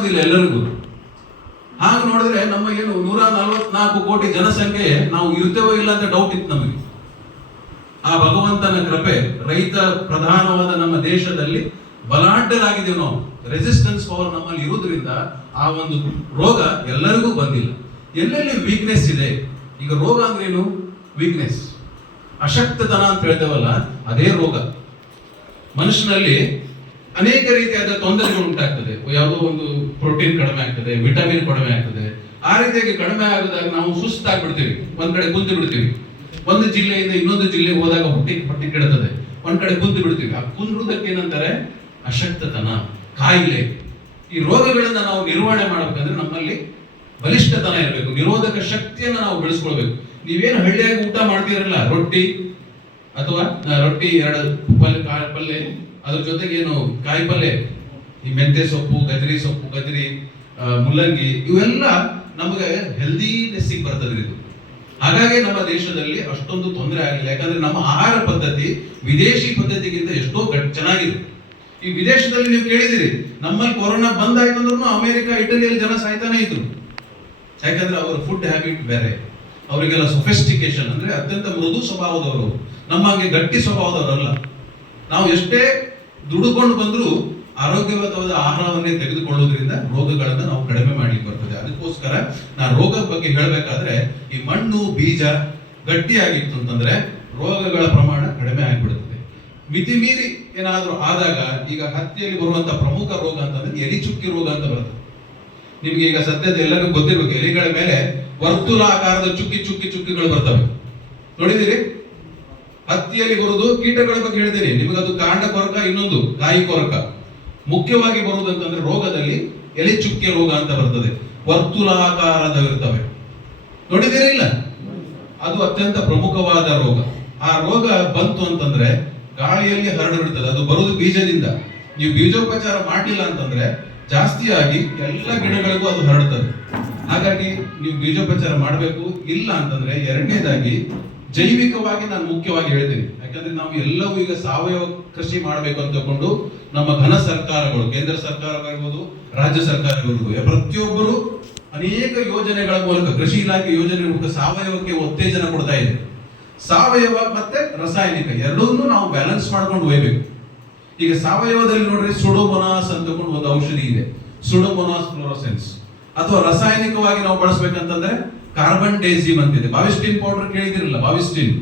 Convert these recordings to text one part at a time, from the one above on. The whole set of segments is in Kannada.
ಬಂದಿಲ್ಲ ಎಲ್ಲರಿಗೂ. ಹಾಗೆ ನೋಡಿದ್ರೆ ನಮ್ಮ ಏನು 144 ಕೋಟಿ ಜನಸಂಖ್ಯೆ ನಾವು ಇರ್ತೇವೋ ಇಲ್ಲ ಅಂತ ಡೌಟ್ ಇತ್ತು ನಮಗೆ. ಆ ಭಗವಂತನ ಕೃಪೆ, ರೈತ ಪ್ರಧಾನವಾದ ನಮ್ಮ ದೇಶದಲ್ಲಿ ಬಲಾಢ್ಯರಾಗಿದ್ದೇವೆ ನಾವು. ರೆಸಿಸ್ಟೆನ್ಸ್ ಪವರ್ ನಮ್ಮಲ್ಲಿ ಇರುವುದರಿಂದ ಆ ಒಂದು ರೋಗ ಎಲ್ಲರಿಗೂ ಬಂದಿಲ್ಲ. ಎಲ್ಲೆಲ್ಲಿ ವೀಕ್ನೆಸ್ ಇದೆ, ಈಗ ರೋಗ ಅಂದ್ರೇನು? ವೀಕ್ನೆಸ್, ಅಶಕ್ತತನ ಅಂತ ಹೇಳ್ತೇವಲ್ಲ, ಅದೇ ರೋಗ. ಮನುಷ್ಯನಲ್ಲಿ ಅನೇಕ ರೀತಿಯಾದ ತೊಂದರೆಗಳು ಉಂಟಾಗ್ತದೆ. ಯಾವುದೋ ಒಂದು ಪ್ರೋಟೀನ್ ಕಡಿಮೆ ಆಗ್ತದೆ, ವಿಟಮಿನ್ ಕಡಿಮೆ ಆಗ್ತದೆ. ಆ ರೀತಿಯಾಗಿ ಕಡಿಮೆ ಆಗೋದಾಗ ನಾವು ಸುಸ್ತಾಗ್ಬಿಡ್ತೀವಿ, ಒಂದ್ ಕಡೆ ಕುಂತು ಬಿಡ್ತೀವಿ. ಒಂದು ಜಿಲ್ಲೆಯಿಂದ ಇನ್ನೊಂದು ಜಿಲ್ಲೆಗೆ ಹೋದಾಗ ಹೊಟ್ಟೆ ಕೆಡುತ್ತದೆ, ಒಂದ್ ಕಡೆ ಕುಂತು ಬಿಡ್ತೀವಿ. ಆ ಕುಂದ್ರುದಕ್ಕೆ ಏನಂತಾರೆ? ಅಶಕ್ತತನ, ಕಾಯಿಲೆ. ಈ ರೋಗಗಳನ್ನ ನಾವು ನಿರ್ವಹಣೆ ಮಾಡ್ಬೇಕಂದ್ರೆ ನಮ್ಮಲ್ಲಿ ಬಲಿಷ್ಠತನ ಇರಬೇಕು, ನಿರೋಧಕ ಶಕ್ತಿಯನ್ನ ನಾವು ಬೆಳೆಸ್ಕೊಳ್ಬೇಕು. ನೀವೇನು ಹಳ್ಳಿಯಾಗಿ ಊಟ ಮಾಡ್ತೀರಲ್ಲ, ರೊಟ್ಟಿ ಅಥವಾ ರೊಟ್ಟಿ 2 ಪಲ್ಯ, ಅದ್ರ ಜೊತೆಗೆ ಏನು ಕಾಯಿ ಪಲ್ಯ, ಈ ಮೆಂತೆ ಸೊಪ್ಪು, ಗಜರಿ ಸೊಪ್ಪು, ಗಜರಿ, ಮುಲ್ಲಂಗಿ, ಇವೆಲ್ಲ ನಮಗೆ ಹೆಲ್ದಿನೆಸ್ ಬರ್ತದೆ ಇದು. ಹಾಗಾಗಿ ನಮ್ಮ ದೇಶದಲ್ಲಿ ಅಷ್ಟೊಂದು ತೊಂದರೆ ಆಗಿಲ್ಲ. ಯಾಕಂದ್ರೆ ನಮ್ಮ ಆಹಾರ ಪದ್ಧತಿ ವಿದೇಶಿ ಪದ್ಧತಿಗಿಂತ ಎಷ್ಟೋ ಚೆನ್ನಾಗಿದೆ. ಈ ವಿದೇಶದಲ್ಲಿ ನೀವು ಕೇಳಿದಿರಿ, ನಮ್ಮಲ್ಲಿ ಕೊರೋನಾ ಬಂದಾಯ್ತು ಅಂದ್ರೂ ಅಮೆರಿಕ, ಇಟಲಿಯಲ್ಲಿ ಜನ ಸಾಯ್ತಾನೆ ಇದ್ರು. ಯಾಕಂದ್ರೆ ಅವರ ಫುಡ್ ಹ್ಯಾಬಿಟ್ ಬೇರೆ, ಅವರಿಗೆಲ್ಲ ಸೊಫಿಸ್ಟಿಕೇಶನ್, ಅಂದ್ರೆ ಅತ್ಯಂತ ಮೃದು ಸ್ವಭಾವದವರು. ನಮ್ಮ ಹಾಗೆ ಗಟ್ಟಿ ಸ್ವಭಾವದವರಲ್ಲ. ನಾವು ಎಷ್ಟೇ ದುಡುಕೊಂಡು ಬಂದರೂ ಆರೋಗ್ಯಯುತವಾದ ಆಹಾರವನ್ನೇ ತೆಗೆದುಕೊಳ್ಳೋದ್ರಿಂದ ರೋಗಗಳನ್ನು ನಾವು ಕಡಿಮೆ ಮಾಡ್ಲಿಕ್ಕೆ ಬರ್ತದೆ. ಅದಕ್ಕೋಸ್ಕರ ನಾನು ರೋಗದ ಬಗ್ಗೆ ಹೇಳಬೇಕಾದ್ರೆ, ಈ ಮಣ್ಣು ಬೀಜ ಗಟ್ಟಿಯಾಗಿತ್ತು ಅಂತಂದ್ರೆ ರೋಗಗಳ ಪ್ರಮಾಣ ಕಡಿಮೆ ಆಗಿಬಿಡುತ್ತದೆ. ಮಿತಿ ಮೀರಿ ಏನಾದ್ರೂ ಆದಾಗ, ಈಗ ಹತ್ತಿಯಲ್ಲಿ ಬರುವಂತ ಪ್ರಮುಖ ರೋಗ ಅಂತಂದ್ರೆ ಎಲಿ ಚುಕ್ಕಿ ರೋಗ ಅಂತ ಬರ್ತದೆ. ನಿಮ್ಗೆ ಈಗ ಸದ್ಯದ ಎಲ್ಲರಿಗೂ ಗೊತ್ತಿರ್ಬೇಕು, ಎಲಿಗಳ ಮೇಲೆ ವರ್ತುಲಾಕಾರದ ಚುಕ್ಕಿಗಳು ಬರ್ತವೆ, ನೋಡಿದಿರಿ? ಹತ್ತಿಯಲ್ಲಿ ಬರುವುದು ಕೀಟಗಳ ಬಗ್ಗೆ ಹೇಳ್ತೀನಿ ನಿಮಗೆ. ಅದು ಕಾಂಡ ಕೊರಕ, ಇನ್ನೊಂದು ಕಾಯಿ ಕೊರಕ. ಮುಖ್ಯವಾಗಿ ಬರುವುದಂತಂದ್ರೆ ರೋಗದಲ್ಲಿ ಎಲೆ ಚುಕ್ಕೆ ರೋಗ ಅಂತ ಬರ್ತದೆ, ವರ್ತುಲಾಕಾರದವಿರ್ತವೆ, ನೋಡಿದಿರಿ ಇಲ್ಲ? ಅದು ಅತ್ಯಂತ ಪ್ರಮುಖವಾದ ರೋಗ. ಆ ರೋಗ ಬಂತು ಅಂತಂದ್ರೆ ಗಾಳಿಯಲ್ಲಿ ಹರಡಿಬಿಡ್ತದೆ. ಅದು ಬರುವುದು ಬೀಜದಿಂದ. ನೀವು ಬೀಜೋಪಚಾರ ಮಾಡಲಿಲ್ಲ ಅಂತಂದ್ರೆ ಜಾಸ್ತಿಯಾಗಿ ಎಲ್ಲ ಗಿಡಗಳಿಗೂ ಅದು ಹರಡುತ್ತದೆ. ಹಾಗಾಗಿ ನೀವು ಬೀಜೋಪಚಾರ ಮಾಡಬೇಕು. ಇಲ್ಲ ಅಂತಂದ್ರೆ ಎರಡನೇದಾಗಿ ಜೈವಿಕವಾಗಿ ನಾನು ಮುಖ್ಯವಾಗಿ ಹೇಳ್ತೀನಿ. ಯಾಕಂದ್ರೆ ನಾವು ಎಲ್ಲವೂ ಈಗ ಸಾವಯವ ಕೃಷಿ ಮಾಡಬೇಕು ಅಂತ ತಗೊಂಡು ನಮ್ಮ ಘನ ಸರ್ಕಾರಗಳು, ಕೇಂದ್ರ ಸರ್ಕಾರವಿರ್ಬೋದು, ರಾಜ್ಯ ಸರ್ಕಾರವಿರ್ಬೋದು, ಪ್ರತಿಯೊಬ್ಬರು ಅನೇಕ ಯೋಜನೆಗಳ ಮೂಲಕ, ಕೃಷಿ ಇಲಾಖೆ ಯೋಜನೆ ಮೂಲಕ ಸಾವಯವಕ್ಕೆ ಉತ್ತೇಜನ ಕೊಡ್ತಾ ಇದೆ. ಸಾವಯವ ಮತ್ತೆ ರಾಸಾಯನಿಕ ಎರಡನ್ನೂ ನಾವು ಬ್ಯಾಲೆನ್ಸ್ ಮಾಡ್ಕೊಂಡು ಹೋಗ್ಬೇಕು. ಈಗ ಸಾವಯವದಲ್ಲಿ ನೋಡ್ರಿ, ಸುಡೋಮೊನಾಸ್ ಅಂತ ಒಂದು ಔಷಧಿ ಇದೆ, ಸುಡೋಮೊನಾಸ್ ಫ್ಲೋರೋಸೆನ್ಸ್. ಅಥವಾ ರಾಸಾಯನಿಕವಾಗಿ ನಾವು ಬಳಸಬೇಕಂತಂದ್ರೆ ಕಾರ್ಬನ್ ಡೈಸಿಮ್ ಅಂತಿದೆ. ಬಾವಿಸ್ಟಿನ್ ಪೌಡರ್ ಕೇಳಿದಿರಲ್ಲ, ಬಾವಿಸ್ಟಿನ್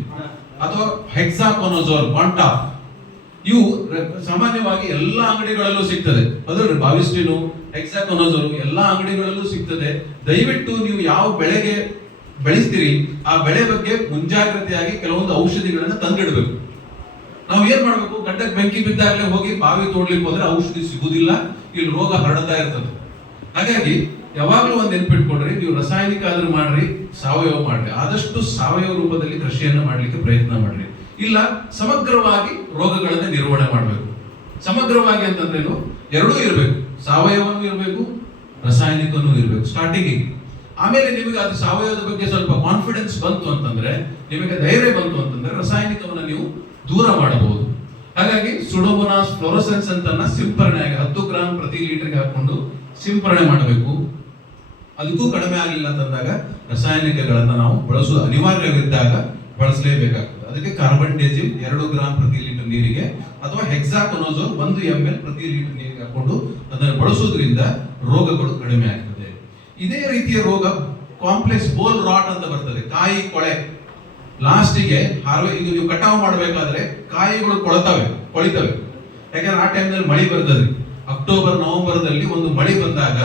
ಅಥವಾ ಹೆಕ್ಸಾಕೊನಜೋಲ್, ಕಾಂಟಾಫ್, ಇವು ಸಾಮಾನ್ಯವಾಗಿ ಎಲ್ಲಾ ಅಂಗಡಿಗಳಲ್ಲೂ ಸಿಗ್ತದೆ. ಅದಲ್ರಿ, ಬಾವಿಸ್ಟಿನ್, ಹೆಕ್ಸಾಕೊನಜೋಲ್ ಎಲ್ಲಾ ಅಂಗಡಿಗಳಲ್ಲೂ ಸಿಗ್ತದೆ. ದಯವಿಟ್ಟು ನೀವು ಯಾವ ಬೆಳೆಗೆ ಬೆಳೆಸ್ತೀರಿ ಆ ಬೆಳೆ ಬಗ್ಗೆ ಮುಂಜಾಗ್ರತೆಯಾಗಿ ಕೆಲವೊಂದು ಔಷಧಿಗಳನ್ನ ತಂದಿಡಬೇಕು. ನಾವು ಏನ್ ಮಾಡ್ಬೇಕು? ಗಡ್ಡಕ್ಕೆ ಬೆಂಕಿ ಬಿದ್ದಾಗಲೇ ಹೋಗಿ ಬಾವಿ ತೋಡ್ಲಿಕ್ಕೆ ಹೋದ್ರೆ ಔಷಧಿ ಸಿಗುದಿಲ್ಲ, ಇಲ್ಲಿ ರೋಗ ಹರಡ್ತಾ ಇರ್ತದೆ. ಹಾಗಾಗಿ ಯಾವಾಗ್ಲೂ ಒಂದ್ ನೆನ್ಪಿಟ್ಕೊಡ್ರಿ, ನೀವು ರಾಸಾಯನಿಕ ಆದ್ರೂ ಮಾಡ್ರಿ, ಸಾವಯವ ಮಾಡ್ರಿ. ಆದಷ್ಟು ಸಾವಯವ ರೂಪದಲ್ಲಿ ಕೃಷಿಯನ್ನ ಮಾಡ್ಲಿಕ್ಕೆ ಪ್ರಯತ್ನ ಮಾಡ್ರಿ. ಇಲ್ಲ, ಸಮಗ್ರವಾಗಿ ರೋಗಗಳನ್ನ ನಿರ್ವಹಣೆ ಮಾಡ್ಬೇಕು. ಸಮಗ್ರವಾಗಿ ಅಂತಂದ್ರೇನು? ಎರಡೂ ಇರಬೇಕು, ಸಾವಯವನೂ ಇರಬೇಕು, ರಾಸಾಯನಿಕನೂ ಇರಬೇಕು ಸ್ಟಾರ್ಟಿಂಗ್. ಆಮೇಲೆ ನಿಮಗೆ ಅದು ಸಾವಯವದ ಬಗ್ಗೆ ಸ್ವಲ್ಪ ಕಾನ್ಫಿಡೆನ್ಸ್ ಬಂತು ಅಂತಂದ್ರೆ, ನಿಮಗೆ ಧೈರ್ಯ ಬಂತು ಅಂತಂದ್ರೆ ರಾಸಾಯನಿಕವನ್ನ ನೀವು ದೂರ ಮಾಡಬಹುದು. ಹಾಗಾಗಿ ಸುಡೋಮೊನಾಸ್ ಫ್ಲೋರೋಸೆನ್ಸ್ ಅಂತ ಸಿಂಪರಣೆಯಾಗಿ 10 ಗ್ರಾಂ ಪ್ರತಿ ಲೀಟರ್ಗೆ ಹಾಕೊಂಡು ಸಿಂಪರಣೆ ಮಾಡಬೇಕು. ಅದಕ್ಕೂ ಕಡಿಮೆ ಆಗಲಿಲ್ಲ ಅಂತಂದಾಗ ರಾಸಾಯನಿಕಗಳನ್ನ ನಾವು ಬಳಸುವುದು ಅನಿವಾರ್ಯವಿದ್ದಾಗ ಬಳಸಲೇಬೇಕಾಗ್ತದೆ. ಅದಕ್ಕೆ ಕಾರ್ಬನ್ ಡೈಸಿಮ್ 2 ಗ್ರಾಂ ಪ್ರತಿ ಲೀಟರ್ ನೀರಿಗೆ ಅಥವಾ ಹೆಕ್ಸಾಕೊನಜೋಲ್ 1 ml ಪ್ರತಿ ಲೀಟರ್ ನೀರಿಗೆ ಹಾಕೊಂಡು ಅದನ್ನು ಬಳಸೋದ್ರಿಂದ ರೋಗಗಳು ಕಡಿಮೆ ಆಗ್ತದೆ. ಇದೇ ರೀತಿಯ ರೋಗ ಕಾಂಪ್ಲೆಕ್ಸ್ ಬೋಲ್ ರಾಟ್ ಅಂತ ಬರ್ತದೆ, ಕಾಯಿ ಕೊಳೆ. ಲಾಸ್ಟಿಗೆ ಇದು ನೀವು ಕಟಾವು ಮಾಡಬೇಕಾದ್ರೆ ಕಾಯಿಗಳು ಕೊಳಿತವೆ. ಯಾಕಂದ್ರೆ ಆ ಟೈಮ್ನಲ್ಲಿ ಮಳೆ ಬರ್ತದೆ. ಅಕ್ಟೋಬರ್ ನವೆಂಬರ್ದಲ್ಲಿ ಒಂದು ಮಳೆ ಬಂದಾಗ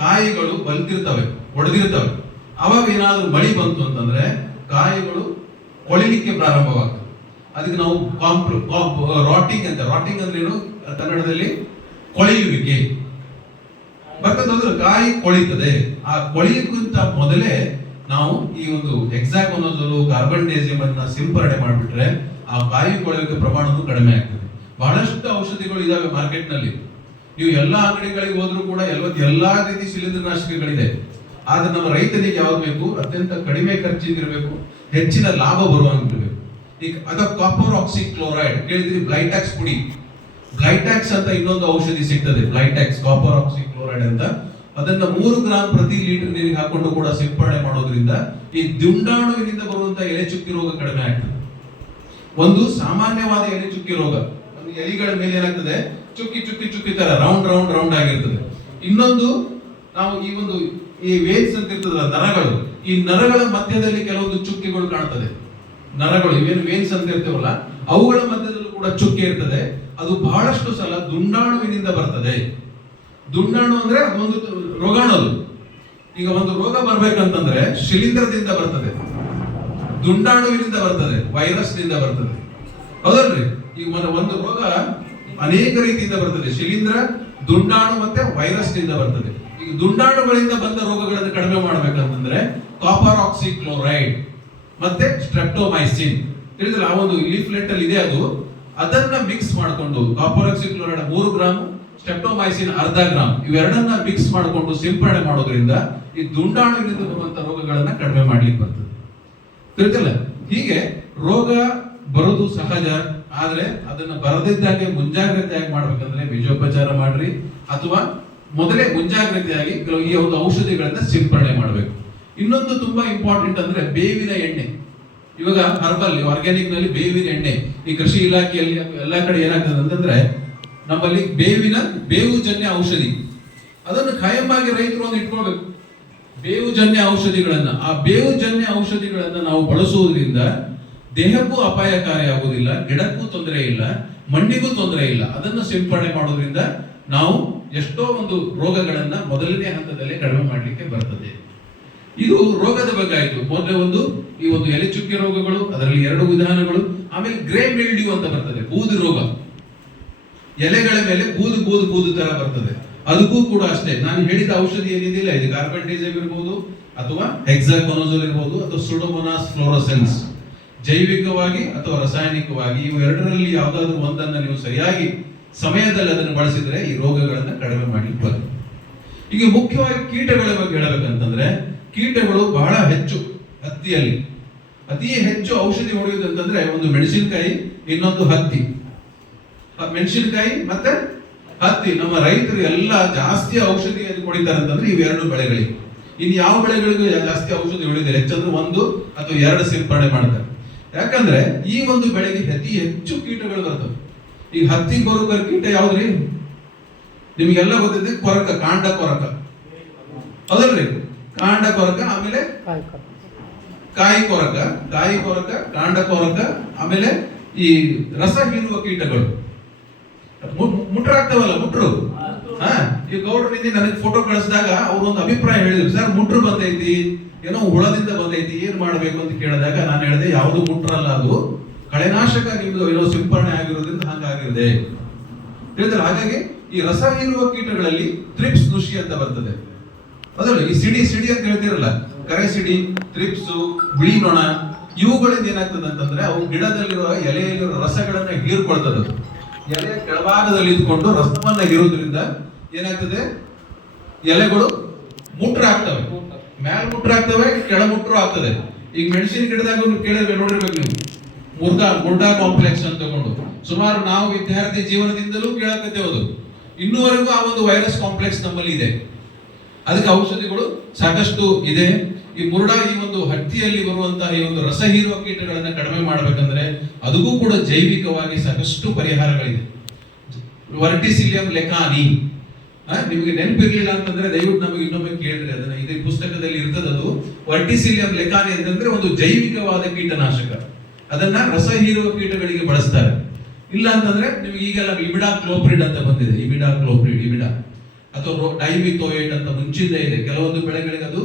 ಕಾಯಿಗಳು ಬಲ್ತಿರ್ತವೆ, ಒಡೆದಿರ್ತವೆ. ಅವಾಗ ಏನಾದ್ರೂ ಮಳೆ ಬಂತು ಅಂತಂದ್ರೆ ಕಾಯಿಗಳು ಕೊಳಿಲಿಕ್ಕೆ ಪ್ರಾರಂಭವಾಗ್ತದೆ. ಅದಕ್ಕೆ ನಾವು ರಾಟಿಂಗ್ ಅಂತ. ರಾಟಿಂಗ್ ಅಂದ್ರೆ ಏನು ಕನ್ನಡದಲ್ಲಿ? ಕೊಳೆಯುವಿಕೆ ಬರ್ತದಂದ್ರೆ ಕಾಯಿ ಕೊಳಿತದೆ. ಆ ಕೊಳೆಯಕ್ಕಿಂತ ಮೊದಲೇ ನಾವು ಈ ಒಂದು ಹೆಕ್ಸಾಕೊನಜೋಲ್, ಕಾರ್ಬನ್ ಡೈಸಿಮ್ ಅನ್ನ ಸಿಂಪರಣೆ ಮಾಡಿಬಿಟ್ರೆ ಆ ಕಾಯಿ ಕೊಳೆಯುವಿಕೆ ಪ್ರಮಾಣವು ಕಡಿಮೆ ಆಗ್ತದೆ. ಬಹಳಷ್ಟು ಔಷಧಿಗಳು ಇದಾವೆ ಮಾರ್ಕೆಟ್ ನಲ್ಲಿ. ನೀವು ಎಲ್ಲಾ ಅಂಗಡಿಗಳಿಗೆ ಹೋದ್ರೂ ಕೂಡ ಎಲ್ಲಾ ರೀತಿ ಶಿಲೀಂಧ್ರನಾಶಕಗಳಿದೆ. ಆದ್ರೆ ನಮ್ಮ ರೈತನಿಗೆ ಯಾವ್ದು ಬೇಕು? ಅತ್ಯಂತ ಕಡಿಮೆ ಖರ್ಚಿಗಿರಬೇಕು, ಹೆಚ್ಚಿನ ಲಾಭ ಬರುವಂಗಿರ್ಬೇಕು. ಈಗ ಅದ ಕಾಪರ್ ಆಕ್ಸಿ ಕ್ಲೋರೈಡ್ ಕೇಳಿದ್ರಿ, ಬ್ಲೈಟಾಕ್ಸ್ ಪುಡಿ. ಬ್ಲೈಟ್ಯಾಕ್ಸ್ ಅಂತ ಇನ್ನೊಂದು ಔಷಧಿ ಸಿಗ್ತದೆ, ಬ್ಲೈಟ್ಯಾಕ್ಸ್ ಕಾಪರ್ ಆಕ್ಸಿಕ್ಲೋರೈಡ್ ಅಂತ. ಅದನ್ನ 3 ಗ್ರಾಂ ಪ್ರತಿ ಲೀಟರ್ ನೀರಿಗೆ ಹಾಕೊಂಡು ಕೂಡ ಸಿಂಪಡಣೆ ಮಾಡೋದ್ರಿಂದ ಈ ದುಂಡಾಣುವಿನಿಂದ ಬರುವಂತಹ ಎಲೆ ಚುಕ್ಕಿ ರೋಗ ಕಡಿಮೆ ಆಗ್ತದೆ. ಒಂದು ಸಾಮಾನ್ಯವಾದ ಎಲೆ ಚುಕ್ಕಿ ರೋಗ, ಒಂದು ಎಲೆಗಳ ಮೇಲೆ ಏನಾಗ್ತದೆ, ಚುಕ್ಕಿ ಚುಕ್ಕಿ ಚುಕ್ಕಿ ತರ ರೌಂಡ್ ರೌಂಡ್ ರೌಂಡ್ ಆಗಿರ್ತದೆ. ಇನ್ನೊಂದು ನಾವು ಈ ವೇನ್ಸ್ ಅಂತ ಇರ್ತದಲ್ಲ, ನರಗಳು, ಈ ನರಗಳ ಮಧ್ಯದಲ್ಲಿ ಕೆಲವೊಂದು ಚುಕ್ಕಿಗಳು ಕಾಣ್ತದೆ. ನರಗಳು ಇವೇನು ವೇನ್ಸ್ ಅಂತ ಇರ್ತೇವಲ್ಲ, ಅವುಗಳ ಮಧ್ಯದಲ್ಲೂ ಕೂಡ ಚುಕ್ಕಿ ಇರ್ತದೆ. ಅದು ಬಹಳಷ್ಟು ಸಲ ದುಂಡಾಣುವಿನಿಂದ ಬರ್ತದೆ. ದುಂಡಾಣು ಅಂದ್ರೆ ಅದೊಂದು ರೋಗಾಣು. ಈಗ ಒಂದು ರೋಗ ಬರ್ಬೇಕಂತಂದ್ರೆ ಶಿಲೀಂಧ್ರದಿಂದ ಬರ್ತದೆ, ದುಂಡಾಣುವಿನಿಂದ ಬರ್ತದೆ, ವೈರಸ್ ನಿಂದ ಬರ್ತದೆ, ಹೌದಲ್ರಿ? ಈಗ ಒಂದು ರೋಗ ಅನೇಕ ರೀತಿಯಿಂದ ಬರ್ತದೆ, ಶಿಲೀಂಧ್ರ, ದುಂಡಾಣು ಮತ್ತೆ ವೈರಸ್ ನಿಂದ ಬರ್ತದೆ. ಈಗ ದುಂಡಾಣುಗಳಿಂದ ಬಂದ ರೋಗಗಳನ್ನು ಕಡಿಮೆ ಮಾಡ್ಬೇಕಂತಂದ್ರೆ ಕಾಪರ್ ಆಕ್ಸಿಕ್ಲೋರೈಡ್ ಮತ್ತೆ ಸ್ಟ್ರೆಪ್ಟೊಮೈಸಿನ್ ತಿಳಿದ್ರೆ ಆ ಒಂದು ಲೀಫ್ಲೆಟ್ ಅಲ್ಲಿ ಇದೆ, ಅದನ್ನ ಮಿಕ್ಸ್ ಮಾಡಿಕೊಂಡು ಕಾಪರ್ ಆಕ್ಸಿಕ್ಲೋರೈಡ್ 3 ಗ್ರಾಂ, ಸ್ಟ್ರೆಪ್ಟೊಮೈಸಿನ್ ಅರ್ಧ ಗ್ರಾಂ, ಇವೆರಡನ್ನ ಮಿಕ್ಸ್ ಮಾಡಿಕೊಂಡು ಸಿಂಪಡಣೆ ಮಾಡೋದ್ರಿಂದ ಈ ದುಂಡಾಣುವಿನಿಂದ ಬರುವಂತಹ ರೋಗಗಳನ್ನ ಕಡಿಮೆ ಮಾಡ್ಲಿಕ್ಕೆ ಬರ್ತದೆ. ತಿಳಿತಲ್ಲ? ಹೀಗೆ ರೋಗ ಬರೋದು ಸಹಜ, ಆದ್ರೆ ಅದನ್ನ ಬರದಿದ್ದಾಗೆ ಮುಂಜಾಗ್ರತೆಯಾಗಿ ಮಾಡ್ಬೇಕಂದ್ರೆ ಬೀಜೋಪಚಾರ ಮಾಡ್ರಿ, ಅಥವಾ ಮೊದಲೇ ಮುಂಜಾಗ್ರತೆಯಾಗಿ ಈ ಒಂದು ಔಷಧಿಗಳನ್ನ ಸಿಂಪಡಣೆ ಮಾಡಬೇಕು. ಇನ್ನೊಂದು ತುಂಬಾ ಇಂಪಾರ್ಟೆಂಟ್ ಅಂದ್ರೆ ಬೇವಿನ ಎಣ್ಣೆ. ಇವಾಗ ಹರ್ಬಲ್ ಆರ್ಗ್ಯಾನಿಕ್ ನಲ್ಲಿ ಬೇವಿನ ಎಣ್ಣೆ ಈ ಕೃಷಿ ಇಲಾಖೆಯಲ್ಲಿ ಎಲ್ಲಾ ಕಡೆ ಏನಾಗ್ತದೆ ಅಂತಂದ್ರೆ ನಮ್ಮಲ್ಲಿ ಬೇವು ಜನ್ಯ ಔಷಧಿ, ಅದನ್ನು ಖಾಯಮಾಗಿ ರೈತರು ಒಂದು ಇಟ್ಕೊಳ್ಬೇಕು. ಬೇವು ಜನ್ಯ ಔಷಧಿಗಳನ್ನ, ಆ ಬೇವು ಜನ್ಯ ಔಷಧಿಗಳನ್ನ ನಾವು ಬಳಸುವುದರಿಂದ ದೇಹಕ್ಕೂ ಅಪಾಯಕಾರಿ ಆಗುವುದಿಲ್ಲ, ಗಿಡಕ್ಕೂ ತೊಂದರೆ ಇಲ್ಲ, ಮಣ್ಣಿಗೂ ತೊಂದರೆ ಇಲ್ಲ. ಅದನ್ನು ಸಿಂಪಡಣೆ ಮಾಡೋದ್ರಿಂದ ನಾವು ಎಷ್ಟೋ ಒಂದು ರೋಗಗಳನ್ನ ಮೊದಲನೇ ಹಂತದಲ್ಲಿ ಕಡಿಮೆ ಮಾಡಲಿಕ್ಕೆ ಬರ್ತದೆ. ಇದು ರೋಗದ ಬಗ್ಗೆ ಆಯ್ತು. ಮೊದಲೇ ಈ ಒಂದು ಎಲೆ ಚುಕ್ಕಿ ರೋಗಗಳು, ಅದರಲ್ಲಿ 2 ವಿಧಾನಗಳು. ಆಮೇಲೆ ಗ್ರೇ ಮಿಲ್ಡ್ಯೂ ಅಂತ ಬರ್ತದೆ, ಬೂದು ರೋಗ. ಎಲೆಗಳ ಮೇಲೆ ಬೂದು ತರ ಬರ್ತದೆ. ಅದಕ್ಕೂ ಕೂಡ ಅಷ್ಟೇ ನಾನು ಹೇಳಿದ ಔಷಧಿ ಏನಿದೆಯಲ್ಲ, ಇದು ಕಾರ್ಬೆಂಡಾಜಿಮ್ ಇರಬಹುದು, ಅಥವಾ ಹೆಕ್ಸಾಕೊನಜೋಲ್ ಇರಬಹುದು, ಅಥವಾ ಸುಡೋಮೋನಾಸ್ ಫ್ಲೋರೋಸೆನ್ಸ್. ಜೈವಿಕವಾಗಿ ಅಥವಾ ರಾಸಾಯನಿಕವಾಗಿ ಇವು ಎರಡರಲ್ಲಿ ಯಾವುದಾದ್ರೂ ಒಂದನ್ನು ನೀವು ಸರಿಯಾಗಿ ಸಮಯದಲ್ಲಿ ಅದನ್ನು ಬಳಸಿದ್ರೆ ಈ ರೋಗಗಳನ್ನ ಕಡಿಮೆ ಮಾಡ್ಲಿಕ್ಕೆ ಬರ್ತದೆ. ಈಗ ಮುಖ್ಯವಾಗಿ ಕೀಟಗಳ ಬಗ್ಗೆ ಹೇಳಬೇಕಂತಂದ್ರೆ, ಕೀಟಗಳು ಬಹಳ ಹೆಚ್ಚು ಹತ್ತಿಯಲ್ಲಿ. ಅತಿ ಹೆಚ್ಚು ಔಷಧಿ ಹೊಡೆಯುವುದು ಅಂತಂದ್ರೆ ಒಂದು ಮೆಣಸಿನಕಾಯಿ, ಇನ್ನೊಂದು ಹತ್ತಿ. ಮೆಣಸಿನಕಾಯಿ ಮತ್ತೆ ಹತ್ತಿ ನಮ್ಮ ರೈತರು ಎಲ್ಲ ಜಾಸ್ತಿ ಔಷಧಿ ಹೊಡಿತಾರೆ ಅಂತಂದ್ರೆ ಇವೆರಡು ಬೆಳೆಗಳಿಗೆ. ಇನ್ನು ಯಾವ ಬೆಳೆಗಳಿಗೂ ಜಾಸ್ತಿ ಔಷಧಿ ಹೊಡಿತಾರೆ, ಹೆಚ್ಚಂದ್ರೆ 1 ಅಥವಾ 2 ಸಿಂಪಡಣೆ ಮಾಡ್ತಾರೆ. ಯಾಕಂದ್ರೆ ಈ ಒಂದು ಬೆಳೆಗೆ ಅತಿ ಹೆಚ್ಚು ಕೀಟಗಳು ಬರ್ತವೆ. ಈಗ ಹತ್ತಿಗೆ ಬರೋ ಕೀಟ ಯಾವ್ದ್ರಿ? ನಿಮ್ಗೆಲ್ಲ ಗೊತ್ತಿದೆ, ಕೊರಕ, ಕಾಂಡ ಕೊರಕ, ಹೌದಲ್ರಿ? ಕಾಂಡ ಕೊರಕ, ಆಮೇಲೆ ಕಾಯಿ ಕೊರಕ, ಕಾಂಡ ಕೊರಕ, ಆಮೇಲೆ ಈ ರಸ ಹೀರುವ ಕೀಟಗಳು. ಮುಟ್ರಾಗ್ತಾವಲ್ಲ, ಮುಟ್ರು. ಈ ಗೌಡ್ರಿಂದ ನನಗೆ ಫೋಟೋ ಕಳಿಸಿದಾಗ ಅವ್ರು ಒಂದು ಅಭಿಪ್ರಾಯ ಹೇಳಿದ್ರು, ಸರ್ ಮುಟ್ರು ಬಂದೈತಿ, ಏನೋ ಹುಳದಿಂದ ಬಂದೈತಿ, ಏನ್ ಮಾಡ್ಬೇಕು ಅಂತ ಕೇಳಿದಾಗ ನಾನು ಹೇಳಿದೆ, ಯಾವುದು ಮುಟ್ರಲ್ಲ, ಅದು ಕಳೆನಾಶಕ ನಿಮ್ದು ಏನೋ ಸಿಂಪರಣೆ ಆಗಿರೋದ್ರಿಂದ ಹಂಗಾಗಿರುತ್ತೆ ಹೇಳಿದ್ರೆ. ಹಾಗಾಗಿ ಈ ರಸ ಹೀರುವ ಕೀಟಗಳಲ್ಲಿ ಥ್ರಿಪ್ಸ್ ನುಷಿ ಅಂತ ಬರ್ತದೆ, ಅದಲ್ಲ ಈ ಸಿಡಿ ಅಂತ ಹೇಳ್ತಿರಲ್ಲ, ಕರೆ ಸಿಡಿ, ಥ್ರಿಪ್ಸು, ಬಿಳಿ ನೊಣ, ಇವುಗಳಿಂದ ಏನಾಗ್ತದೆ ಅಂತಂದ್ರೆ ಅವು ಗಿಡದಲ್ಲಿರುವ ಎಲೆಯಲ್ಲಿರುವ ರಸಗಳನ್ನ ಹೀರ್ಕೊಳ್ತದೆ. ಎಲೆ ಕೆಳಭಾಗದಲ್ಲಿ ಇದ್ಕೊಂಡು ರಸವನ್ನ ಹೀರೋದ್ರಿಂದ ಏನಾಗ್ತದೆ, ಎಲೆಗಳು ಮುಟ್ರಾಗ್ತವೆ, ಮುಟ್ರಾಗ್ತವೆ, ಕೆಳಮುಟ್ರು ಆಗ್ತದೆ. ಈಗ ಮೆಣಸಿನ ಗಿಡದಾಗ ಕೇಳಿದ್ರೆ ನೋಡಿರ್ಬೇಕು ನೀವು, ಮುರ್ಡಾ ಕಾಂಪ್ಲೆಕ್ಸ್ ಅಂತ ತಗೊಂಡು ಸುಮಾರು ನಾವು ವಿದ್ಯಾರ್ಥಿ ಜೀವನದಿಂದಲೂ ಕೇಳಕತ್ತೇವೆ. ಇನ್ನೂವರೆಗೂ ಆ ಒಂದು ವೈರಸ್ ಕಾಂಪ್ಲೆಕ್ಸ್ ನಮ್ಮಲ್ಲಿ ಇದೆ. ಅದಕ್ಕೆ ಔಷಧಿಗಳು ಸಾಕಷ್ಟು ಇದೆ. ಈ ಮುರ್ಡಾ, ಈ ಒಂದು ಹತ್ತಿಯಲ್ಲಿ ಬರುವಂತಹ ಈ ಒಂದು ರಸ ಹೀರುವ ಕೀಟಗಳನ್ನ ಕಡಿಮೆ ಮಾಡಬೇಕಂದ್ರೆ ಅದಕ್ಕೂ ಕೂಡ ಜೈವಿಕವಾಗಿ ಸಾಕಷ್ಟು ಪರಿಹಾರಗಳಿದೆ. ವರ್ಟಿಸಿಲಿಯಂ ಲೆಕಾನಿ, ನಿಮಗೆ ನೆನಪಿರ್ಲಿಲ್ಲ ಅಂತಂದ್ರೆ ದಯವಿಟ್ಟು ನಮಗೆ ಇನ್ನೊಮ್ಮೆ ಕೇಳ್ರಿ, ಅದನ್ನ ಇದೇ ಪುಸ್ತಕದಲ್ಲಿ ಇರ್ತದೆ. ಅದು ವರ್ಟಿಸಿಲಿಯಂ ಲೆಕಾನಿ ಅಂತಂದ್ರೆ ಒಂದು ಜೈವಿಕವಾದ ಕೀಟನಾಶಕ. ಅದನ್ನ ರಸ ಹೀರುವ ಕೀಟಗಳಿಗೆ ಬಳಸ್ತಾರೆ. ಇಲ್ಲ ಅಂತಂದ್ರೆ ನಿಮ್ಗೆ ಈಗೆಲ್ಲ ಇಮಿಡಾ ಕ್ಲೋಪ್ರಿಡ್ ಅಂತ ಬಂದಿದೆ, ಇಮಿಡಾ ಅಥವಾ ಡೈಮಿಥೋಯೇಟ್ ಅಂತ ಮುಂಚಿಂದ ಇದೆ. ಕೆಲವೊಂದು ಬೆಳೆಗಳಿಗೆ ಅದು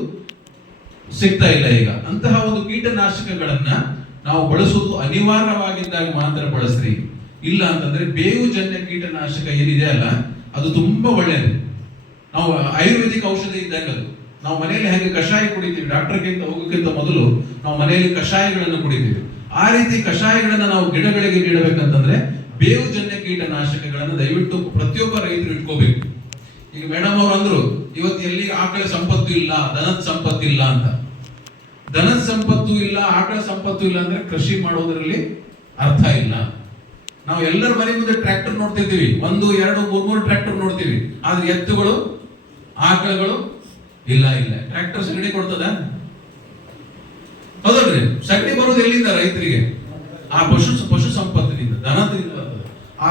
ಸಿಗ್ತಾ ಇಲ್ಲ ಈಗ. ಅಂತಹ ಒಂದು ಕೀಟನಾಶಕಗಳನ್ನ ನಾವು ಬಳಸುವುದು ಅನಿವಾರ್ಯವಾಗಿದ್ದಾಗ ಮಾತ್ರ ಬಳಸ್ರಿ. ಇಲ್ಲ ಅಂತಂದ್ರೆ ಬೇವು ಜನ್ಯ ಕೀಟನಾಶಕ ಏನಿದೆ ಅಲ್ಲ, ಅದು ತುಂಬಾ ಒಳ್ಳೆಯದು. ನಾವು ಆಯುರ್ವೇದಿಕ್ ಔಷಧಿ ಇದ್ದಾಗ ಅದು ನಾವು ಮನೆಯಲ್ಲಿ ಹೇಗೆ ಕಷಾಯ ಕುಡಿತೀವಿ, ಡಾಕ್ಟರ್ಗಿಂತ ಹೋಗೋಕ್ಕಿಂತ ಮೊದಲು ನಾವು ಮನೆಯಲ್ಲಿ ಕಷಾಯಗಳನ್ನು ಕುಡಿತೀವಿ. ಆ ರೀತಿ ಕಷಾಯಗಳನ್ನ ನಾವು ಗಿಡಗಳಿಗೆ ನೀಡಬೇಕಂತಂದ್ರೆ ಬೇವು ಜನ್ಯ ಕೀಟನಾಶಕಗಳನ್ನು ದಯವಿಟ್ಟು ಪ್ರತಿಯೊಬ್ಬ ರೈತರು ಇಟ್ಕೋಬೇಕು. ಈಗ ಮೇಡಮ್ ಅವರು ಅಂದ್ರು, ಇವತ್ತು ಎಲ್ಲಿ ಆಕಳ ಸಂಪತ್ತು ಇಲ್ಲ, ದನದ ಸಂಪತ್ತು ಇಲ್ಲ ಅಂತ. ದನದ ಸಂಪತ್ತು ಇಲ್ಲ, ಆಕಳ ಸಂಪತ್ತು ಇಲ್ಲ ಅಂದ್ರೆ ಕೃಷಿ ಮಾಡೋದ್ರಲ್ಲಿ ಅರ್ಥ ಇಲ್ಲ. ನಾವು ಎಲ್ಲರ ಮನೆ ಮುಂದೆ ಟ್ರ್ಯಾಕ್ಟರ್ ನೋಡ್ತಿರ್ತೀವಿ, 1, 2, 3 ಟ್ರ್ಯಾಕ್ಟರ್ ನೋಡ್ತೀವಿ. ಆದ್ರೆ ಎತ್ತುಗಳು, ಆಕಳುಗಳು ಇಲ್ಲ. ಟ್ರ್ಯಾಕ್ಟರ್ ಸಗಣಿ ಕೊಡ್ತದ? ಹೌದಲ್ರಿ? ಸಗಣಿ ಬರೋದು ಎಲ್ಲಿಂದ? ರೈತರಿಗೆ ಆ ಪಶು ಸಂಪತ್ತಿನಿಂದ, ದನದಿಂದ ಬರ್ತದೆ. ಆ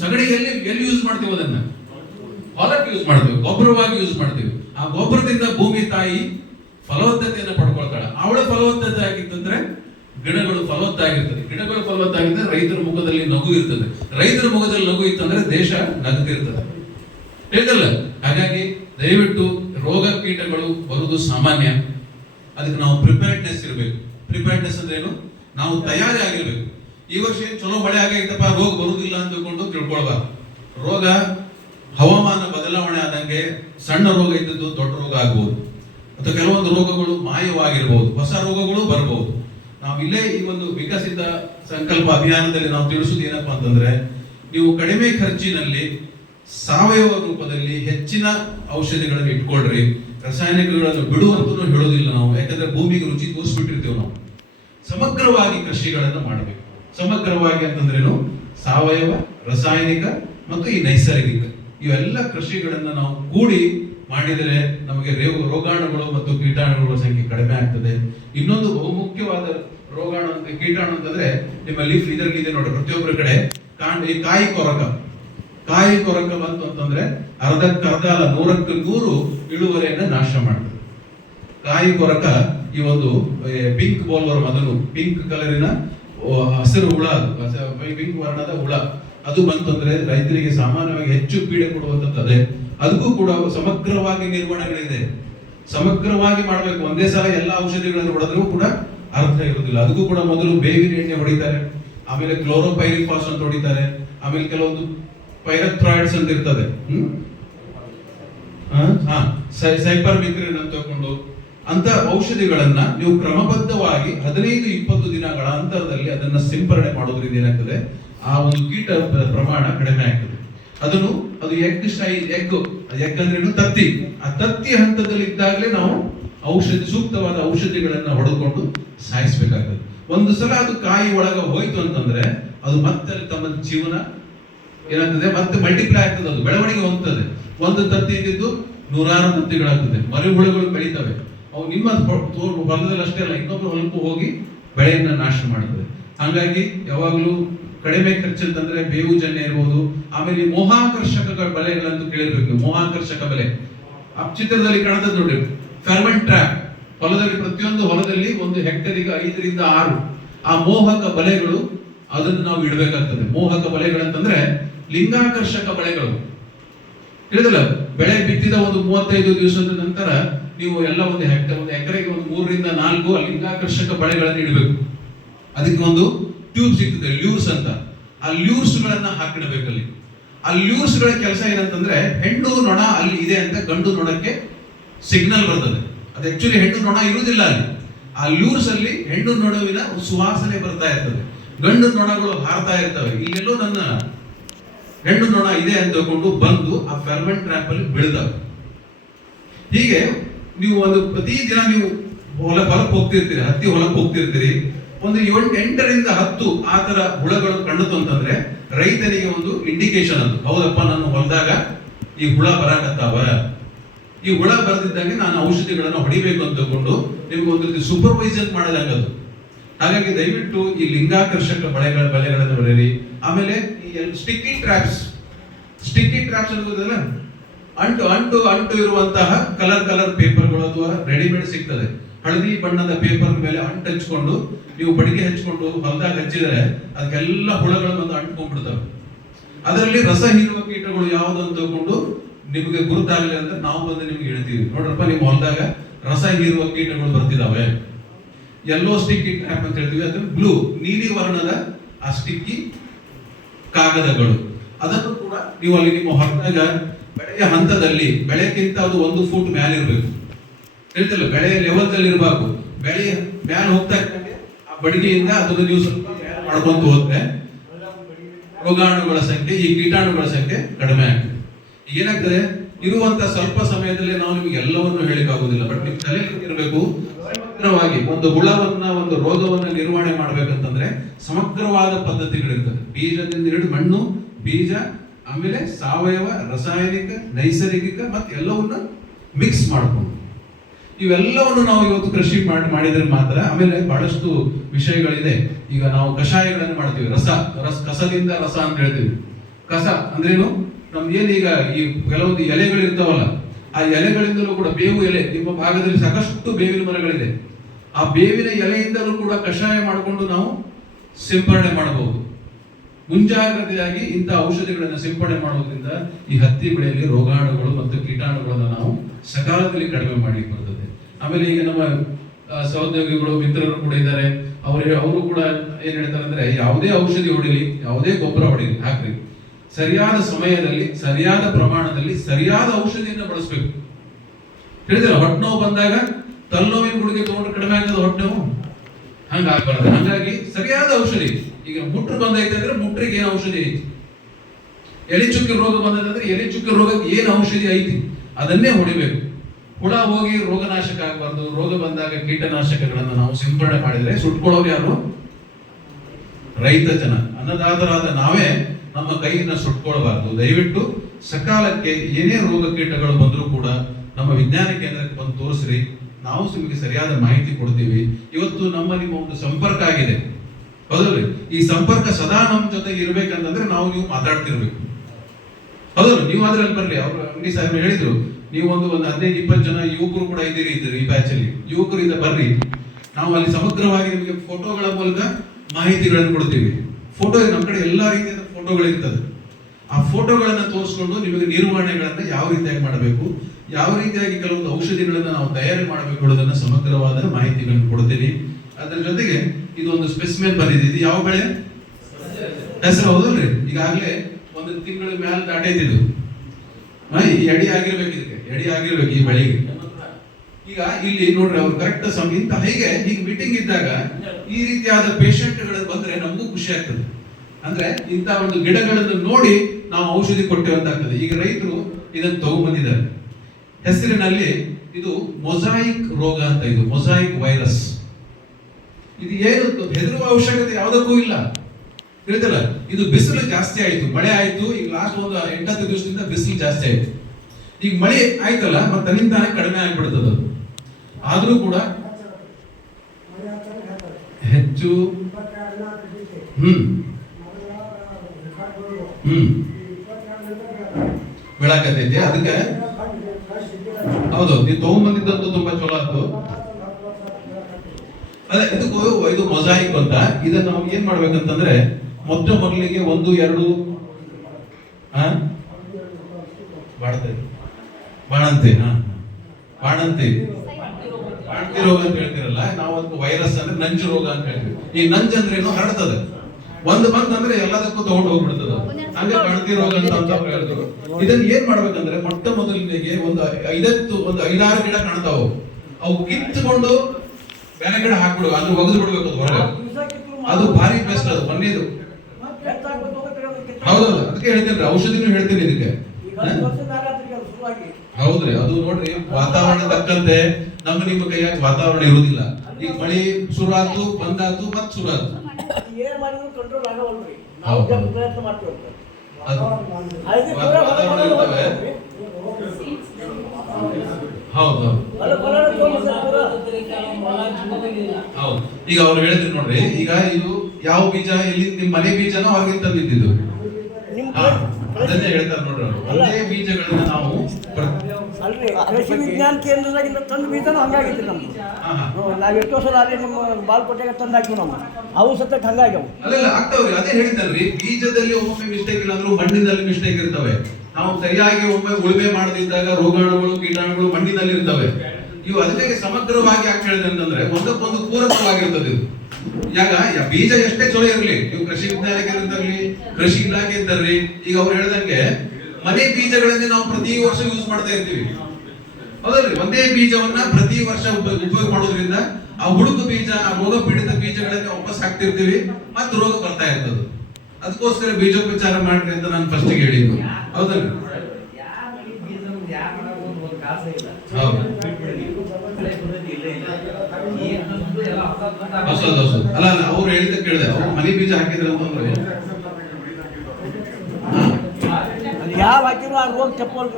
ಸಗಣಿ ಎಲ್ಲಿ ಯೂಸ್ ಮಾಡ್ತೀವಿ? ಅದನ್ನ ಹೊಲಕ್ಕೆ ಯೂಸ್ ಮಾಡ್ತೀವಿ, ಗೊಬ್ಬರವಾಗಿ ಯೂಸ್ ಮಾಡ್ತೀವಿ. ಆ ಗೊಬ್ಬರದಿಂದ ಭೂಮಿ ತಾಯಿ ಫಲವತ್ತತೆಯನ್ನು ಪಡ್ಕೊಳ್ತಾಳೆ. ಅವಳ ಫಲವತ್ತತೆ ಆಗಿತ್ತಂದ್ರೆ ಗಿಡಗಳು ಫಲವತ್ತಾಗಿರ್ತದೆ. ಗಿಡಗಳು ಫಲವತ್ತಾಗಿದ್ದರೆ ರೈತರ ಮುಖದಲ್ಲಿ ನಗು ಇರ್ತದೆ. ರೈತರ ಮುಖದಲ್ಲಿ ನಗು ಇತ್ತಂದ್ರೆ ದೇಶ ನಗದಿರ್ತದೆ, ಹೇಳಿದಲ್ಲ? ಹಾಗಾಗಿ ದಯವಿಟ್ಟು ರೋಗ ಕೀಟಗಳು ಬರುವುದು ಸಾಮಾನ್ಯ. ಅದಕ್ಕೆ ನಾವು ಪ್ರಿಪೇರ್ಡ್ನೆಸ್ ಇರಬೇಕು. ಪ್ರಿಪೇರ್ಡ್ನೆಸ್ ಅಂದ್ರೆ ಏನು? ನಾವು ತಯಾರಿ ಆಗಿರ್ಬೇಕು. ಈ ವರ್ಷ ಚಲೋ ಮಳೆ ಆಗೈತಪ್ಪ, ರೋಗ ಬರುವುದಿಲ್ಲ ಅಂತ ತಿಳ್ಕೊಳ್ಬಾರ್ದು. ರೋಗ ಹವಾಮಾನ ಬದಲಾವಣೆ ಆದಂಗೆ ಸಣ್ಣ ರೋಗ ಇದ್ದದ್ದು ದೊಡ್ಡ ರೋಗ ಆಗಬಹುದು, ಅಥವಾ ಕೆಲವೊಂದು ರೋಗಗಳು ಮಾಯವಾಗಿರಬಹುದು, ಹೊಸ ರೋಗಗಳು ಬರಬಹುದು. ನಾವು ಇಲ್ಲೇ ಈ ಒಂದು ವಿಕಸಿತ ಸಂಕಲ್ಪ ಅಭಿಯಾನದಲ್ಲಿ ನಾವು ತಿಳಿಸುವುದು ಏನಪ್ಪಾ ಅಂತಂದ್ರೆ, ನೀವು ಕಡಿಮೆ ಖರ್ಚಿನಲ್ಲಿ ಸಾವಯವ ರೂಪದಲ್ಲಿ ಹೆಚ್ಚಿನ ಔಷಧಿಗಳನ್ನು ಇಟ್ಕೊಳ್ರಿ. ರಾಸಾಯನಿಕಗಳನ್ನು ಬಿಡುವಂತೂ ಹೇಳೋದಿಲ್ಲ ನಾವು, ಯಾಕಂದ್ರೆ ಭೂಮಿಗೆ ರುಚಿ ತೋರಿಸ್ಬಿಟ್ಟಿರ್ತೀವಿ ನಾವು. ಸಮಗ್ರವಾಗಿ ಕೃಷಿಗಳನ್ನು ಮಾಡಬೇಕು. ಸಮಗ್ರವಾಗಿ ಅಂತಂದ್ರೇನು? ಸಾವಯವ, ರಾಸಾಯನಿಕ ಮತ್ತು ಈ ನೈಸರ್ಗಿಕ ಇವೆಲ್ಲ ಕೃಷಿಗಳನ್ನ ನಾವು ಕೂಡಿ ಮಾಡಿದರೆ ನಮಗೆ ರೋಗಾಣುಗಳು ಮತ್ತು ಕೀಟಾಣುಗಳ ಸಂಖ್ಯೆ ಕಡಿಮೆ ಆಗ್ತದೆ. ಇನ್ನೊಂದು ಬಹುಮುಖ್ಯವಾದ ರೋಗಾಣು ಅಂತ ಕೀಟಾಣು ಅಂತಂದ್ರೆ, ನಿಮ್ಮ ಲೀಫ್ ಇದರಲ್ಲಿ ಇದೆ ನೋಡಿ, ಪ್ರತಿಯೊಬ್ಬರ ಕಡೆ ಈ ಕಾಯಿ ಕೊರಕ ಬಂತು ಅಂತಂದ್ರೆ ಅರ್ಧಕ್ಕರ್ಧ ಅಲ್ಲ 100ಕ್ಕೆ 100 ಇಳುವರಿಯನ್ನ ನಾಶ ಮಾಡ್ತದೆ. ಕಾಯಿ ಕೊರಕ ಈ ಒಂದು ಪಿಂಕ್ ಬೋಲ್ವರ್, ಮೊದಲು ಪಿಂಕ್ ಕಲರಿನ ಹಸಿರು ಹುಳ, ಪಿಂಕ್ ವರ್ಣದ ಹುಳ ಅದು ಬಂತಂದ್ರೆ ರೈತರಿಗೆ ಸಾಮಾನ್ಯವಾಗಿ ಹೆಚ್ಚು ಪೀಡೆ ಕೊಡುವಂತದ್ದೇ. ಅದಕ್ಕೂ ಕೂಡ ಸಮಗ್ರವಾಗಿ ನಿರ್ವಹಣೆಗಳಿದೆ. ಸಮಗ್ರವಾಗಿ ಮಾಡಬೇಕು. ಒಂದೇ ಸಲ ಎಲ್ಲ ಔಷಧಿಗಳನ್ನು ಹೊಡೆದ್ರೂ ಕೂಡ ಅರ್ಥ ಇರುವುದಿಲ್ಲ. ಅದಕ್ಕೂ ಕೂಡ ಮೊದಲು ಬೇವಿನ ಎಣ್ಣೆ ಹೊಡಿತಾರೆ, ಆಮೇಲೆ ಕ್ಲೋರೋಪೈರಿಫಾಸ್ ಅಂತ ಹೊಡಿತಾರೆ, ಆಮೇಲೆ ಕೆಲವೊಂದು ಪೈರಥ್ರಾಯ್ಡ್ಸ್ ಅಂತ ಇರ್ತದೆ, ಸೈಪರ್ಮಿಥ್ರಿನ್ ಅಂತ ತಗೊಂಡು ಅಂತ ಔಷಧಿಗಳನ್ನ ನೀವು ಕ್ರಮಬದ್ಧವಾಗಿ 15-20 ದಿನಗಳ ಅಂತರದಲ್ಲಿ ಅದನ್ನ ಸಿಂಪರಣೆ ಮಾಡೋದ್ರಿಂದ ಏನಾಗ್ತದೆ, ಆ ಒಂದು ಕೀಟ ಪ್ರಮಾಣ ಕಡಿಮೆ ಆಗ್ತದೆ. ಅದು ಎಗ್ ಅಂದ್ರೆ ತತ್ತಿ. ಆ ತತ್ತಿ ಹಂತದಲ್ಲಿ ಇದ್ದಾಗಲೇ ನಾವು ಸೂಕ್ತವಾದ ಔಷಧಿಗಳನ್ನ ಹೊಡೆದುಕೊಂಡು ಸಾಯಿಸಬೇಕಾಗ್ತದೆ. ಒಂದು ಸಲ ಅದು ಕಾಯಿ ಒಳಗ ಹೋಯ್ತು ಅಂತಂದ್ರೆ ಅದು ಮತ್ತೆ ತಮ್ಮ ಜೀವನ ಏನಾಗ್ತದೆ, ಮತ್ತೆ ಮಲ್ಟಿಪ್ಲೈ ಆಗ್ತದೆ, ಅದು ಬೆಳವಣಿಗೆ ಹೊಂದ್ತದೆ. ಒಂದು ತತ್ತಿ ಇದ್ದಿದ್ದು 100 ತತ್ತಿಗಳಾಗ್ತದೆ, ಮರಿಹುಳುಗಳು ಬೆಳೀತವೆ. ಅವು ನಿಮ್ಮ ಹೊಲದಲ್ಲಿ ಅಷ್ಟೇ ಅಲ್ಲ, ಇನ್ನೊಬ್ಬರು ಹೊಲಕ್ಕೂ ಹೋಗಿ ಬೆಳೆಯನ್ನ ನಾಶ ಮಾಡ್ತದೆ. ಹಾಗಾಗಿ ಯಾವಾಗಲೂ ಕಡಿಮೆ ಖರ್ಚಂತಂದ್ರೆ ಬೇವು ಜನ್ಯ ಇರ್ಬೋದು. ಆಮೇಲೆ ಮೋಹಾಕರ್ಷಕ ಬಲೆಗಳಂತೂ ಕೇಳಿರ್ಬೇಕು. ಮೋಹಾಕರ್ಷಕ ಬಲೆ ಆ ಚಿತ್ರದಲ್ಲಿ ಕಾಣುತ್ತದೆ ನೋಡಿ, ಫೆರ್ಮೆಂಟ್ ಟ್ರ್ಯಾಪ್. ಹೊಲದಲ್ಲಿ ಪ್ರತಿಯೊಂದು ಹೊಲದಲ್ಲಿ 1 ಹೆಕ್ಟೇರಿಗೆ 5-6 ಆ ಮೋಹಕ ಬಲೆಗಳು, ಅದನ್ನು ನಾವು ಇಡಬೇಕಾಗ್ತದೆ. ಮೋಹಕ ಬಲೆಗಳಂತಂದ್ರೆ ಲಿಂಗಾಕರ್ಷಕ ಬಲೆಗಳು. ತಿಳಿದಲ್ಲ, ಬೆಳೆ ಬಿತ್ತಿದ ಒಂದು 35 ದಿವಸದ ನಂತರ ನೀವು ಎಲ್ಲ ಒಂದು ಎಕರೆಗೆ 3-4 ಲಿಂಗಾಕರ್ಷಕ ಬಳೆಗಳನ್ನು ಇಡಬೇಕು. ಅದಕ್ಕೆ ಒಂದು ಟ್ಯೂಬ್ ಸಿಗ್ತದೆ, ಲ್ಯೂರ್ಸ್ ಅಂತ. ಆ ಲ್ಯೂರ್ಸ್ ಗಳನ್ನ ಹಾಕಿಡಬೇಕಲ್ಲಿ. ಆ ಲ್ಯೂರ್ಸ್ ಗಳ ಕೆಲಸ ಏನಂತಂದ್ರೆ, ಹೆಣ್ಣು ನೊಣ ಅಲ್ಲಿ ಇದೆ ಅಂತ ಗಂಡು ನೊಣಕ್ಕೆ ಸಿಗ್ನಲ್ ಬರ್ತದೆ. ಅದು ಆಕ್ಚುಲಿ ಹೆಣ್ಣು ನೊಣ ಇರುವುದಿಲ್ಲ ಅಲ್ಲಿ. ಆ ಲ್ಯೂರ್ಸ್ ಅಲ್ಲಿ ಹೆಣ್ಣು ನೊಣವಿನ ಸುವಾಸನೆ ಬರ್ತಾ ಇರ್ತದೆ, ಗಂಡು ನೊಣಗಳು ಹಾರ್ತಾ ಇರ್ತವೆ. ಇಲ್ಲೆಲ್ಲೋ ನನ್ನ ಹೆಣ್ಣು ನೊಣ ಇದೆ ಅಂತ ತಿಳ್ಕೊಂಡು ಬಂದು ಆ ಫೆರ್ಮೆಂಟ್ ಟ್ರ್ಯಾಪ್ ಅಲ್ಲಿ ಬೀಳ್ತವೆ. ಹೀಗೆ ನೀವು ಪ್ರತಿದಿನ ನೀವು ಹೊಲಕ್ಕೆ ಹೋಗ್ತಿರ್ತೀರಿ, ಹತ್ತಿ ಹೊಲಕ್ಕೆ ಹೋಗ್ತಿರ್ತೀರಿ, ಒಂದು 8-10 ಆ ತರ ಹುಳಗಳು ಕಂಡುತ್ತು ಅಂತಂದ್ರೆ ರೈತನಿಗೆ ಒಂದು ಇಂಡಿಕೇಶನ್ ಅದು, ಹೌದಪ್ಪ ನನ್ನ ಹೊಲದಾಗ ಈ ಹುಳ ಬರಾಕತ್ತಾವ, ಈ ಹುಳ ಬರದಿದ್ದಂಗೆ ನಾನು ಔಷಧಿಗಳನ್ನು ಹೊಡಿಬೇಕು ಅಂತ ತಿಳ್ಕೊಂಡು ನಿಮ್ಗೆ ಒಂದು ರೀತಿ ಸೂಪರ್ವೈಸರ್ ಮಾಡೋದಾಗದು. ಹಾಗಾಗಿ ದಯವಿಟ್ಟು ಈ ಲಿಂಗಾಕರ್ಷಕ ಬಲೆಗಳನ್ನು ಬರೆಯಿರಿ. ಆಮೇಲೆ ಈ ಸ್ಟಿಕ್ಕಿ ಟ್ರ್ಯಾಪ್ಸ್ ಅನ್ನೋದಲ್ಲ, ಅಂಟು ಇರುವಂತಹ ಕಲರ್ ಪೇಪರ್ಗಳು ಅಥವಾ ರೆಡಿಮೇಡ್ ಸಿಗ್ತದೆ. ಹಳದಿ ಬಣ್ಣದ ಪೇಪರ್ ಮೇಲೆ ಅಂಟು ಹಚ್ಕೊಂಡು ನೀವು ಬಡಿಗೆ ಹಚ್ಕೊಂಡು ಹೊಲದಾಗ ಹಚ್ಚಿದರೆ ಅದಕ್ಕೆಲ್ಲ ಹುಳಗಳು ಬಂದು ಅಂಟ್ಕೊಂಡ್ಬಿಡ್ತವೆ. ಅದರಲ್ಲಿ ರಸ ಹೀರುವ ಕೀಟಗಳು ಯಾವ್ದು ಅಂತ ತಿಳ್ಕೊಂಡು ನಿಮಗೆ ಗುರುತಾಗಲಿ ಅಂತ ನಾವು ಬಂದು ನಿಮ್ಗೆ ಹೇಳ್ತೀವಿ. ನೋಡ್ರಪ್ಪ, ನಿಮ್ಮ ಹೊಲದಾಗ ರಸ ಹೀರುವ ಕೀಟಗಳು ಬರ್ತಿದಾವೆ. ಯೆಲ್ಲೋ ಸ್ಟಿಕ್ಕಿ ಟ್ರ್ಯಾಪ್ ಅಂತ ಹೇಳ್ತೀವಿ. ಅದು ಬ್ಲೂ, ನೀಲಿ ವರ್ಣದ ಆ ಸ್ಟಿಕ್ಕಿ ಕಾಗದಗಳು. ಅದನ್ನು ಕೂಡ ನೀವು ಅಲ್ಲಿ ನಿಮ್ಮ ಹೊಲದಾಗ ಬೆಳೆಯ ಹಂತದಲ್ಲಿ, ಬೆಳೆಗಿಂತ ಅದು 1 ಫೂಟ್ ಮೇಲೆ ಇರಬೇಕು. ಹೇಳ್ತಿಲ್ಲ, ಬೆಳೆಯ ಲೆವೆಲ್ದಲ್ಲಿ ಇರಬೇಕು. ಬೆಳೆಯ ಮ್ಯಾಲ ಹೋಗ್ತಾ ಇದ್ದಂಗೆ ಆ ಬಡಿಗೆಯಿಂದ ಅದನ್ನು ನೀವು ಸ್ವಲ್ಪ ಮಾಡ್ಕೊಂತ ಹೋದ್ರೆ ರೋಗಾಣುಗಳ ಸಂಖ್ಯೆ, ಈ ಕೀಟಾಣುಗಳ ಸಂಖ್ಯೆ ಕಡಿಮೆ ಆಗ್ತದೆ. ಏನಾಗ್ತದೆ, ಇರುವಂತ ಸ್ವಲ್ಪ ಸಮಯದಲ್ಲಿ ನಾವು ನಿಮ್ಗೆ ಎಲ್ಲವನ್ನು ಹೇಳಿಕ್ ಆಗುದಿಲ್ಲ. ಬಟ್ ನಿಮ್ ತಲೆಯಲ್ಲಿ ಇರಬೇಕು, ಸಮಗ್ರವಾಗಿ ಒಂದು ಹುಳವನ್ನ ಒಂದು ರೋಗವನ್ನ ನಿರ್ವಹಣೆ ಮಾಡ್ಬೇಕಂತಂದ್ರೆ ಸಮಗ್ರವಾದ ಪದ್ಧತಿಗಳಿರ್ತದೆ. ಬೀಜದಿಂದ ಹಿಡಿದು ಮಣ್ಣು, ಬೀಜ, ಆಮೇಲೆ ಸಾವಯವ, ರಾಸಾಯನಿಕ, ನೈಸರ್ಗಿಕ ಮತ್ತೆ ಎಲ್ಲವನ್ನ ಮಿಕ್ಸ್ ಮಾಡ್ಕೊಂಡು ಇವೆಲ್ಲವನ್ನು ನಾವು ಇವತ್ತು ಕೃಷಿ ಮಾಡಿದ್ರೆ ಮಾತ್ರ. ಆಮೇಲೆ ಬಹಳಷ್ಟು ವಿಷಯಗಳಿದೆ. ಈಗ ನಾವು ಕಷಾಯಗಳನ್ನು ಮಾಡ್ತೀವಿ, ಕಸದಿಂದ ರಸ ಅಂತ ಹೇಳ್ತೀವಿ. ಕಸ ಅಂದ್ರೇನು? ನಮ್ದು ಏನೀಗ ಈ ಕೆಲವೊಂದು ಎಲೆಗಳು ಇರ್ತಾವಲ್ಲ, ಆ ಎಲೆಗಳಿಂದಲೂ ಕೂಡ, ಬೇವು ಎಲೆ, ನಿಮ್ಮ ಭಾಗದಲ್ಲಿ ಸಾಕಷ್ಟು ಬೇವಿನ ಮರಗಳಿದೆ, ಆ ಬೇವಿನ ಎಲೆಯಿಂದಲೂ ಕೂಡ ಕಷಾಯ ಮಾಡಿಕೊಂಡು ನಾವು ಸಿಂಪರಣೆ ಮಾಡಬಹುದು. ಮುಂಜಾಗ್ರತೆಯಾಗಿ ಇಂಥ ಔಷಧಿಗಳನ್ನು ಸಿಂಪಡಣೆ ಮಾಡೋದ್ರಿಂದ ಈ ಹತ್ತಿ ಬೆಳೆಯಲ್ಲಿ ರೋಗಾಣುಗಳು ಮತ್ತು ಕೀಟಾಣುಗಳನ್ನು ನಾವು ಸಕಾಲದಲ್ಲಿ ಕಡಿಮೆ ಮಾಡಲಿಕ್ಕೆ ಬರ್ತದೆ. ಆಮೇಲೆ ಈಗ ನಮ್ಮ ಸಹೋದ್ಯೋಗಿಗಳು, ಮಿತ್ರರು ಕೂಡ ಇದ್ದಾರೆ. ಅವರು ಕೂಡ ಏನ್ ಹೇಳ್ತಾರೆ ಅಂದ್ರೆ, ಯಾವುದೇ ಔಷಧಿ ಹೊಡಿಲಿ, ಯಾವುದೇ ಗೊಬ್ಬರ ಹೊಡಿಲಿ, ಹಾಕ್ರಿ, ಸರಿಯಾದ ಸಮಯದಲ್ಲಿ, ಸರಿಯಾದ ಪ್ರಮಾಣದಲ್ಲಿ, ಸರಿಯಾದ ಔಷಧಿಯನ್ನು ಬಳಸಬೇಕು. ಹೇಳಿದ್ರೆ ಹೊಟ್ಟೆ ನೋವು ಬಂದಾಗ ತಲೆನೋವಿನ ಗುಳಿಗೆ ತಗೊಂಡ್ರೆ ಕಡಿಮೆ ಆಗ್ತದೆ ಹೊಟ್ಟೆ ನೋವು, ಹಂಗ ಆಗ್ಬಾರ್ದು. ಹಾಗಾಗಿ ಸರಿಯಾದ ಔಷಧಿ. ಈಗ ಮುಟ್ರು ಬಂದೈತೆ ಅಂದ್ರೆ ಮುಟ್ರಿಗೆ ಏನು ಔಷಧಿ ಐತಿ, ಎಲೆ ಚುಕ್ಕಿ ರೋಗ ಬಂದದಂದ್ರೆ ಎಲೆ ಚುಕ್ಕಿ ರೋಗಕ್ಕೆ ಏನು ಔಷಧಿ ಐತಿ ಅದನ್ನೇ ಹೊಡಿಬೇಕು. ಹುಳ ಹೋಗಿ ರೋಗನಾಶಕ ಆಗಬಾರ್ದು. ರೋಗ ಬಂದಾಗ ಕೀಟನಾಶಕಗಳನ್ನು ನಾವು ಸಿಂಪಡಣೆ ಮಾಡಿದ್ರೆ ಸುಟ್ಕೊಳ್ಳೋರು ಯಾರು? ರೈತ ಜನ, ಅನ್ನದಾತರಾದ ನಾವೇ ನಮ್ಮ ಕೈಯಿಂದ ಸುಟ್ಕೊಳ್ಬಾರ್ದು. ದಯವಿಟ್ಟು ಸಕಾಲಕ್ಕೆ ಏನೇ ರೋಗ ಕೀಟಗಳು ಬಂದರೂ ಕೂಡ ನಮ್ಮ ವಿಜ್ಞಾನ ಕೇಂದ್ರಕ್ಕೆ ಬಂದು ತೋರಿಸ್ರಿ, ನಾವು ನಿಮಗೆ ಸರಿಯಾದ ಮಾಹಿತಿ ಕೊಡ್ತೀವಿ. ಇವತ್ತು ನಿಮ್ಮ ಒಂದು ಸಂಪರ್ಕ ಆಗಿದೆ, ಹೌದಲ್ರಿ? ಈ ಸಂಪರ್ಕ ಸದಾ ನಮ್ಮ ಜೊತೆಗೆ ಇರ್ಬೇಕಂತಂದ್ರೆ ನೀವು ಮಾತಾಡ್ತಿರ್ಬೇಕು, ಹೌದಲ್ಲ? ನೀವು ಅದ್ರಲ್ಲಿ ಬರ್ಲಿ. ಅವ್ರು ಅಂಗಡಿ ಸಾಹೇಬ್ ಹೇಳಿದ್ರು, ನೀವು ಒಂದು 15-20 ಜನ ಯುವಕರು ಕೂಡ ಇದ್ದೀರಿ ಈ ಬ್ಯಾಚ್ ಅಲ್ಲಿ. ಯುವಕರಿಂದ ಬರ್ರಿ, ನಾವು ಅಲ್ಲಿ ಸಮಗ್ರವಾಗಿ ನಿಮಗೆ ಫೋಟೋಗಳ ಮೂಲಕ ಮಾಹಿತಿಗಳನ್ನು ಕೊಡ್ತೀವಿ. ಫೋಟೋ ನಮ್ಮ ಕಡೆ ಎಲ್ಲಾ ರೀತಿಯ ಫೋಟೋಗಳಿರ್ತದೆ. ಆ ಫೋಟೋಗಳನ್ನ ತೋರಿಸ್ಕೊಂಡು ನಿಮಗೆ ನಿರ್ವಹಣೆಗಳನ್ನ ಯಾವ ರೀತಿಯಾಗಿ ಮಾಡಬೇಕು, ಯಾವ ರೀತಿಯಾಗಿ ಕೆಲವೊಂದು ಔಷಧಿಗಳನ್ನ ನಾವು ತಯಾರಿ ಮಾಡಬೇಕು ಅನ್ನೋದನ್ನ ಸಮಗ್ರವಾದ ಮಾಹಿತಿಗಳನ್ನು ಕೊಡ್ತೀನಿ. ಅದರ ಜೊತೆಗೆ ಇದೊಂದು ಸ್ಪೆಸಿಮೆನ್ ಬಂದಿದೆ. ಇದು ಯಾವ ಬೆಳೆ? ಹೆಸರು, ಹೌದಲ್ರಿ? ಈಗಾಗಲೇ 1 ತಿಂಗಳ ಮೇಲೆ ದಾಟೈತಿದ್ದು. ಎಡಿ ಆಗಿರ್ಬೇಕು, ಇದಕ್ಕೆ ಎಡಿ ಆಗಿರ್ಬೇಕು ಈ ಬೆಳೆಗೆ. ಈಗ ಇಲ್ಲಿ ನೋಡ್ರಿ, ಅವ್ರು ಕರೆಕ್ಟ್ ಇಂತ ಹೀಗೆ ಮೀಟಿಂಗ್ ಇದ್ದಾಗ ಈ ರೀತಿಯಾದ ಪೇಷಂಟ್ಗಳು ಬಂದ್ರೆ ನಮಗೂ ಖುಷಿ ಆಗ್ತದೆ. ಅಂದ್ರೆ ಇಂತ ಒಂದು ಗಿಡಗಳನ್ನು ನೋಡಿ ನಾವು ಔಷಧಿ ಕೊಟ್ಟೇವೆ ಅಂತ ಆಗ್ತದೆ. ಈಗ ರೈತರು ಇದನ್ನು ತಗೊಂಡ್ಬಂದಿದ್ದಾರೆ. ಹೆಸರಿನಲ್ಲಿ ಇದು ಮೊಸಾಯಿಕ್ ರೋಗ ಅಂತ, ಇದು ಮೊಸಾಯಿಕ್ ವೈರಸ್. ಇದು ಏನು ಹೆದರುವ ಅವಶ್ಯಕತೆ ಯಾವುದಕ್ಕೂ ಇಲ್ಲ, ತಿಳಿತಲ್ಲ? ಇದು ಬಿಸಿಲು ಜಾಸ್ತಿ ಆಯ್ತು, ಮಳೆ ಆಯ್ತು. ಈಗ ಲಾಸ್ಟ್ ಒಂದು 8-10 ದಿವಸದಿಂದ ಬಿಸಿಲು ಜಾಸ್ತಿ ಆಯ್ತು. ಈಗ ಮಳೆ ಆಯ್ತಲ್ಲ, ಮತ್ತೆ ತನ್ನಿಂದಾನೆ ಕಡಿಮೆ ಆಗ್ಬಿಡ್ತದ. ಆದ್ರೂ ಕೂಡ ಹೆಚ್ಚು ಬೆಳಕತೈತಿ. ಅದಕ್ಕೆ ಹೌದು, ನೀವು ತಗೊಂಡ್ಬಂದಿದ್ದಂತೂ ತುಂಬಾ ಚಲೋ ಆಯ್ತು. ಅದೇ ಇದು ಮೊಸಾಯಿಕ್ ಅಂತ. ಇದನ್ನ ನಾವು ಏನ್ ಮಾಡ್ಬೇಕಂತಂದ್ರೆ, ಮೊದಲಿಗೆ 1-2 ಬಾಣಂತಿ ರೋಗ ಅಂತ ಹೇಳ್ತಿರಲ್ಲ ನಾವು, ಅದಕ್ಕೆ ವೈರಸ್ ಅಂದ್ರೆ ನಂಜು ರೋಗ ಅಂತ ಹೇಳ್ತೀವಿ. ಈ ನಂಜು ಅಂದ್ರೆ ಏನು? ಹರಡ್ತದೆ. ಒಂದು ಬಂತಂದ್ರೆ ಎಲ್ಲದಕ್ಕೂ ತಗೊಂಡು ಹೋಗ್ಬಿಡ್ತದ. ಹಂಗೆ ಬಾಣಂತಿ ರೋಗ ಅಂತ ಹೇಳಿದ್ರು. ಇದನ್ನ ಏನ್ ಮಾಡ್ಬೇಕಂದ್ರೆ, ಮೊದಲಿಗೆ ಒಂದು 5-6 ಗಿಡ ಕಾಣ್ತಾವ, ಅವು ಕಿತ್ತುಕೊಂಡು ಬೇರೆ ಗಿಡ ಹಾಕ್ಬಿಡುವ, ಅಂದ್ರೆ ಒಗೆದು ಬಿಡ್ಬೇಕು ಅದು ಹೊರಗೆ. ಅದು ಭಾರಿ ಬೆಸ್ಟ್. ಅದು ಮೊನ್ನೆದು ಹೌದಲ್ಲ? ಅದಕ್ಕೆ ಹೇಳ್ತೀನಿ, ಔಷಧಿನೂ ಹೇಳ್ತೀನಿ ಇದಕ್ಕೆ. ಹೌದ್ರಿ, ಅದು ನೋಡ್ರಿ, ವಾತಾವರಣ ತಕ್ಕಂತೆ ನಿಮ್ಮ ಕೈಯಾಗ ವಾತಾವರಣ ಇರುವುದಿಲ್ಲ. ಈಗ ಮಳಿ ಶುರುವಾತು, ಬಂದಾತು, ಮತ್ ಶುರುವಾತು. ಹೌದು, ಹೌದು. ಈಗ ಅವ್ರು ಹೇಳಿದ್ರು ನೋಡ್ರಿ, ಈಗ ಇದು ಯಾವ ಬೀಜ, ಇಲ್ಲಿ ನಿಮ್ ಮನೆ ಬೀಜನ ಹೊರಗೆ ತಂದಿದ್ದು, ಅದನ್ನೇ ಹೇಳ್ತಾರೆ ನೋಡ್ರಿ. ಒಂದೇ ಬೀಜಗಳನ್ನ ನಾವು ಕೃಷಿ ವಿಜ್ಞಾನ ಕೇಂದ್ರದಾಗಿಂದ ತಂದು ಬೀಜನೂ ಹಂಗಾಗಿತ್ತು ನಮ್ದು. ನಾವ್ ಎಷ್ಟೋ ಸಲ ಅಲ್ಲಿ ನಮ್ಮ ಬಾಲ್ಕೋಟೆಗೆ ತಂದು ಹಾಕಿವಿ, ನಮ್ಮ ಅವು ಸತ್ತಕ್ಕೆ ಹಂಗಾಗ್ಯಾವ. ಅಲ್ಲೆಲ್ಲ ಆಗ್ತಾವ್ರಿ. ಅದೇ ಹೇಳಿದ್ನಲ್ರಿ, ಬೀಜದಲ್ಲಿ ಒಮ್ಮೆ ಮಿಸ್ಟೇಕ್ ಇಲ್ಲ ಅಂದ್ರೂ ಮಣ್ಣಿನಲ್ಲಿ ಮಿಸ್ಟೇಕ್ ಇರ್ತವೆ. ನಾವು ಸರಿಯಾಗಿ ಒಮ್ಮೆ ಉಳುಮೆ ಮಾಡದಿದ್ದಾಗ ರೋಗಾಣುಗಳು, ಕೀಟಾಣುಗಳು ಮಣ್ಣಿನಲ್ಲಿ ಇರ್ತವೆ. ಇವು ಅದಕ್ಕೆ ಸಮಗ್ರವಾಗಿ ಯಾಕೆ ಹೇಳಿದೆ ಅಂತಂದ್ರೆ, ಒಂದಕ್ಕೊಂದು ಪೂರಕವಾಗಿರ್ತದೆ ಇದು. ಬೀಜ ಎಷ್ಟೇ ಚಲೋ ಇರಲಿ, ನೀವು ಕೃಷಿ ವಿಜ್ಞಾನ ಕೇಂದ್ರದಲ್ಲಿ, ಕೃಷಿ ಇಲಾಖೆ ಇದ್ದಾರ್ರಿ. ಈಗ ಅವ್ರು ಹೇಳ್ದಂಗೆ ಮನೆ ಬೀಜಗಳನ್ನೇ ನಾವು ಪ್ರತಿ ವರ್ಷ ಯೂಸ್ ಮಾಡ್ತಾ ಇರ್ತೀವಿ, ಹೌದಲ್ರಿ? ಒಂದೇ ಬೀಜವನ್ನ ಪ್ರತಿ ವರ್ಷ ಉಪಯೋಗ ಮಾಡೋದ್ರಿಂದ ಆ ಹುಡುಕು ಬೀಜ, ಆ ರೋಗ ಪೀಡಿತ ಬೀಜಗಳನ್ನ ವಾಪಸ್ ಹಾಕ್ತಿರ್ತೀವಿ, ಮತ್ತೆ ರೋಗ ಬರ್ತಾ ಇರ್ತದೆ. ಅದಕ್ಕೋಸ್ಕರ ಬೀಜೋಪಚಾರ ಮಾಡ್ರಿ ಅಂತ ನಾನು ಫಸ್ಟ್ ಹೇಳಿದ್ದು, ಹೌದಲ್ರಿ? ಹೌದು. ಹೊಸದು ಅಲ್ಲ ಅಲ್ಲ ಅವ್ರು ಹೇಳಿದ ಕೇಳಿದೆ ಅವ್ರು ಮನೆ ಬೀಜ ಹಾಕಿದ್ರು ಅಂತಂದ್ರೆ ಅದು ಯಾವ ಹಾಕಿದ್ರು ಆ ರೋಗ ಚಪ್ಪಲ್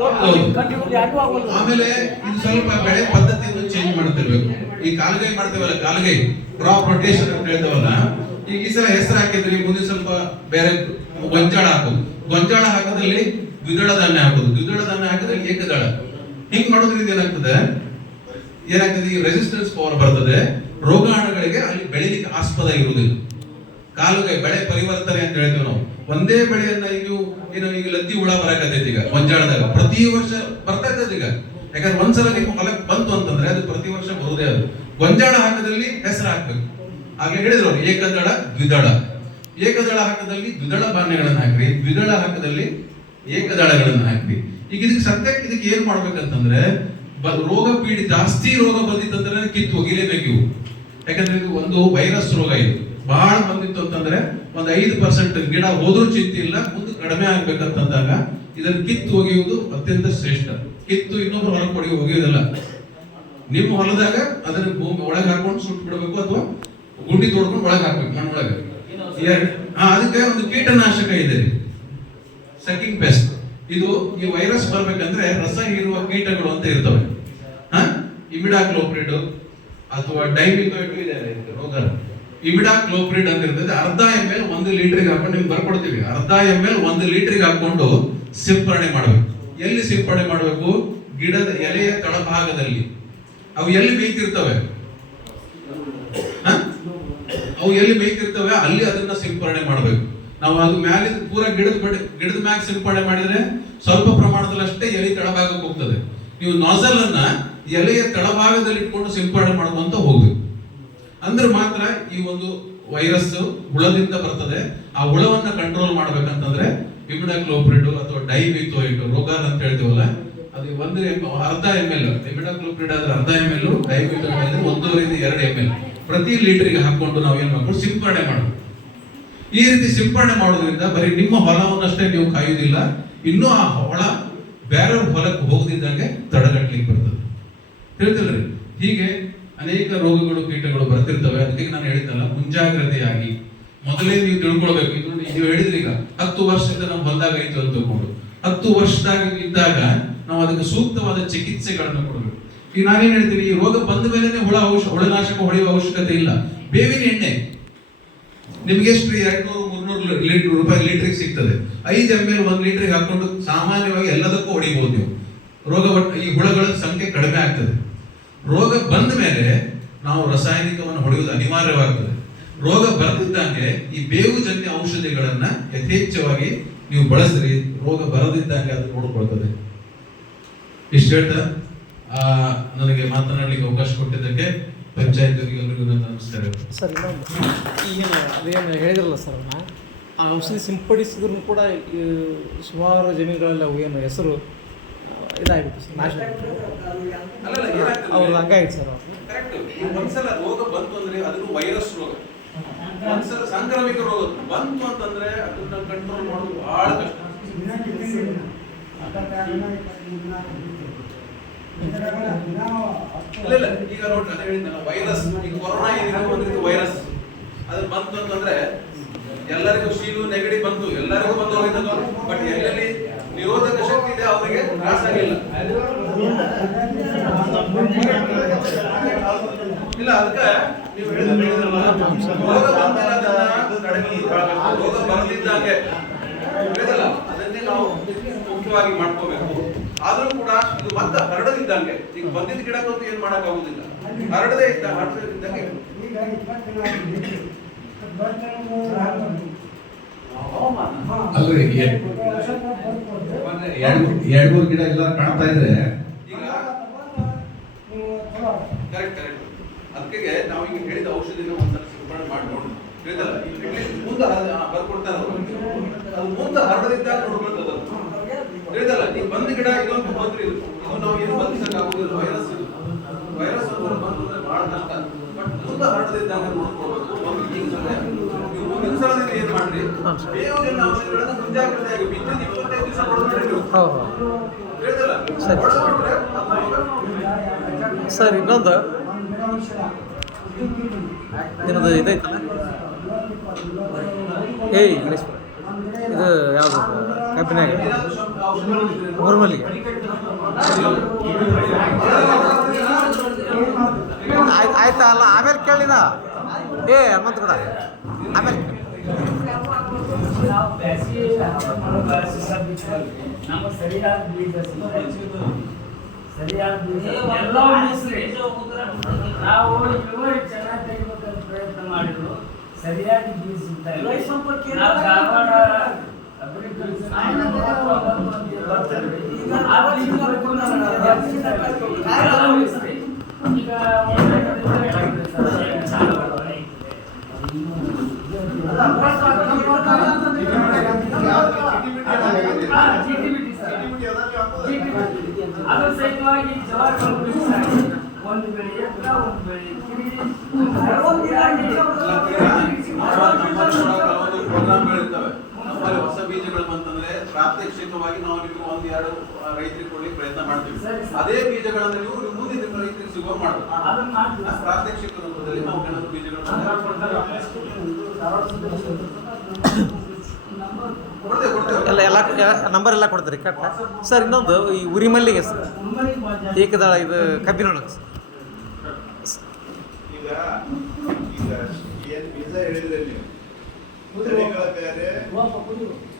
ಕಂಟಿನ್ಯೂ ಯಾರಿಗೂ ಆಗೋಲ್ಲ. ಆಮೇಲೆ ಇದು ಸ್ವಲ್ಪ ಬೆಳೆ ಪದ್ಧತಿಯನ್ನು ಚೇಂಜ್ ಮಾಡ್ತಿರ್ಬೇಕು. ಈ ಕಾಲುಗೈ ಮಾಡ್ತೇವಲ್ಲ, ಕಾಲುಗೈ ಕ್ರಾಪ್ ರೊಟೇಷನ್ ಅಂತ ಹೇಳ್ತೇವಲ್ಲ, ಈಗ ಈ ಸಲ ಹೆಸರು ಹಾಕಿದ್ರಿ, ಮುಂದೆ ಸ್ವಲ್ಪ ಬೇರೆ ಗೊಂಜಾಳ ಹಾಕೋದು, ಗೊಂಜಾಳ ಹಾಕೋದ್ರಲ್ಲಿ ದ್ವಿದಳ ಧಾನ್ಯ ಹಾಕೋದು, ದ್ವಿದಳ ಧಾನ್ಯ ಹಾಕಿದ್ರೆ ಏಕದಳ. ಹಿಂಗ್ ಮಾಡೋದ್ರಿಂದ ಏನಾಗ್ತದೆ ಈ ರೆಸಿಸ್ಟೆನ್ಸ್ ಪವರ್ ಬರ್ತದೆ, ರೋಗಾಣುಗಳಿಗೆ ಅಲ್ಲಿ ಬೆಳಿಲಿಕ್ಕೆ ಆಸ್ಪದ ಇರುವುದಿಲ್ಲ. ಕಾಲುಗೈ ಬೆಳೆ ಪರಿವರ್ತನೆ ಅಂತ ಹೇಳ್ತೀವಿ ನಾವು. ಒಂದೇ ಬೆಳೆಯನ್ನ ಈಗ ಲದ್ದಿ ಹುಳ ಬರಕತ್ತೈತಿ, ಈಗ ಗೊಂಜಾಳದಾಗ ಪ್ರತಿ ವರ್ಷ ಬರ್ತಾ ಇರ್ತದೆ ಈಗ. ಯಾಕಂದ್ರೆ ಒಂದ್ಸಲ ನಿಮ್ಮ ಹೊಲಕ್ಕೆ ಬಂತು ಅಂತಂದ್ರೆ ಅದು ಪ್ರತಿ ವರ್ಷ ಬರುದೇ. ಅದು ಗೊಂಜಾಳ ಹಾಕದಲ್ಲಿ ಹೆಸರು ಹಾಕ್ಬೇಕು. ಹಾಗೆ ಹೇಳಿದ್ರು ಏಕದಳ ದ್ವಿದಳ. ಏಕದಳ ಹಾಕದಲ್ಲಿ ದ್ವಿದಳ ಧಾನ್ಯಗಳನ್ನ ಹಾಕ್ರಿ, ದ್ವಿದಳ ಹಾಕದಲ್ಲಿ ಏಕದಳಗಳನ್ನ ಹಾಕ್ರಿ. ಈಗ ಸದ್ಯಕ್ಕೆ ಇದಕ್ಕೆ ಏನ್ ಮಾಡ್ಬೇಕಂತಂದ್ರೆ, ರೋಗ ಪೀಡಿ ಜಾಸ್ತಿ ರೋಗ ಬಂದಿತ್ತಂದ್ರೆ ಕಿತ್ತು ಒಗಿಲೇಬೇಕು ಇವು. ಯಾಕಂದ್ರೆ ಇದು ಒಂದು ವೈರಸ್ ರೋಗ, ಇದು ಬಹಳ ಬಂದಿತ್ತು ಅಂತಂದ್ರೆ ಒಂದು 5% ಗಿಡ ಹೋದ್ರೂ ಚಿಂತೆ ಇಲ್ಲ, ಮುಂದೆ ಕಡಿಮೆ ಆಗ್ಬೇಕಂತಂದಾಗ ಇದನ್ನು ಕಿತ್ತು ಒಗೆಯುವುದು ಅತ್ಯಂತ ಶ್ರೇಷ್ಠ. ಕಿತ್ತು ಇನ್ನೊಬ್ರು ಹೊಲ ಕೊಡಿ ಒಗೆಯುವುದಿಲ್ಲ. ನಿಮ್ಮ ಹೊಲದಾಗ ಅದನ್ನ ಭೂಮಿ ಒಳಗೆ ಹಾಕೊಂಡು ಸುಟ್ಟು ಬಿಡಬೇಕು, ಅಥವಾ ಗುಂಡಿ ತೋಡ್ಕೊಂಡು ಒಳಗೆ ಹಾಕ್ಬೇಕು ಮಣ್ಣೊಳಗೆ. ಅದಕ್ಕೆ ಒಂದು ಕೀಟನಾಶಕ ಇದೆ, ಸಕಿಂಗ್ ಪೆಸ್ಟ್. ಇದು ಈ ವೈರಸ್ ಬರ್ಬೇಕಂದ್ರೆ ರಸ ಹೀರುವ ಕೀಟಗಳು ಅಂತ ಇರ್ತವೆ. ಇಮಿಡಾಕ್ಲೋಪ್ರಿಡ್ ಅಥವಾ ಡೈಮಿಥೋಯಿಡ್ ಇದೆ ರೋಗ. ಇಮಿಡಾಕ್ಲೋಪ್ರಿಡ್ ಅಂತ ಇರ್ತದೆ. 1/2 ml 1 ಲೀಟರ್ಗೆ ಹಾಕೊಂಡು ನಿಮ್ಗೆ ಬರ್ಕೊಡ್ತೀವಿ. 1/2 ml 1 ಲೀಟರ್ಗೆ ಹಾಕೊಂಡು ಸಿಂಪರಣೆ ಮಾಡಬೇಕು. ಎಲ್ಲಿ ಸಿಂಪರಣೆ ಮಾಡಬೇಕು? ಗಿಡದ ಎಲೆಯ ತಳಭಾಗದಲ್ಲಿ. ಅವು ಎಲ್ಲಿ ಬೇಯ್ತಿರ್ತವೆ ಅಲ್ಲಿ ಅದನ್ನ ಸಿಂಪರಣೆ ಮಾಡಬೇಕು. ನಾವು ಅದು ಮ್ಯಾಲೆ ಪೂರ ಗಿಡದ ಮ್ಯಾಗ ಸಿಂಪರಣೆ ಮಾಡಿದ್ರೆ ಸ್ವಲ್ಪ ಪ್ರಮಾಣದಲ್ಲಿ ಅಷ್ಟೇ ಎಲೆ ತಳಭಾಗಕ್ಕೆ ಹೋಗ್ತದೆ. ನೀವು ನಾಸಲ್ ಅನ್ನ ಎಲೆಯ ತಳಭಾಗದಲ್ಲಿ ಇಟ್ಕೊಂಡು ಸಿಂಪರಣೆ ಮಾಡುವಂತ ಹೋಗ್ಬೇಕು. ಅಂದ್ರೆ ಮಾತ್ರ ಈ ಒಂದು ವೈರಸ್ ಹುಳದಿಂದ ಬರ್ತದೆ. ಆ ಹುಳವನ್ನ ಕಂಟ್ರೋಲ್ ಮಾಡ್ಬೇಕಂತಂದ್ರೆ ಇಮಿಡಾಕ್ಲೋಪ್ರಿಡ್ ಅಥವಾ ಡೈಮಿಥೋಯಿಡ್ ರೋಗಾರ್ ಅಂತ ಹೇಳ್ತೀವಲ್ಲ, ಅದು 1/2 ml. ಇಮಿಡಾಕ್ಲೋಪ್ರಿಡ್ ಆದ್ರೆ 1/2 ml, ಡೈಮಿಥೋಯಿಡ್ ಆದ್ರೆ 1.5 to 2 ml ಪ್ರತಿ ಲೀಟರ್ಗೆ ಹಾಕೊಂಡು ನಾವು ಏನ್ ಮಾಡ್ಕೊಂಡು ಸಿಂಪರಣೆ ಮಾಡಬೇಕು. ಈ ರೀತಿ ಸಿಂಪರಣೆ ಮಾಡೋದ್ರಿಂದ ಬರೀ ನಿಮ್ಮ ಹೊಲವನ್ನಷ್ಟೇ ನೀವು ಕಾಯುವುದಿಲ್ಲ, ಇನ್ನೂ ಆ ಹೊಳ ಬೇರೆ ಹೊಲಕ್ಕೆ ಹೋಗದಿದ್ದಂಗೆ ತಡೆಗಟ್ಟಲಿಕ್ಕೆ ಬರ್ತದೆ. ಹೇಳ್ತಿಲ್ರಿ? ಹೀಗೆ ಅನೇಕ ರೋಗಗಳು ಕೀಟಗಳು ಬರ್ತಿರ್ತವೆ. ಅದಕ್ಕೆ ನಾನು ಹೇಳಿದ್ದಲ್ಲ, ಮುಂಜಾಗ್ರತೆಯಾಗಿ ಮೊದಲೇ ನೀವು ತಿಳ್ಕೊಳ್ಬೇಕು. ಇದು ನೀವು ಹೇಳಿದ್ರಿ, ಈಗ 10 ವರ್ಷದಿಂದ ನಾವು ಹೊಲದಾಗ ಐತು ಅಂತ ತಿಳ್ಕೊಂಡು 10 ವರ್ಷದಾಗ ಇದ್ದಾಗ ನಾವು ಅದಕ್ಕೆ ಸೂಕ್ತವಾದ ಚಿಕಿತ್ಸೆಗಳನ್ನು ಕೊಡಬೇಕು. ಈಗ ನಾನೇನ್ ಹೇಳ್ತೀನಿ, ಈ ರೋಗ ಬಂದ ಮೇಲೆ ಹುಳನಾಶಕ ಹೊಡೆಯುವ ಅವಶ್ಯಕತೆ ಇಲ್ಲ. ಬೇವಿನ ಎಣ್ಣೆ ನಿಮ್ಗೆ ಎಷ್ಟು 200-300 ರೂಪಾಯಿ ಲೀಟರ್ಗೆ ಸಿಗ್ತದೆ. 5 ml 1 ಲೀಟರ್ಗೆ ಹಾಕೊಂಡು ಸಾಮಾನ್ಯವಾಗಿ ಎಲ್ಲದಕ್ಕೂ ಹೊಡಿಬಹುದು ನೀವು. ಈ ಹುಳಗಳ ಸಂಖ್ಯೆ ಕಡಿಮೆ ಆಗ್ತದೆ. ರೋಗ ಬಂದ ಮೇಲೆ ನಾವು ರಾಸಾಯನಿಕವನ್ನು ಹೊಡೆಯುವುದು ಅನಿವಾರ್ಯವಾಗ್ತದೆ. ರೋಗ ಬರದಿದ್ದಂಗೆ ಈ ಬೇವು ಜನ್ಯ ಔಷಧಿಗಳನ್ನ ಯಥೇಚ್ಛವಾಗಿ ನೀವು ಬಳಸ್ರಿ, ರೋಗ ಬರದಿದ್ದಂಗೆ ಅದು ನೋಡ್ಕೊಳ್ತದೆ. ಇಷ್ಟು ಹೇಳ್ತಾ ನನಗೆ ಮಾತನಾಡಲಿಕ್ಕೆ ಅವಕಾಶ ಕೊಟ್ಟಿದ್ದಕ್ಕೆ ಪಂಚಾಯತ್ ಎಲ್ಲರಿಗೂ ನನ್ನ ನಮಸ್ಕಾರ. ಸರ್, ಇನ್ನೊಂದು ಅದೇನು ಹೇಳಿದ್ರಲ್ಲ ಸರ್, ಆ ಔಷಧಿ ಸಿಂಪಡಿಸಿದ್ರು ಕೂಡ ಸುಮಾರು ಜಮೀನುಗಳಲ್ಲಿ ಅವು ಏನು ಹೆಸರು ಇದಾಗಿತ್ತು ಸರ್, ನಾಶ ಅವ್ರದ್ದು ಹಂಗಾಗಿತ್ತು ಸರ್. ಒಂದ್ಸಲ ರೋಗ ಬಂತು ಅಂದ್ರೆ ಅದನ್ನು ವೈರಸ್ ರೋಗ, ಒಂದ್ಸಲ ಸಾಂಕ್ರಾಮಿಕ ರೋಗ ಬಂತು ಅಂತಂದ್ರೆ ಅದನ್ನ ಕಂಟ್ರೋಲ್ ಮಾಡೋದು ಬಹಳ ಕಷ್ಟ. ಇಲ್ಲ ಈಗ ನೋಡಿ, ನಾನು ಹೇಳಿದ್ನಲ್ಲ ವೈರಸ್, ಈಗ ಕೊರೋನಾ ಏನಿದೆ ವೈರಸ್ ಅದು ಬಂತು ಅಂತಂದ್ರೆ ಎಲ್ಲರಿಗೂ ಶೀಲು ನೆಗಡಿ ಬಂತು, ಎಲ್ಲರಿಗೂ ಬಂದು ಹೋಗಿದ್ದು. ಬಟ್ ಎಲ್ಲೆಲ್ಲಿ ನಿರೋಧಕ ಶಕ್ತಿ ಇದೆ ಅವರಿಗೆ ತ್ರಾಸ ಆಗಿಲ್ಲ. ಇಲ್ಲ ಅದಕ್ಕೆ ನೀವು ಹೇಳಿದ್ರಲ್ಲ, ರೋಗ ಬಂದಾಗ ರೋಗ ಬರದಿದ್ದಂಗೆ ಹೇಳಿದಲ್ಲ, ಅದನ್ನೇ ನಾವು ಮುಖ್ಯವಾಗಿ ಮಾಡ್ಕೋಬೇಕು. ಆದ್ರೂ ಕೂಡ ಇದು ಮತ್ತೆ ಹರಡದಿದ್ದಂಗೆ, ಈಗ ಬಂದಿದ್ದ ಗಿಡಕ್ಕಂತೂ ಏನ್ ಮಾಡಕ್ ಆಗುದಿಲ್ಲ, ಹರಡದೇ ಇದ್ದಂಗೆ ಅಲ್ರಿ 2-3 ಗಿಡ ಎಲ್ಲ ಕಾಣ್ತಾ ಇದ್ರೆ ಈಗ ಕರೆಕ್ಟ್ ಅದಕ್ಕೆ ನಾವು ಈಗ ಹೇಳಿದ ಔಷಧಿನ ಒಂದ್ಸಲ ಸಿಂಪಡಣೆ ಮಾಡಿ ನೋಡಿ ಹೇಳಿದಲ್ಲ, ಮುಂದೆ ಬರ್ಕೊಡ್ತಾರೆ ಅದು ಮುಂದೆ ಹರಡದಿದ್ದಾಗ ನೋಡ್ಕೊಳ್ತದ ಹೇಳಿದಲ್ಲ. ನೀವು ಬಂದ ಗಿಡ ಇದೊಂದು ಬಂದ್ರಿ, ಇದು ನಾವು ಏನು ಬಂಧಿಸಕ್ ಆಗುದಿಲ್ಲ. ವೈರಸ್ ಬಂದ್ರೆ ಬಹಳ ಕಷ್ಟ. ಬಟ್ ಮುಂದೆ ಹರಡದಿದ್ದಾಗ ನೋಡ್ಕೊಳ್ಬೇಕು. ನೀವು ಮುಂದಿನ ಸಲದಿಂದ ಏನ್ ಮಾಡ್ರಿ, ಬೇವು ಜನ ಔಷಧಿಗಳನ್ನ ಮುಂಜಾಗ್ರತೆಯಾಗಿ ಬಿತ್ತಿದ 25 ದಿವಸ ಕೊಡೋದ್ರಿ ನೀವು ಹೇಳಿದಲ್ಲ. ಸರ್, ಇನ್ನೊಂದು ನಿಮ್ಮದು ಇದೈತಲ್ಲ ಏಯ್ ಇಂಗ್ಲೀಷ್ ಇದು ಯಾವುದು ಕಬ್ಬಿನಾಗ ಊರ್ಮಲ್ಲಿಗೆ ಆಯ್ತಾ ಅಲ್ಲ ಆಮೇಲೆ ಕೇಳಿದ ಏ ಹನುಮಂತ ಕೂಡ ಆಮೇಲೆ ನಮ್ಮ ಸರಿಯಾದ ಬೀಜ ಸರಿಯಾದ ಬೀಜ ಎಲ್ಲ ನಾವು ಇಳುವರಿ ಚೆನ್ನಾಗಿ ತೆಗಿಬೇಕಂತ ಪ್ರಯತ್ನ ಮಾಡಿದ್ರು ಸರಿಯಾಗಿ ಬೀಜ ಸಿಗ್ತಾ ಇಲ್ಲ. ನಾವು ಧಾರವಾಡ ಅಗ್ರಿಕಲ್ಚರ್ ಈಗ ಅದರ ಸಹಿತವಾಗಿ ಜವಾರಿ ಒಂದು ಬೆಳೆ ಎತ್ತರ ಒಂದು ಬೆಳೆ ಪ್ರೋಗ್ರಾಮ್ಗಳಿರ್ತವೆ. ನಮ್ಮಲ್ಲಿ ಹೊಸ ಬೀಜಗಳು ಬಂತಂದ್ರೆ ಪ್ರಾತ್ಯಕ್ಷಿಕವಾಗಿ ನಾವು ನಿಮ್ಗೆ ಒಂದು ಎರಡು ರೈತರಿಗೆ ಕೊಡ್ಲಿಕ್ಕೆ ಪ್ರಯತ್ನ ಮಾಡ್ತೀವಿ. ಅದೇ ಬೀಜಗಳನ್ನು ನೀವು ಮುಂದಿನ ರೈತರಿಗೆ ಸಿಗುವ ಮಾಡಬೇಕು. ಪ್ರಾತ್ಯಕ್ಷಿಕ ರೂಪದಲ್ಲಿ ನಾವು ಕೆಲವು ಬೀಜಗಳನ್ನು ಎಲ್ಲ ನಂಬರ್ ಎಲ್ಲ ಕೊಡ್ತೀರಿ ಕರೆಕ್ಟಾ ಸರ್? ಇನ್ನೊಂದು ಈ ಉರಿ ಮಲ್ಲಿಗೆ ಸರ್ ಏಕದಳ ಇದು ಕಬ್ಬಿನೊಳಗೆ ಈಗ ಏನು ಬೀಜ ಹೇಳಿದ್ರೆ ನೀವು ತಳಿಗಳ ಬೇರೆ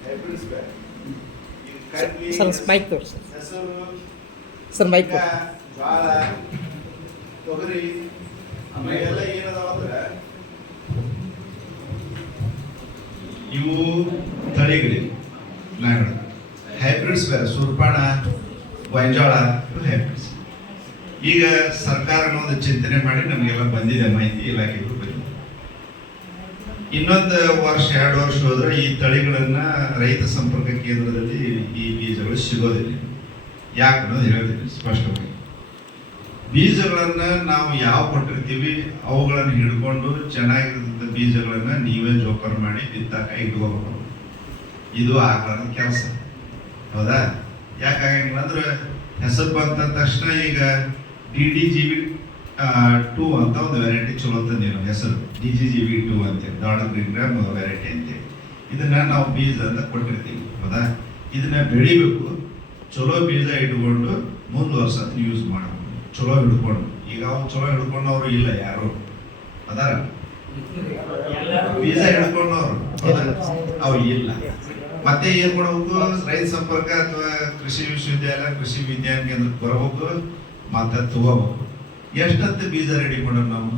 ಹೈಬ್ರಿಡ್ಸ್ ಬೇರೆ. ಸರ್ ಮೈಕ್ ತೋರಿಸಿ ಹೆಸರು ಸರ್ ಮೈಕ್ ಜೋಳ ತೊಗರಿ ಎಲ್ಲ ಏನದಾವ ಅಂದ್ರೆ ಇವು ತಳಿಗಳಿವೆ. ಹೈಬ್ರಿಡ್ಸ್ ಬೇರೆ ಸೂರ್ಪಾಣ ಗೊಂಜಾಳ ಇವು ಹೈಬ್ರಿಡ್ಸ್. ಈಗ ಸರ್ಕಾರ ಒಂದು ಚಿಂತನೆ ಮಾಡಿ ನಮಗೆಲ್ಲ ಬಂದಿದೆ ಮಾಹಿತಿ ಇಲಾಖೆಗಳು ಬಂದಿದೆ. ಇನ್ನೊಂದು ವರ್ಷ 2 ವರ್ಷ ಹೋದ್ರೆ ಈ ತಳಿಗಳನ್ನ ರೈತ ಸಂಪರ್ಕ ಕೇಂದ್ರದಲ್ಲಿ ಈ ಬೀಜಗಳು ಸಿಗೋದಿಲ್ಲ. ಯಾಕೆ ಅನ್ನೋದು ಹೇಳ್ತೀನಿ ಸ್ಪಷ್ಟವಾಗಿ. ಬೀಜಗಳನ್ನ ನಾವು ಯಾವ ಕೊಟ್ಟಿರ್ತೀವಿ ಅವುಗಳನ್ನು ಹಿಡ್ಕೊಂಡು ಚೆನ್ನಾಗಿದ್ದ ಬೀಜಗಳನ್ನ ನೀವೇ ಜೋಪಾನ ಮಾಡಿ ಬಿತ್ತಾಕ ಇಟ್ಕೋಬೇಕು. ಇದು ಆಗಲಾರ ಕೆಲಸ ಹೌದಾ? ಯಾಕಾಗಂಗಿಲ್ಲ ಅಂದ್ರೆ ಹೆಸರು ಬಂದ ತಕ್ಷಣ ಈಗ DDGV2 ಅಂತ ಒಂದು ವೆರೈಟಿ ಚಲೋ ತಂದಿರೋ ಹೆಸರು DGGV2 ಅಂತೇಳಿ ಡಾಟ್ ಗ್ರೀನ್ ಗ್ರಾಮ್ ವೆರೈಟಿ ಅಂತೇಳಿ. ಇದನ್ನ ನಾವು ಬೀಜ ಅಂತ ಕೊಟ್ಟಿರ್ತೀವಿ ಹೌದಾ? ಇದನ್ನ ಬೆಳಿಬೇಕು, ಚಲೋ ಬೀಜ ಇಟ್ಕೊಂಡು ಮುಂದುವರ್ಸ ಯೂಸ್ ಮಾಡಬೇಕು. ಚಲೋ ಹಿಡ್ಕೊಂಡು ಈಗ ಅವ್ರು ಚಲೋ ಹಿಡ್ಕೊಂಡವ್ರು ಇಲ್ಲ ಯಾರು ಅದಾರ ಬೀಜ ಹಿಡ್ಕೊಂಡವ್ರು ಅವ್ರು ಇಲ್ಲ. ಮತ್ತೆ ಏನ್ ಮಾಡಬೇಕು? ರೈತ ಸಂಪರ್ಕ ಅಥವಾ ಕೃಷಿ ವಿಶ್ವವಿದ್ಯಾಲಯ ಕೃಷಿ ವಿಜ್ಞಾನ ಕೇಂದ್ರಕ್ಕೆ ಬರಬೇಕು, ಮತ್ತೆ ತಗೋಬೇಕು. ಎಷ್ಟಂತ ಬೀಜ ರೆಡಿ ಮಾಡೋಣ ನಾವು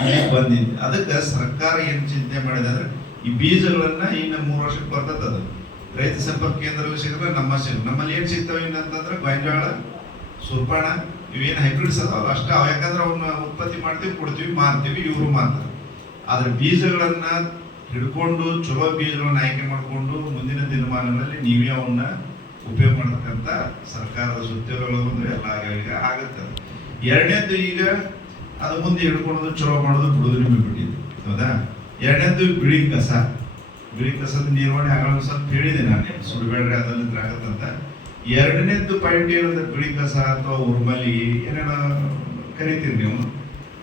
ಇಲ್ಲಿ ಬಂದಿದ್ವಿ. ಅದಕ್ಕೆ ಸರ್ಕಾರ ಏನ್ ಚಿಂತೆ ಮಾಡಿದೆ ಅಂದ್ರೆ ಈ ಬೀಜಗಳನ್ನ ಇನ್ನು 3 ವರ್ಷಕ್ಕೆ ಬರ್ತದ. ಅದು ರೈತ ಸಂಪರ್ಕ ಕೇಂದ್ರದಲ್ಲಿ ಸಿಗಿದ್ರೆ ನಮ್ಮಲ್ಲಿ ಏನ್ ಸಿಗ್ತಾವೆ ಏನಂತಂದ್ರೆ ಗೊಂಜಾಳ ಸೂರ್ಪಾಣ ಇವೇನು ಹೈಬ್ರಿಡ್ಸ್ ಅದಾವಲ್ಲ ಅಷ್ಟೇ ಅವ. ಯಾಕಂದ್ರೆ ಅವನ್ನ ಉತ್ಪತ್ತಿ ಮಾಡ್ತೀವಿ, ಕೊಡ್ತೀವಿ, ಮಾರ್ತೀವಿ, ಇವರು ಮಾರ್ತಾರೆ. ಆದ್ರೆ ಬೀಜಗಳನ್ನ ಹಿಡ್ಕೊಂಡು ಚಲೋ ಬೀಜಗಳನ್ನ ಆಯ್ಕೆ ಮಾಡಿಕೊಂಡು ಮುಂದಿನ ದಿನಮಾನಗಳಲ್ಲಿ ನೀವೇ ಅವನ್ನ ಉಪಯೋಗ ಮಾಡ್ತಕ್ಕಂಥ ಸರ್ಕಾರದ ಸುದ್ದಿಗಳು ಅಂದ್ರೆ ಎಲ್ಲ ಈಗ ಆಗುತ್ತೆ. ಎರಡನೇದ್ದು ಈಗ ಅದು ಮುಂದೆ ಹಿಡ್ಕೊಳ್ಳೋದು ಚಲೋ ಮಾಡೋದು ಬಿಡೋದು ನಿಮಗೆ ಬಿಟ್ಟಿದ್ದು ಹೌದಾ? ಎರಡನೇದ್ದು ಬಿಳಿ ಕಸದ ನಿರ್ವಹಣೆ ಆಗಲ್ಲ ಸ್ವಲ್ಪ ಹೇಳಿದೆ ನಾನು, ಸುಡಬೇಡ್ರಿ ಅದ್ರಲ್ಲಿ ಆಗತ್ತಂತ. ಎರಡನೇದ್ದು ಪಾಯಿಂಟ್ ಏನಂದ್ರೆ ಬಿಳಿ ಕಸ ಅಥವಾ ಉರ್ಮಲಿ ಏನೇನೋ ಕರಿತೀರಿ ನೀವು,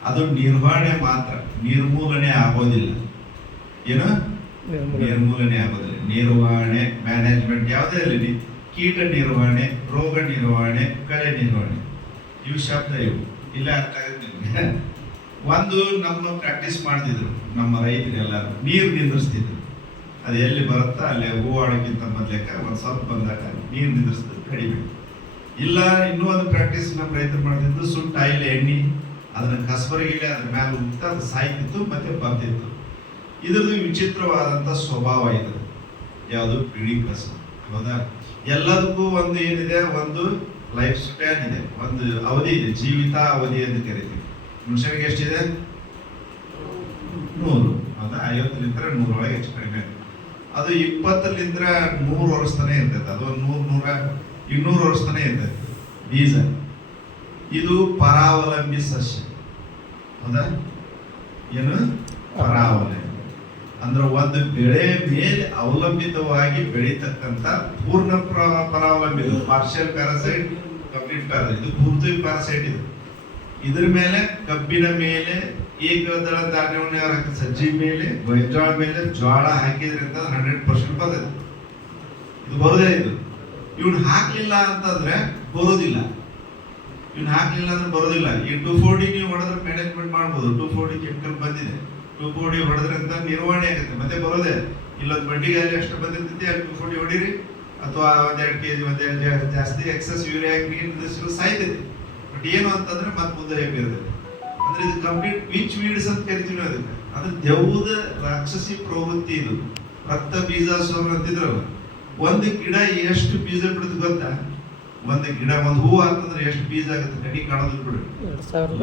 ಅದು ನಿರ್ವಹಣೆ ಮಾತ್ರ, ನಿರ್ಮೂಲನೆ ಆಗೋದಿಲ್ಲ. ಏನು ನಿರ್ಮೂಲನೆ ಆಗೋದಿಲ್ಲ. ನಿರ್ವಹಣೆ ಮ್ಯಾನೇಜ್ಮೆಂಟ್ ಯಾವುದೇ ಇರಲಿ, ಕೀಟ ನಿರ್ವಹಣೆ, ರೋಗ ನಿರ್ವಹಣೆ, ಕಳೆ ನಿರ್ವಹಣೆ, ಇವು ಶಬ್ದ ಇವು ಇಲ್ಲ ಅರ್ಥ ಆಗುತ್ತೆ ನಿಮ್ಗೆ. ಒಂದು ನಮ್ಮ ಪ್ರಾಕ್ಟೀಸ್ ಮಾಡ್ತಿದ್ರು ನಮ್ಮ ರೈತರೆಲ್ಲರೂ, ನೀರು ನಿಂದ್ರಿಸ್ತಿದ್ರು. ಅದು ಎಲ್ಲಿ ಬರುತ್ತಾ ಅಲ್ಲಿ ಹೂವಾಡೋಕ್ಕಿಂತ ಮೊದಲೇಕ ಒಂದು ಸ್ವಲ್ಪ ಬಂದಾಗ ನೀರು ನಿಂದ್ರಿಸಿದ್ರು ಕಡಿಮೆ. ಇಲ್ಲ ಇನ್ನೂ ಒಂದು ಪ್ರಾಕ್ಟೀಸ್ ನಮ್ಮ ರೈತರು ಮಾಡ್ತಿದ್ದು, ಸುಟ್ಟ ಆಯಿಲ್ ಎಣ್ಣೆ ಅದನ್ನ ಕಸಬರಿಗಿಲೆ ಅದ್ರ ಮೇಲೆ ಉಗ್ತಾ ಅದು ಸಾಯ್ತಿತ್ತು ಮತ್ತೆ ಬರ್ತಿತ್ತು. ಇದ್ರದ್ದು ವಿಚಿತ್ರವಾದಂಥ ಸ್ವಭಾವ ಇದು ಯಾವುದು ಬಿಳಿ ಕಸ ಹೌದಾ? ಎಲ್ಲದಕ್ಕೂ ಒಂದು ಏನಿದೆ, ಒಂದು ಲೈಫ್ ಸ್ಪ್ಯಾನ್ ಇದೆ, ಒಂದು ಅವಧಿ ಇದೆ, ಜೀವಿತ ಅವಧಿ ಅಂತ ಕರಿತೀವಿ. ಮನುಷ್ಯನಿಗೆ ಎಷ್ಟಿದೆ? 100 ಹೌದಾ? 50 100 ಒಳಗೆ ಹೆಚ್ಚು ಕಡಿಮೆ. ಅದು 20 100 ವರ್ಷ ತನಕ ಇರ್ತೈತೆ. ಅದು 200 ವರ್ಷ ತನಕ ಇರ್ತೈತೆ ಬೀಜ. ಇದು ಪರಾವಲಂಬಿ ಸಸ್ಯ ಹೌದಾ? ಏನು ಪರಾವಲಂಬಿ ಅಂದ್ರೆ ಒಂದು ಬೆಳೆ ಮೇಲೆ ಅವಲಂಬಿತವಾಗಿ ಬೆಳೀತಕ್ಕಂಥ ಪೂರ್ಣ ಪರಾವಲಂಬಿ. Partial parasite, complete parasite. ಇದು ಪೂರ್ತಿ ಪ್ಯಾರಾಸೈಟ್. ಇದು ಇದ್ರ ಮೇಲೆ ಕಬ್ಬಿನ ಮೇಲೆ ಏಕದಳ ಧಾನ್ಯವನ್ನು ಯಾರು ಹಾಕಿದ ಸಜ್ಜಿ ಮೇಲೆ ಗೋಂಜಾಳ ಮೇಲೆ ಜೋಳ ಹಾಕಿದ್ರಿಂದ 100% ಬರ್ತದೆ. ಇದು ಬರೋದೇ ಇದು. ಇವ್ನು ಹಾಕ್ಲಿಲ್ಲ ಅಂತಂದ್ರೆ ಬರೋದಿಲ್ಲ. ಇವ್ನು ಹಾಕ್ಲಿಲ್ಲ ಅಂದ್ರೆ ಬರೋದಿಲ್ಲ. ಈ 2,4-D ನೀವು ಹೊಡೆದ್ರೆ ಮ್ಯಾನೇಜ್ಮೆಂಟ್ ಮಾಡ್ಬೋದು. 2,4-D ಕೆಮಿಕಲ್ ಬಂದಿದೆ. 2,4-D ಹೊಡೆದ್ರೆ ಅಂತ ನಿರ್ವಹಣೆ ಆಗುತ್ತೆ, ಮತ್ತೆ ಬರೋದೇ. ಇಲ್ಲೊಂದು ಬಂಡಿಗೆ ಅಲ್ಲಿ ಎಷ್ಟು ಬಂದಿರ್ತೈತಿ ಅಲ್ಲಿ 2,4-D ಹೊಡೀರಿ, ಅಥವಾ ಒಂದೆರಡು kg ಒಂದೆರಡು ಜಾಸ್ತಿ ಎಕ್ಸಸ್ ಯೂರಿಯಾ ಹಾಕಿ ಸಾಯ್ತೈತಿ. ಬಟ್ ಏನು ಅಂತಂದ್ರೆ ಮತ್ತೆ ಮುಂದೆ ಹೇಗಿರ್ತದೆ ಅಂದ್ರೆ ಇದು ಕಂಪ್ಲೀಟ್ ವಿಚ್ ವೀಡ್ಸ್ ಅಂತ ಕರಿತೀವಿ ಅದಕ್ಕೆ. ಅದು ದೆವ್ವದ ರಾಕ್ಷಸಿ ಪ್ರವೃತ್ತಿ ಇದು. ರಕ್ತ ಬೀಜ ಸೋಮ ಅಂತಿದ್ರಲ್ಲ, ಒಂದು ಗಿಡ ಎಷ್ಟು ಬೀಜ ಬಿಡುದು ಗೊತ್ತಾ? ಒಂದು ಗಿಡ ಒಂದು ಹೂ ಅಂತಂದ್ರೆ ಎಷ್ಟು ಬೀಜ ಆಗುತ್ತೆ? ಕಡಿ ಕಾಣೋದು ಬಿಡ್ರಿ,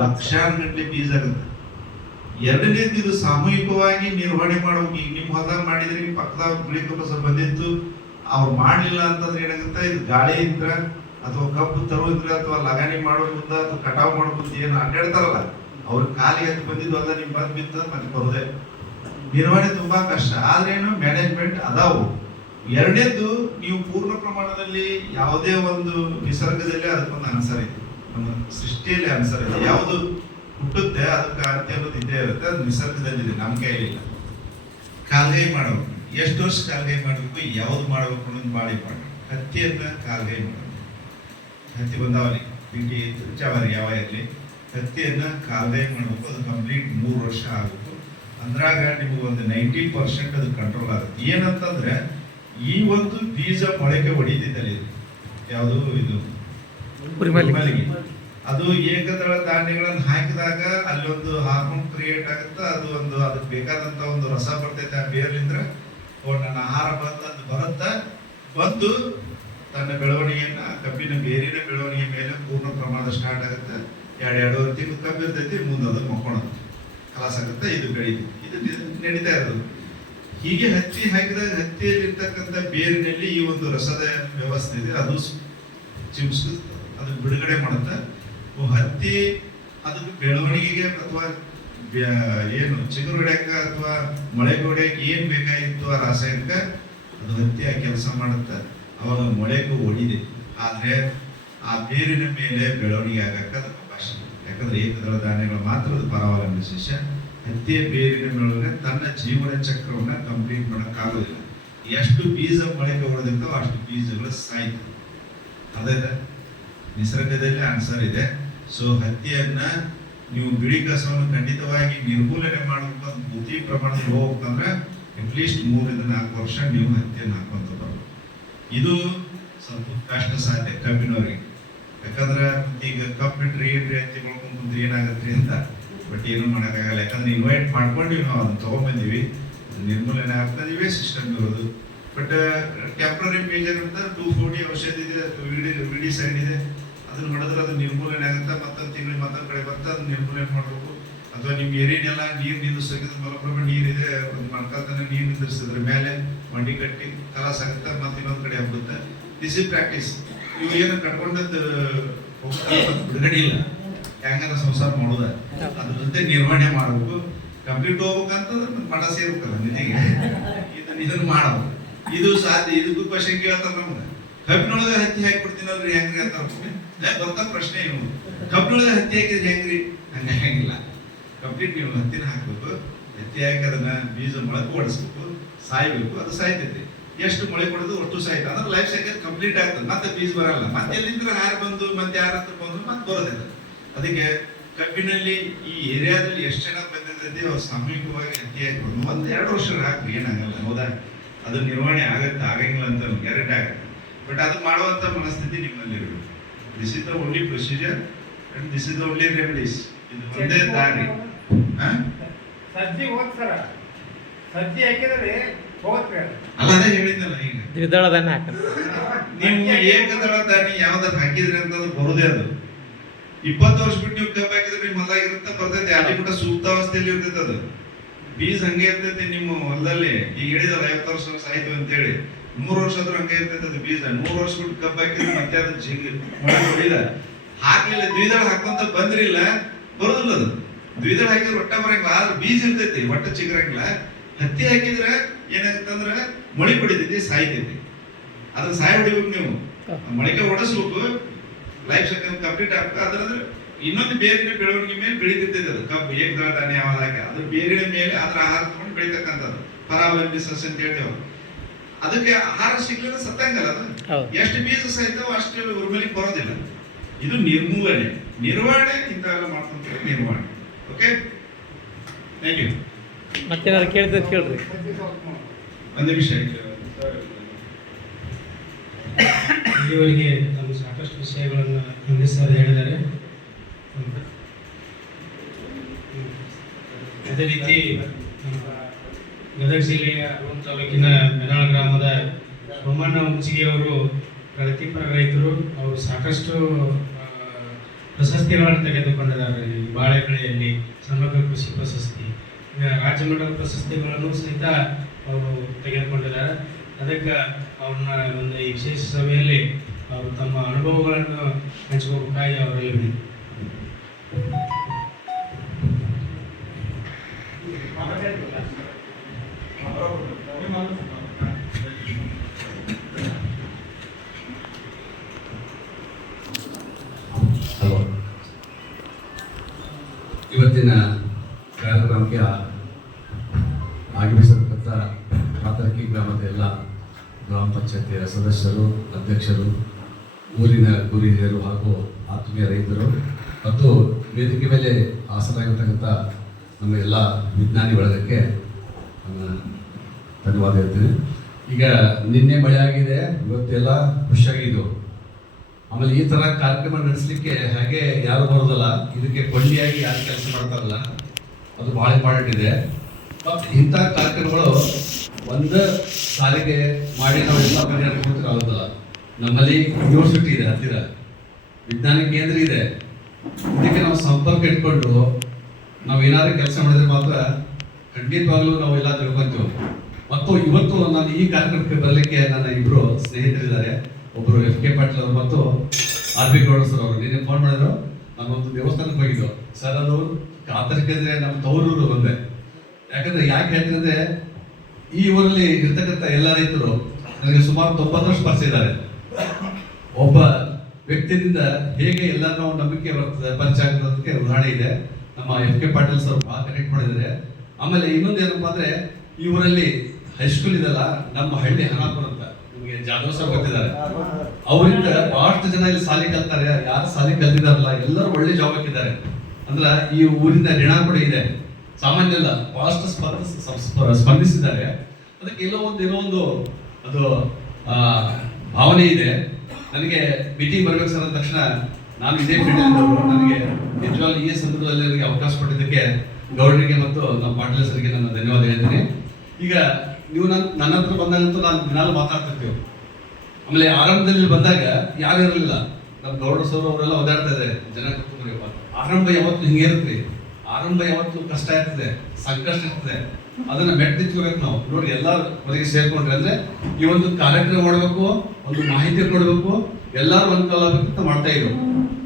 ಲಕ್ಷಾನುಗಟ್ಟಲೆ ಬೀಜ ಆಗುತ್ತೆ. ಎರಡನೇದು ಇದು ಸಾಮೂಹಿಕವಾಗಿ ನಿರ್ವಹಣೆ ಮಾಡ್ಬೇಕು. ಈಗ ನಿಮ್ಮ ಹೊಲದಾಗ ಮಾಡಿದ್ರೆ ನಿಮ್ಮ ಪಕ್ಕದಾಗ ಬಿಳಿ ಕಬ್ಬಸ ಬಂದಿತ್ತು, ಅವ್ರು ಮಾಡ್ಲಿಲ್ಲ ಅಂತಂದ್ರೆ ಏನಾಗುತ್ತೆ, ಇದು ಗಾಳಿ ಇದ್ರ ಅಥವಾ ಕಬ್ಬು ತರೋದ್ರ ಅಥವಾ ಲಗಾಣಿ ಮಾಡೋ ಮುಂದ ಅಥವಾ ಕಟಾವ್ ಮಾಡೋ ಮುಂದೆ ಏನು ಅಡ್ಡಾಡ್ತಾರಲ್ಲ, ಅವ್ರ ಕಾಲಿಗೆ ಹತ್ತು ಬಂದಿದ್ದು ಅಲ್ಲ, ನಿಮ್ ಬಂದ್ ಬಿದ್ದ ಮತ್ತೆ ಬರೋದೆ. ನಿರ್ವಹಣೆ ತುಂಬಾ ಕಷ್ಟ. ಆದ್ರೇನು ಮ್ಯಾನೇಜ್ಮೆಂಟ್ ಅದಾವು. ಎರಡನೇದು, ನೀವು ಪೂರ್ಣ ಪ್ರಮಾಣದಲ್ಲಿ ಯಾವುದೇ ಒಂದು ನಿಸರ್ಗದಲ್ಲಿ ಅದಕ್ಕೊಂದು ಅನುಸಾರ ಇದೆ, ನಮ್ಮ ಸೃಷ್ಟಿಯಲ್ಲಿ ಅನುಸಾರ ಇದೆ. ಯಾವುದು ಹುಟ್ಟುತ್ತೆ ಅದಕ್ಕೆ ಅಂತ್ಯ ಅನ್ನೋದು ಇದ್ದೇ ಇರುತ್ತೆ. ಅದು ನಿಸರ್ಗದಲ್ಲಿದೆ, ನಮ್ಮ ಕೈಲಿಲ್ಲ. ಕಾಲ್ಗೈ ಮಾಡಬೇಕು. ಎಷ್ಟು ವರ್ಷ ಕಾಲ್ಗೈ ಮಾಡಬೇಕು, ಯಾವ್ದು ಮಾಡಬೇಕು ಅನ್ನೋದು ಭಾಳ ಇಂಪಾರ್ಟೆಂಟ್. ಹತ್ತಿಯನ್ನ ಕಾಲ್ಗೈ ಮಾಡಬೇಕು. ಹತ್ತಿ ಬಂದಾವಲ್ಲಿ ಬಿಟಿ ಚವಾರಿ ಯಾವ ಇರಲಿ, ಹತ್ತಿಯನ್ನ ಕಾಲ್ಗೈ ಮಾಡಬೇಕು. ಅದು ಕಂಪ್ಲೀಟ್ 3 ವರ್ಷ ಆಗಬೇಕು. ಅಂದ್ರಾಗ ನಿಮ್ಗೆ ಒಂದು 90% ಅದು ಕಂಟ್ರೋಲ್ ಆಗುತ್ತೆ. ಏನಂತಂದ್ರೆ ಈ ಒಂದು ಬೀಜ ಮೊಳಕೆ ಹೊಡಿತಿದ್ದಲ್ಲಿ ಯಾವುದು ಇದು ಮಲ್ಲಿಗೆ, ಅದು ಏಕದಳ ಧಾನ್ಯಗಳನ್ನು ಹಾಕಿದಾಗ ಅಲ್ಲೊಂದು ಹಾರ್ಮೋನ್ ಕ್ರಿಯೇಟ್ ಆಗುತ್ತೆ. ಅದು ಒಂದು ಅದಕ್ಕೆ ಬೇಕಾದಂತ ಒಂದು ರಸ ಬರ್ತೈತೆ ಆ ಬೇರ್ಲಿಂದ್ರ. ನನ್ನ ಆಹಾರ ಬಂದು ತನ್ನ ಬೆಳವಣಿಗೆಯನ್ನ ಕಬ್ಬಿನ ಬೇರಿನ ಬೆಳವಣಿಗೆ ಮೇಲೆ ಪೂರ್ಣ ಪ್ರಮಾಣದ ಸ್ಟಾರ್ಟ್ ಆಗುತ್ತೆ. 2-2.5 ತಿಂಗಳು ಕಬ್ಬು ಇರ್ತೈತಿ, ಮುಂದೆ ಅದು ಮಕ್ಕೊಳೋದು ಕಲಾಸ ಆಗುತ್ತೆ. ಇದು ಬೆಳೀತದೆ, ಇದು ನಡೀತಾ ಇರೋದು. ಹೀಗೆ ಹತ್ತಿ ಹಾಕಿದಾಗ ಹತ್ತಿಯಲ್ಲಿ ಇರ್ತಕ್ಕಂಥ ಬೇರಿನಲ್ಲಿ ಈ ಒಂದು ರಸದ ವ್ಯವಸ್ಥೆ ಇದೆ, ಅದು ಚಿಮ್ಸ್ ಅದು ಬಿಡುಗಡೆ ಮಾಡುತ್ತೆ. ಹತ್ತಿ ಅದಕ್ಕೆ ಬೆಳವಣಿಗೆಗೆ ಅಥವಾ ಏನು ಚಿಗುರು ಹೊಡ್ಯಾಕ ಅಥವಾ ಮಳೆ ಹೊಡ್ಯಾಕ ಏನ್ ಬೇಕಾಗಿತ್ತು ಆ ರಾಸಾಯನಿಕ, ಅದು ಹತ್ತಿ ಆ ಕೆಲಸ ಮಾಡುತ್ತೆ. ಅವಾಗ ಮೊಳೆಗೂ ಹೊಡಿದೆ. ಆದ್ರೆ ಆ ಬೇರಿನ ಮೇಲೆ ಬೆಳವಣಿಗೆ ಆಗಕ್ಕೆ ಅದು ಅವಕಾಶ ಇಲ್ಲ. ಯಾಕಂದ್ರೆ ಏಕದಳ ಧಾನ್ಯಗಳು ಮಾತ್ರ ಅದು ಪರಾವಲಂಬಿ ಸಸ್ಯ. ಹತ್ತಿಯ ಬೇರಿನ ಮೇಲೆ ತನ್ನ ಜೀವನ ಚಕ್ರವನ್ನ ಕಂಪ್ಲೀಟ್ ಮಾಡೋಕ್ಕಾಗೋದಿಲ್ಲ. ಎಷ್ಟು ಬೀಜ ಮೊಳಕೆ ಹೊಡೆದಿರ್ತಾವ ಅಷ್ಟು ಬೀಜಗಳು ಸಾಯ್ತವೆ. ಅದೇ ನಿಸರ್ಗದಲ್ಲಿ ಅನುಸಾರ ಇದೆ. ಸೊ ಹತ್ತಿಯನ್ನ ನೀವು ಬಿಳಿ ಕಸವನ್ನು ಖಂಡಿತವಾಗಿ ನಿರ್ಮೂಲನೆ ಮಾಡಬೇಕು. ಅದು ಪೂರ್ತಿ ಪ್ರಮಾಣದಲ್ಲಿ ಹೋಗ್ಬೇಕಂದ್ರೆ ಅಟ್ಲೀಸ್ಟ್ 3-4 ವರ್ಷ ನೀವು ಹತ್ತಿಯನ್ನು ಹಾಕುವಂತ ಬರಬೇಕು. ಇದು ಸ್ವಲ್ಪ ಕಷ್ಟ ಸಾಧ್ಯ ಕಬ್ಬಿನವರಿಗೆ. ಯಾಕಂದ್ರೆ ಈಗ ಕಬ್ಬು ಬಿಟ್ರಿ ಏನ್ರಿ ಹತ್ತಿ ಮಾಡ್ಕೊಂಡು ಕುಂತ್ರೆ ಏನಾಗತ್ರಿ ಅಂತ. ಬಟ್ ಏನು ಮಾಡೋಕ್ಕಾಗಲ್ಲ. ಯಾಕಂದ್ರೆ ಇನ್ವೈಟ್ ಮಾಡ್ಕೊಂಡಿವಿ, ನಾವು ಅದನ್ನ ತಗೊಂಡ್ಬಂದಿವಿ, ನಿರ್ಮೂಲನೆ ಆಗ್ತಾ ಇವೇ ಸಿಸ್ಟಮ್ ಇರೋದು. ಬಟ್ ಟೆಂಪ್ರರಿ ಮೇಜರ್ ಅಂತ 2,4-D ಔಷಧ ಇದೆ, ವಿಡಿ ಸೈಡ್ ಇದೆ, ಅದನ್ನ ಹೊಡೆದ್ರೆ ಅದು ನಿರ್ಮೂಲನೆ ಆಗುತ್ತೆ. ಮತ್ತೊಂದು ತಿಂಗಳು ಮತ್ತೊಂದು ಕಡೆ ಬರ್ತಾ ಅದನ್ನ ನಿರ್ಮೂಲನೆ ಮಾಡಬೇಕು. ಅಥವಾ ನಿಮ್ ಏರಿಯನೆಲ್ಲ ನೀರು ನಿಂದಿಸೋಕೆ ಮಲಪ್ರಭ ನೀರಿದೆ, ಒಂದು ಮಣ್ಕಾಲ್ತನ ನೀರು ನಿಂದಿರಿಸಿದ್ರ ಮೇಲೆ ಮಂಡಿ ಕಟ್ಟಿ ಕಲಾಸ ಆಗುತ್ತೆ, ಮತ್ತೆ ಇನ್ನೊಂದು ಕಡೆ ಹಬ್ಬುತ್ತೆ. This is practice. ಇವು ಏನು ಕಟ್ಕೊಂಡದ್ದು ಬಿಡುಗಡೆ ಇಲ್ಲ, ಹೆಂಗಾರ ಸಂಸಾರ ಮಾಡೋದ, ಅದ್ರ ಜೊತೆ ನಿರ್ವಹಣೆ ಮಾಡಬೇಕು. ಕಂಪ್ಲೀಟ್ ಹೋಗ್ಬೇಕಂತಂದ್ರೆ ಮಠ ಸೇರ್ಬೇಕಲ್ಲ ನಿಧಿಗೆ, ಇದನ್ನ ಮಾಡಬೇಕು. ಇದು ಸಾಧ್ಯ. ಇದಕ್ಕೂ ಕ್ವಶನ್ ಕೇಳ್ತಾರ ನಮ್ಗೆ, ಕಬ್ಬಿನೊಳಗೆ ಹತ್ತಿ ಹಾಕಿಬಿಡ್ತೀನಲ್ರಿ ಹೆಂಗ್ರಿ ಅಂತ ಬರ್ತಾ ಪ್ರಶ್ನೆ. ಏನು ಕಬ್ಬಿನೊಳಗೆ ಹತ್ತಿ ಹಾಕಿದ್ರೆ ಹೆಂಗ್ರಿ? ಹಂಗೆ ಹೆಂಗಿಲ್ಲ. ಕಂಪ್ಲೀಟ್ ನೀವು ಹತ್ತಿನ ಹಾಕ್ಬೇಕು. ಹತ್ತಿ ಹಾಕಿ ಅದನ್ನ ಬೀಜ ಮೊಳಕೆ ಓಡಿಸ್ಬೇಕು, ಸಾಯ್ಬೇಕು. ಅದು ಸಾಯ್ತೈತಿ. ಎಷ್ಟು ಮೊಳೆ ಕೊಡೋದು ಅಷ್ಟು ಸಾಯ್ತು. ಅಂದ್ರೆ ಲೈಫ್ ಸೈಕಲ್ ಕಂಪ್ಲೀಟ್ ಆಗ್ತದೆ. ಮತ್ತೆ ಬೀಜ ಬರಲ್ಲ. ಮತ್ತೆ ಎಲ್ಲಿಂದ ಹಾರ ಬಂದು ಮತ್ತೆ ಯಾರ ಹತ್ರ ಬಂದ್ರು ಮತ್ತೆ ಬರೋದಿಲ್ಲ. ಅದಕ್ಕೆ ಕಬ್ಬಿನಲ್ಲಿ ಈ ಏರಿಯಾದಲ್ಲಿ ಎಷ್ಟು ಜನ ಬಂದಿರ್ತೈತಿ ಅವ್ರು ಸಾಮೂಹಿಕವಾಗಿ ಹತ್ತಿ ಹಾಕಿ 1-2 ವರ್ಷ ಹಾಕ್ರಿ, ಏನಾಗಲ್ಲ. ಹೌದಾ? ಅದು ನಿರ್ವಹಣೆ ಆಗತ್ತೆ, ಆಗಂಗಿಲ್ಲ ಅಂತ ಗ್ಯಾರಂಟಿ ಆಗತ್ತೆ. ಬಟ್ ಅದು ಮಾಡುವಂತ ಮನಸ್ಥಿತಿ ನಿಮ್ಮಲ್ಲಿ ಇರಬೇಕು. This is the only procedure and this is the only remedies. ಇದು ಒಂದೇ ದಾರಿ. ಸಜ್ಜಿ ಹೋಗ್ತಾರ, ಸಜ್ಜಿ ಹಾಕಿದ್ರೆ ಹೋಗ್ತಾರೆ. ಅಲ್ಲ, ಅದೇ ಹೇಳಿದ್ನಲ್ಲ. ಈಗ ದ್ವಿದಳ ಧಾನ್ಯ ಹಾಕಂತ ನೀವು ಏಕದಳ ಧಾನ್ಯ ಯಾವ್ದಾರು ಹಾಕಿದ್ರಿ ಅಂತ ಅದು ಬರುದೇ. ಅದು 20 ವರ್ಷ ಬಿಟ್ಟು ನೀವು ಕಬ್ಬು ಹಾಕಿದ್ರೆ ನಿಮ್ಮ ಹೊಲದಾಗಿರುತ್ತೆ, ಬರ್ತೈತೆ. ಅಲ್ಲಿ ಬಿಟ್ಟ ಸೂಕ್ತಾವಸ್ಥೆಯಲ್ಲಿ ಇರ್ತೈತೆ. ಅದು ಬೀಜ ಹಂಗೆ ಇರ್ತೈತಿ ನಿಮ್ಮ ಹೊಲದಲ್ಲಿ. ಈಗ ಹೇಳಿದಲ್ಲ 50 ವರ್ಷ ಆಯ್ತು ಅಂತೇಳಿ, 100 ವರ್ಷ ಆದ್ರೂ ಹಂಗೆ ಇರ್ತೈತೆ ಅದು ಬೀಜ. 100 ವರ್ಷ ಬಿಟ್ಟು ಕಬ್ಬು ಹಾಕಿದ್ರೆ ಮತ್ತೆ ಅದು ಹೊಡಿದ ಹಾಕ್ಲಿಲ್ಲ. ದ್ವಿದಳ ಹಾಕಂತ ಬಂದ್ರಿಲ್ಲ, ಬರೋದಿಲ್ಲ. ಅದು ದ್ವಿದಳ ಹಾಕಿದ್ರೆ ಒಟ್ಟ ಬರಂಗಿಲ್ಲ. ಆದ್ರೆ ಬೀಜ ಇರ್ತೈತಿ, ಒಟ್ಟ ಚಿಗುರಂಗಿಲ್ಲ. ಹತ್ತಿ ಹಾಕಿದ್ರೆ ಏನಾಗುತ್ತಂದ್ರೆ ಮೊಳಿ ಹೊಡಿತೈತಿ, ಸಾಯ್ತೈತಿ. ಅದನ್ನ ಸಾಯ ಹೊಡಿಬೇಕು ನೀವು. ಮೊಳಕೆ ಹೊಡಿಸ್ಬೇಕು, ಲೈಫ್ ಸೈಕಲ್ ಕಂಪ್ಲೀಟ್ ಆಗ್ಬೇಕು. ಅದ್ರಂದ್ರೆ ಇನ್ನೊಂದು ಬೇರಿನ ಬೆಳವಣಿಗೆ ಮೇಲೆ ಬೆಳೀತಿರ್ತೈತೆ ಅದು ಕಬ್ಬು ಏಕದಳ ಧಾನ್ಯ ಯಾವ್ದು ಹಾಕಿ ಅದ್ರ ಬೇರಿನ ಮೇಲೆ ಅದ್ರ ಆಹಾರ ತಗೊಂಡು ಬೆಳೀತಕ್ಕಂಥದ್ದು ಪರಾವಲಂಬಿ ಸಸ್ಯ ಅಂತ ಹೇಳ್ತೇವೆ. ಅದಕ್ಕೆ ಆಹಾರ ಸಿಗ್ಲಿಲ್ಲ ಸತ್ತಂಗಲ್ಲ ಅದು. ಎಷ್ಟು ಬೀಜ ಸಹಿತವೋ ಅಷ್ಟು ಉರ್ಮಲಿಕ್ಕೆ ಬರೋದಿಲ್ಲ. ಇದು ನಿರ್ಮೂಲನೆ, ನಿರ್ವಹಣೆ ಇಂಥವೆಲ್ಲ ಮಾಡ್ಕೊಂತ ನಿರ್ವಹಣೆ. Okay, thank you. ಮತ್ತೇನಾದ್ರು ಕೇಳ್ತದೆ ಕೇಳ್ರಿ. ಒಂದು ನಿಮಿಷ. ಇಲ್ಲಿವರೆಗೆ ನಮ್ಮ ಸಾಕಷ್ಟು ವಿಷಯಗಳನ್ನು ಹಿಂದೆ ಸರ್ ಹೇಳಿದ್ದಾರೆ. ಅದೇ ರೀತಿ ನಮ್ಮ ಗದಗ ಜಿಲ್ಲೆಯ ರೋಣ ತಾಲೂಕಿನ ಮೆನಾಳ ಗ್ರಾಮದ ಸೋಮಣ್ಣ ಹುಂಚಿಗೆಯವರು ಪ್ರಗತಿಪರ ರೈತರು. ಅವರು ಸಾಕಷ್ಟು ಪ್ರಶಸ್ತಿಗಳನ್ನು ತೆಗೆದುಕೊಂಡಿದ್ದಾರೆ. ಈ ಬಾಳೆ ಬೆಳೆಯಲ್ಲಿ ಸಮಗ್ರ ಕೃಷಿ ಪ್ರಶಸ್ತಿ, ರಾಜ್ಯ ಮಟ್ಟದ ಪ್ರಶಸ್ತಿಗಳನ್ನು ಸಹಿತ ಅವರು ತೆಗೆದುಕೊಂಡಿದ್ದಾರೆ. ಅದಕ್ಕೆ ಅವ್ರನ್ನ ಒಂದು ಈ ವಿಶೇಷ ಸಭೆಯಲ್ಲಿ ಅವರು ತಮ್ಮ ಅನುಭವಗಳನ್ನು ಹಂಚಿಕೋಬೇಕಾಗಿ ಅವರಲ್ಲಿ ವಿನಂತಿ. ಹಲೋ, ಇವತ್ತಿನ ಕಾರ್ಯಕ್ರಮಕ್ಕೆ ಆಗಮಿಸಿರ್ತಕ್ಕಂಥ ಕಾತರಕಿ ಗ್ರಾಮದ ಎಲ್ಲ ಗ್ರಾಮ ಪಂಚಾಯತಿಯ ಸದಸ್ಯರು, ಅಧ್ಯಕ್ಷರು, ಊರಿನ ಗುರು ಹಿರಿಯರು ಹಾಗೂ ಆತ್ಮೀಯ ರೈತರು ಮತ್ತು ವೇದಿಕೆ ಮೇಲೆ ಆಸರಾಗಿರ್ತಕ್ಕಂಥ ನಮ್ಮ ಎಲ್ಲ ವಿಜ್ಞಾನಿ ಬಳಗಕ್ಕೆ ಧನ್ಯವಾದ ಹೇಳ್ತೀನಿ. ಈಗ ನಿನ್ನೆ ಮಳೆ ಆಗಿದೆ, ಇವತ್ತೆಲ್ಲ ಖುಷಿಯಾಗಿದ್ದು. ಆಮೇಲೆ ಈ ಥರ ಕಾರ್ಯಕ್ರಮ ನಡೆಸಲಿಕ್ಕೆ ಹಾಗೆ ಯಾರು ಬರೋದಲ್ಲ, ಇದಕ್ಕೆ ಕೊಂಡಿಯಾಗಿ ಯಾರು ಕೆಲಸ ಮಾಡ್ತಾರಲ್ಲ, ಅದು ಭಾಳ ಇಂಪಾರ್ಟೆಂಟ್ ಇದೆ. ಮತ್ತು ಇಂಥ ಕಾರ್ಯಕ್ರಮಗಳು ಒಂದು ಸಾರಿಗೆ ಮಾಡಿ ನಾವೆಲ್ಲ ಪರಿಹಾರ ಆಗೋದಲ್ಲ. ನಮ್ಮಲ್ಲಿ ಯೂನಿವರ್ಸಿಟಿ ಇದೆ, ಹತ್ತಿರ ವಿಜ್ಞಾನ ಕೇಂದ್ರ ಇದೆ. ಇದಕ್ಕೆ ನಾವು ಸಂಪರ್ಕ ಇಟ್ಕೊಂಡು ನಾವು ಏನಾದ್ರು ಕೆಲಸ ಮಾಡಿದ್ರೆ ಮಾತ್ರ ಖಂಡಿತವಾಗ್ಲೂ ನಾವು ಎಲ್ಲ ತಿಳ್ಕೊಂತೀವಿ. ಮತ್ತು ಇವತ್ತು ನಾನು ಈ ಕಾರ್ಯಕ್ರಮಕ್ಕೆ ಬರಲಿಕ್ಕೆ ನನ್ನ ಇಬ್ಬರು ಸ್ನೇಹಿತರಿದ್ದಾರೆ. ಒಬ್ಬರು FK ಪಾಟೀಲ್ ಅವರು ಮತ್ತು RB ಗೌಡ ಸರ್ ಅವರು. ನಿನ್ನೆ ಫೋನ್ ಮಾಡಿದ್ರು, ನಾನೊಂದು ದೇವಸ್ಥಾನಕ್ಕೆ ಹೋಗಿದ್ದು. ಸರ್ ಅದು ಕಾತರಕ್ಕೆ ಅಂದರೆ ನಮ್ಮ ತವರೂರು ಬಂದೆ. ಯಾಕಂದ್ರೆ ಯಾಕೆ ಹೇಳ್ತೀನಿ ಅಂದರೆ, ಈ ಊರಲ್ಲಿ ಇರ್ತಕ್ಕಂಥ ಎಲ್ಲ ರೈತರು ನನಗೆ ಸುಮಾರು 90 ವರ್ಷ ಪರಿಚಯ ಇದ್ದಾರೆ. ಒಬ್ಬ ವ್ಯಕ್ತಿಯಿಂದ ಹೇಗೆ ಎಲ್ಲ ನಾವು ನಂಬಿಕೆ ಬರ್ತದೆ ಪರಿಚಯ ಆಗೋದಕ್ಕೆ ಉದಾಹರಣೆ ಇದೆ. ನಮ್ಮ FK ಪಾಟೀಲ್ ಸರ್ ಭಾಳ ಕನೆಕ್ಟ್ ಮಾಡಿದ್ದಾರೆ. ಆಮೇಲೆ ಇನ್ನೊಂದು ಏನಪ್ಪ ಅಂದರೆ, ಈ ಊರಲ್ಲಿ ಹೈಸ್ಕೂಲ್ ಇದೆಲ್ಲ, ನಮ್ಮ ಹಳ್ಳಿ ಹನಾಪುರ ಅಂತ, ನಿಮಗೆ ಜಾಧವ್ ಸರ್ ಗೊತ್ತಿದ್ದಾರೆ. ಅವರಿಂದ ಬಹಳಷ್ಟು ಜನ ಇಲ್ಲಿ ಸಾಲಿ ಕಲ್ತಾರೆ. ಯಾರು ಸಾಲಿ ಕಲ್ತಿದಾರಲ್ಲ ಎಲ್ಲರೂ ಒಳ್ಳೆ ಜಾಬ್ ಹಾಕಿದ್ದಾರೆ. ಅಂದ್ರೆ ಈ ಊರಿಂದ ಋಣ ಕೂಡ ಇದೆ, ಸಾಮಾನ್ಯ ಅಲ್ಲ, ಬಹಳಷ್ಟು ಸ್ಪಂದಿಸಿದ್ದಾರೆ. ಅದಕ್ಕೆ ಏನೋ ಒಂದು ಅದು ಭಾವನೆ ಇದೆ. ನನಗೆ ಮೀಟಿಂಗ್ ಬರ್ಬೇಕು ಸರ್ ಅಂದ ತಕ್ಷಣ ನಾನು ಇದೇ ಫೀಲ್ಡ್ ನನಗೆ ನಿಜವಾಗ್ಲೂ ಈ ಸಂದರ್ಭದಲ್ಲಿ ನನಗೆ ಅವಕಾಶ ಕೊಟ್ಟಿದ್ದಕ್ಕೆ ಗೌಡರಿಗೆ ಮತ್ತು ನಮ್ಮ ಪಾಟೀಲ್ ಸರ್ಗೆ ನನ್ನ ಧನ್ಯವಾದ ಹೇಳ್ತೀನಿ. ಈಗ ನೀವು ನನ್ನ ಹತ್ರ ಬಂದಾಗಂತೂ ನಾನು ದಿನಾಲು ಮಾತಾಡ್ತಿರ್ತೀವಿ. ಆಮೇಲೆ ಆರಂಭದಲ್ಲಿ ಬಂದಾಗ ಯಾರು ಇರಲಿಲ್ಲ, ನಮ್ಮ ಗೌಡ ಸರ್ ಅವರೆಲ್ಲ ಓದಾಡ್ತಾ ಇದ್ದಾರೆ. ಜನ ಆರಂಭ ಯಾವತ್ತು ಹಿಂಗೆ ಇರುತ್ತೆ, ಆರಂಭ ಯಾವತ್ತು ಕಷ್ಟ ಇರ್ತದೆ, ಸಂಕಷ್ಟ ಇರ್ತದೆ. ಅದನ್ನ ಮೆಟ್ಟು ನಿಂತ್ಕೋಬೇಕು ನಾವು. ನೋಡಿ ಎಲ್ಲ ಹೊರಗೆ ಸೇರ್ಕೊಂಡ್ರೆ ಅಂದ್ರೆ ಈ ಒಂದು ಕಾರ್ಯಕ್ರಮ ಮಾಡಬೇಕು, ಒಂದು ಮಾಹಿತಿ ಕೊಡಬೇಕು, ಎಲ್ಲರೂ ಅನುಕೂಲ ಮಾಡ್ತಾ ಇದ್ರು.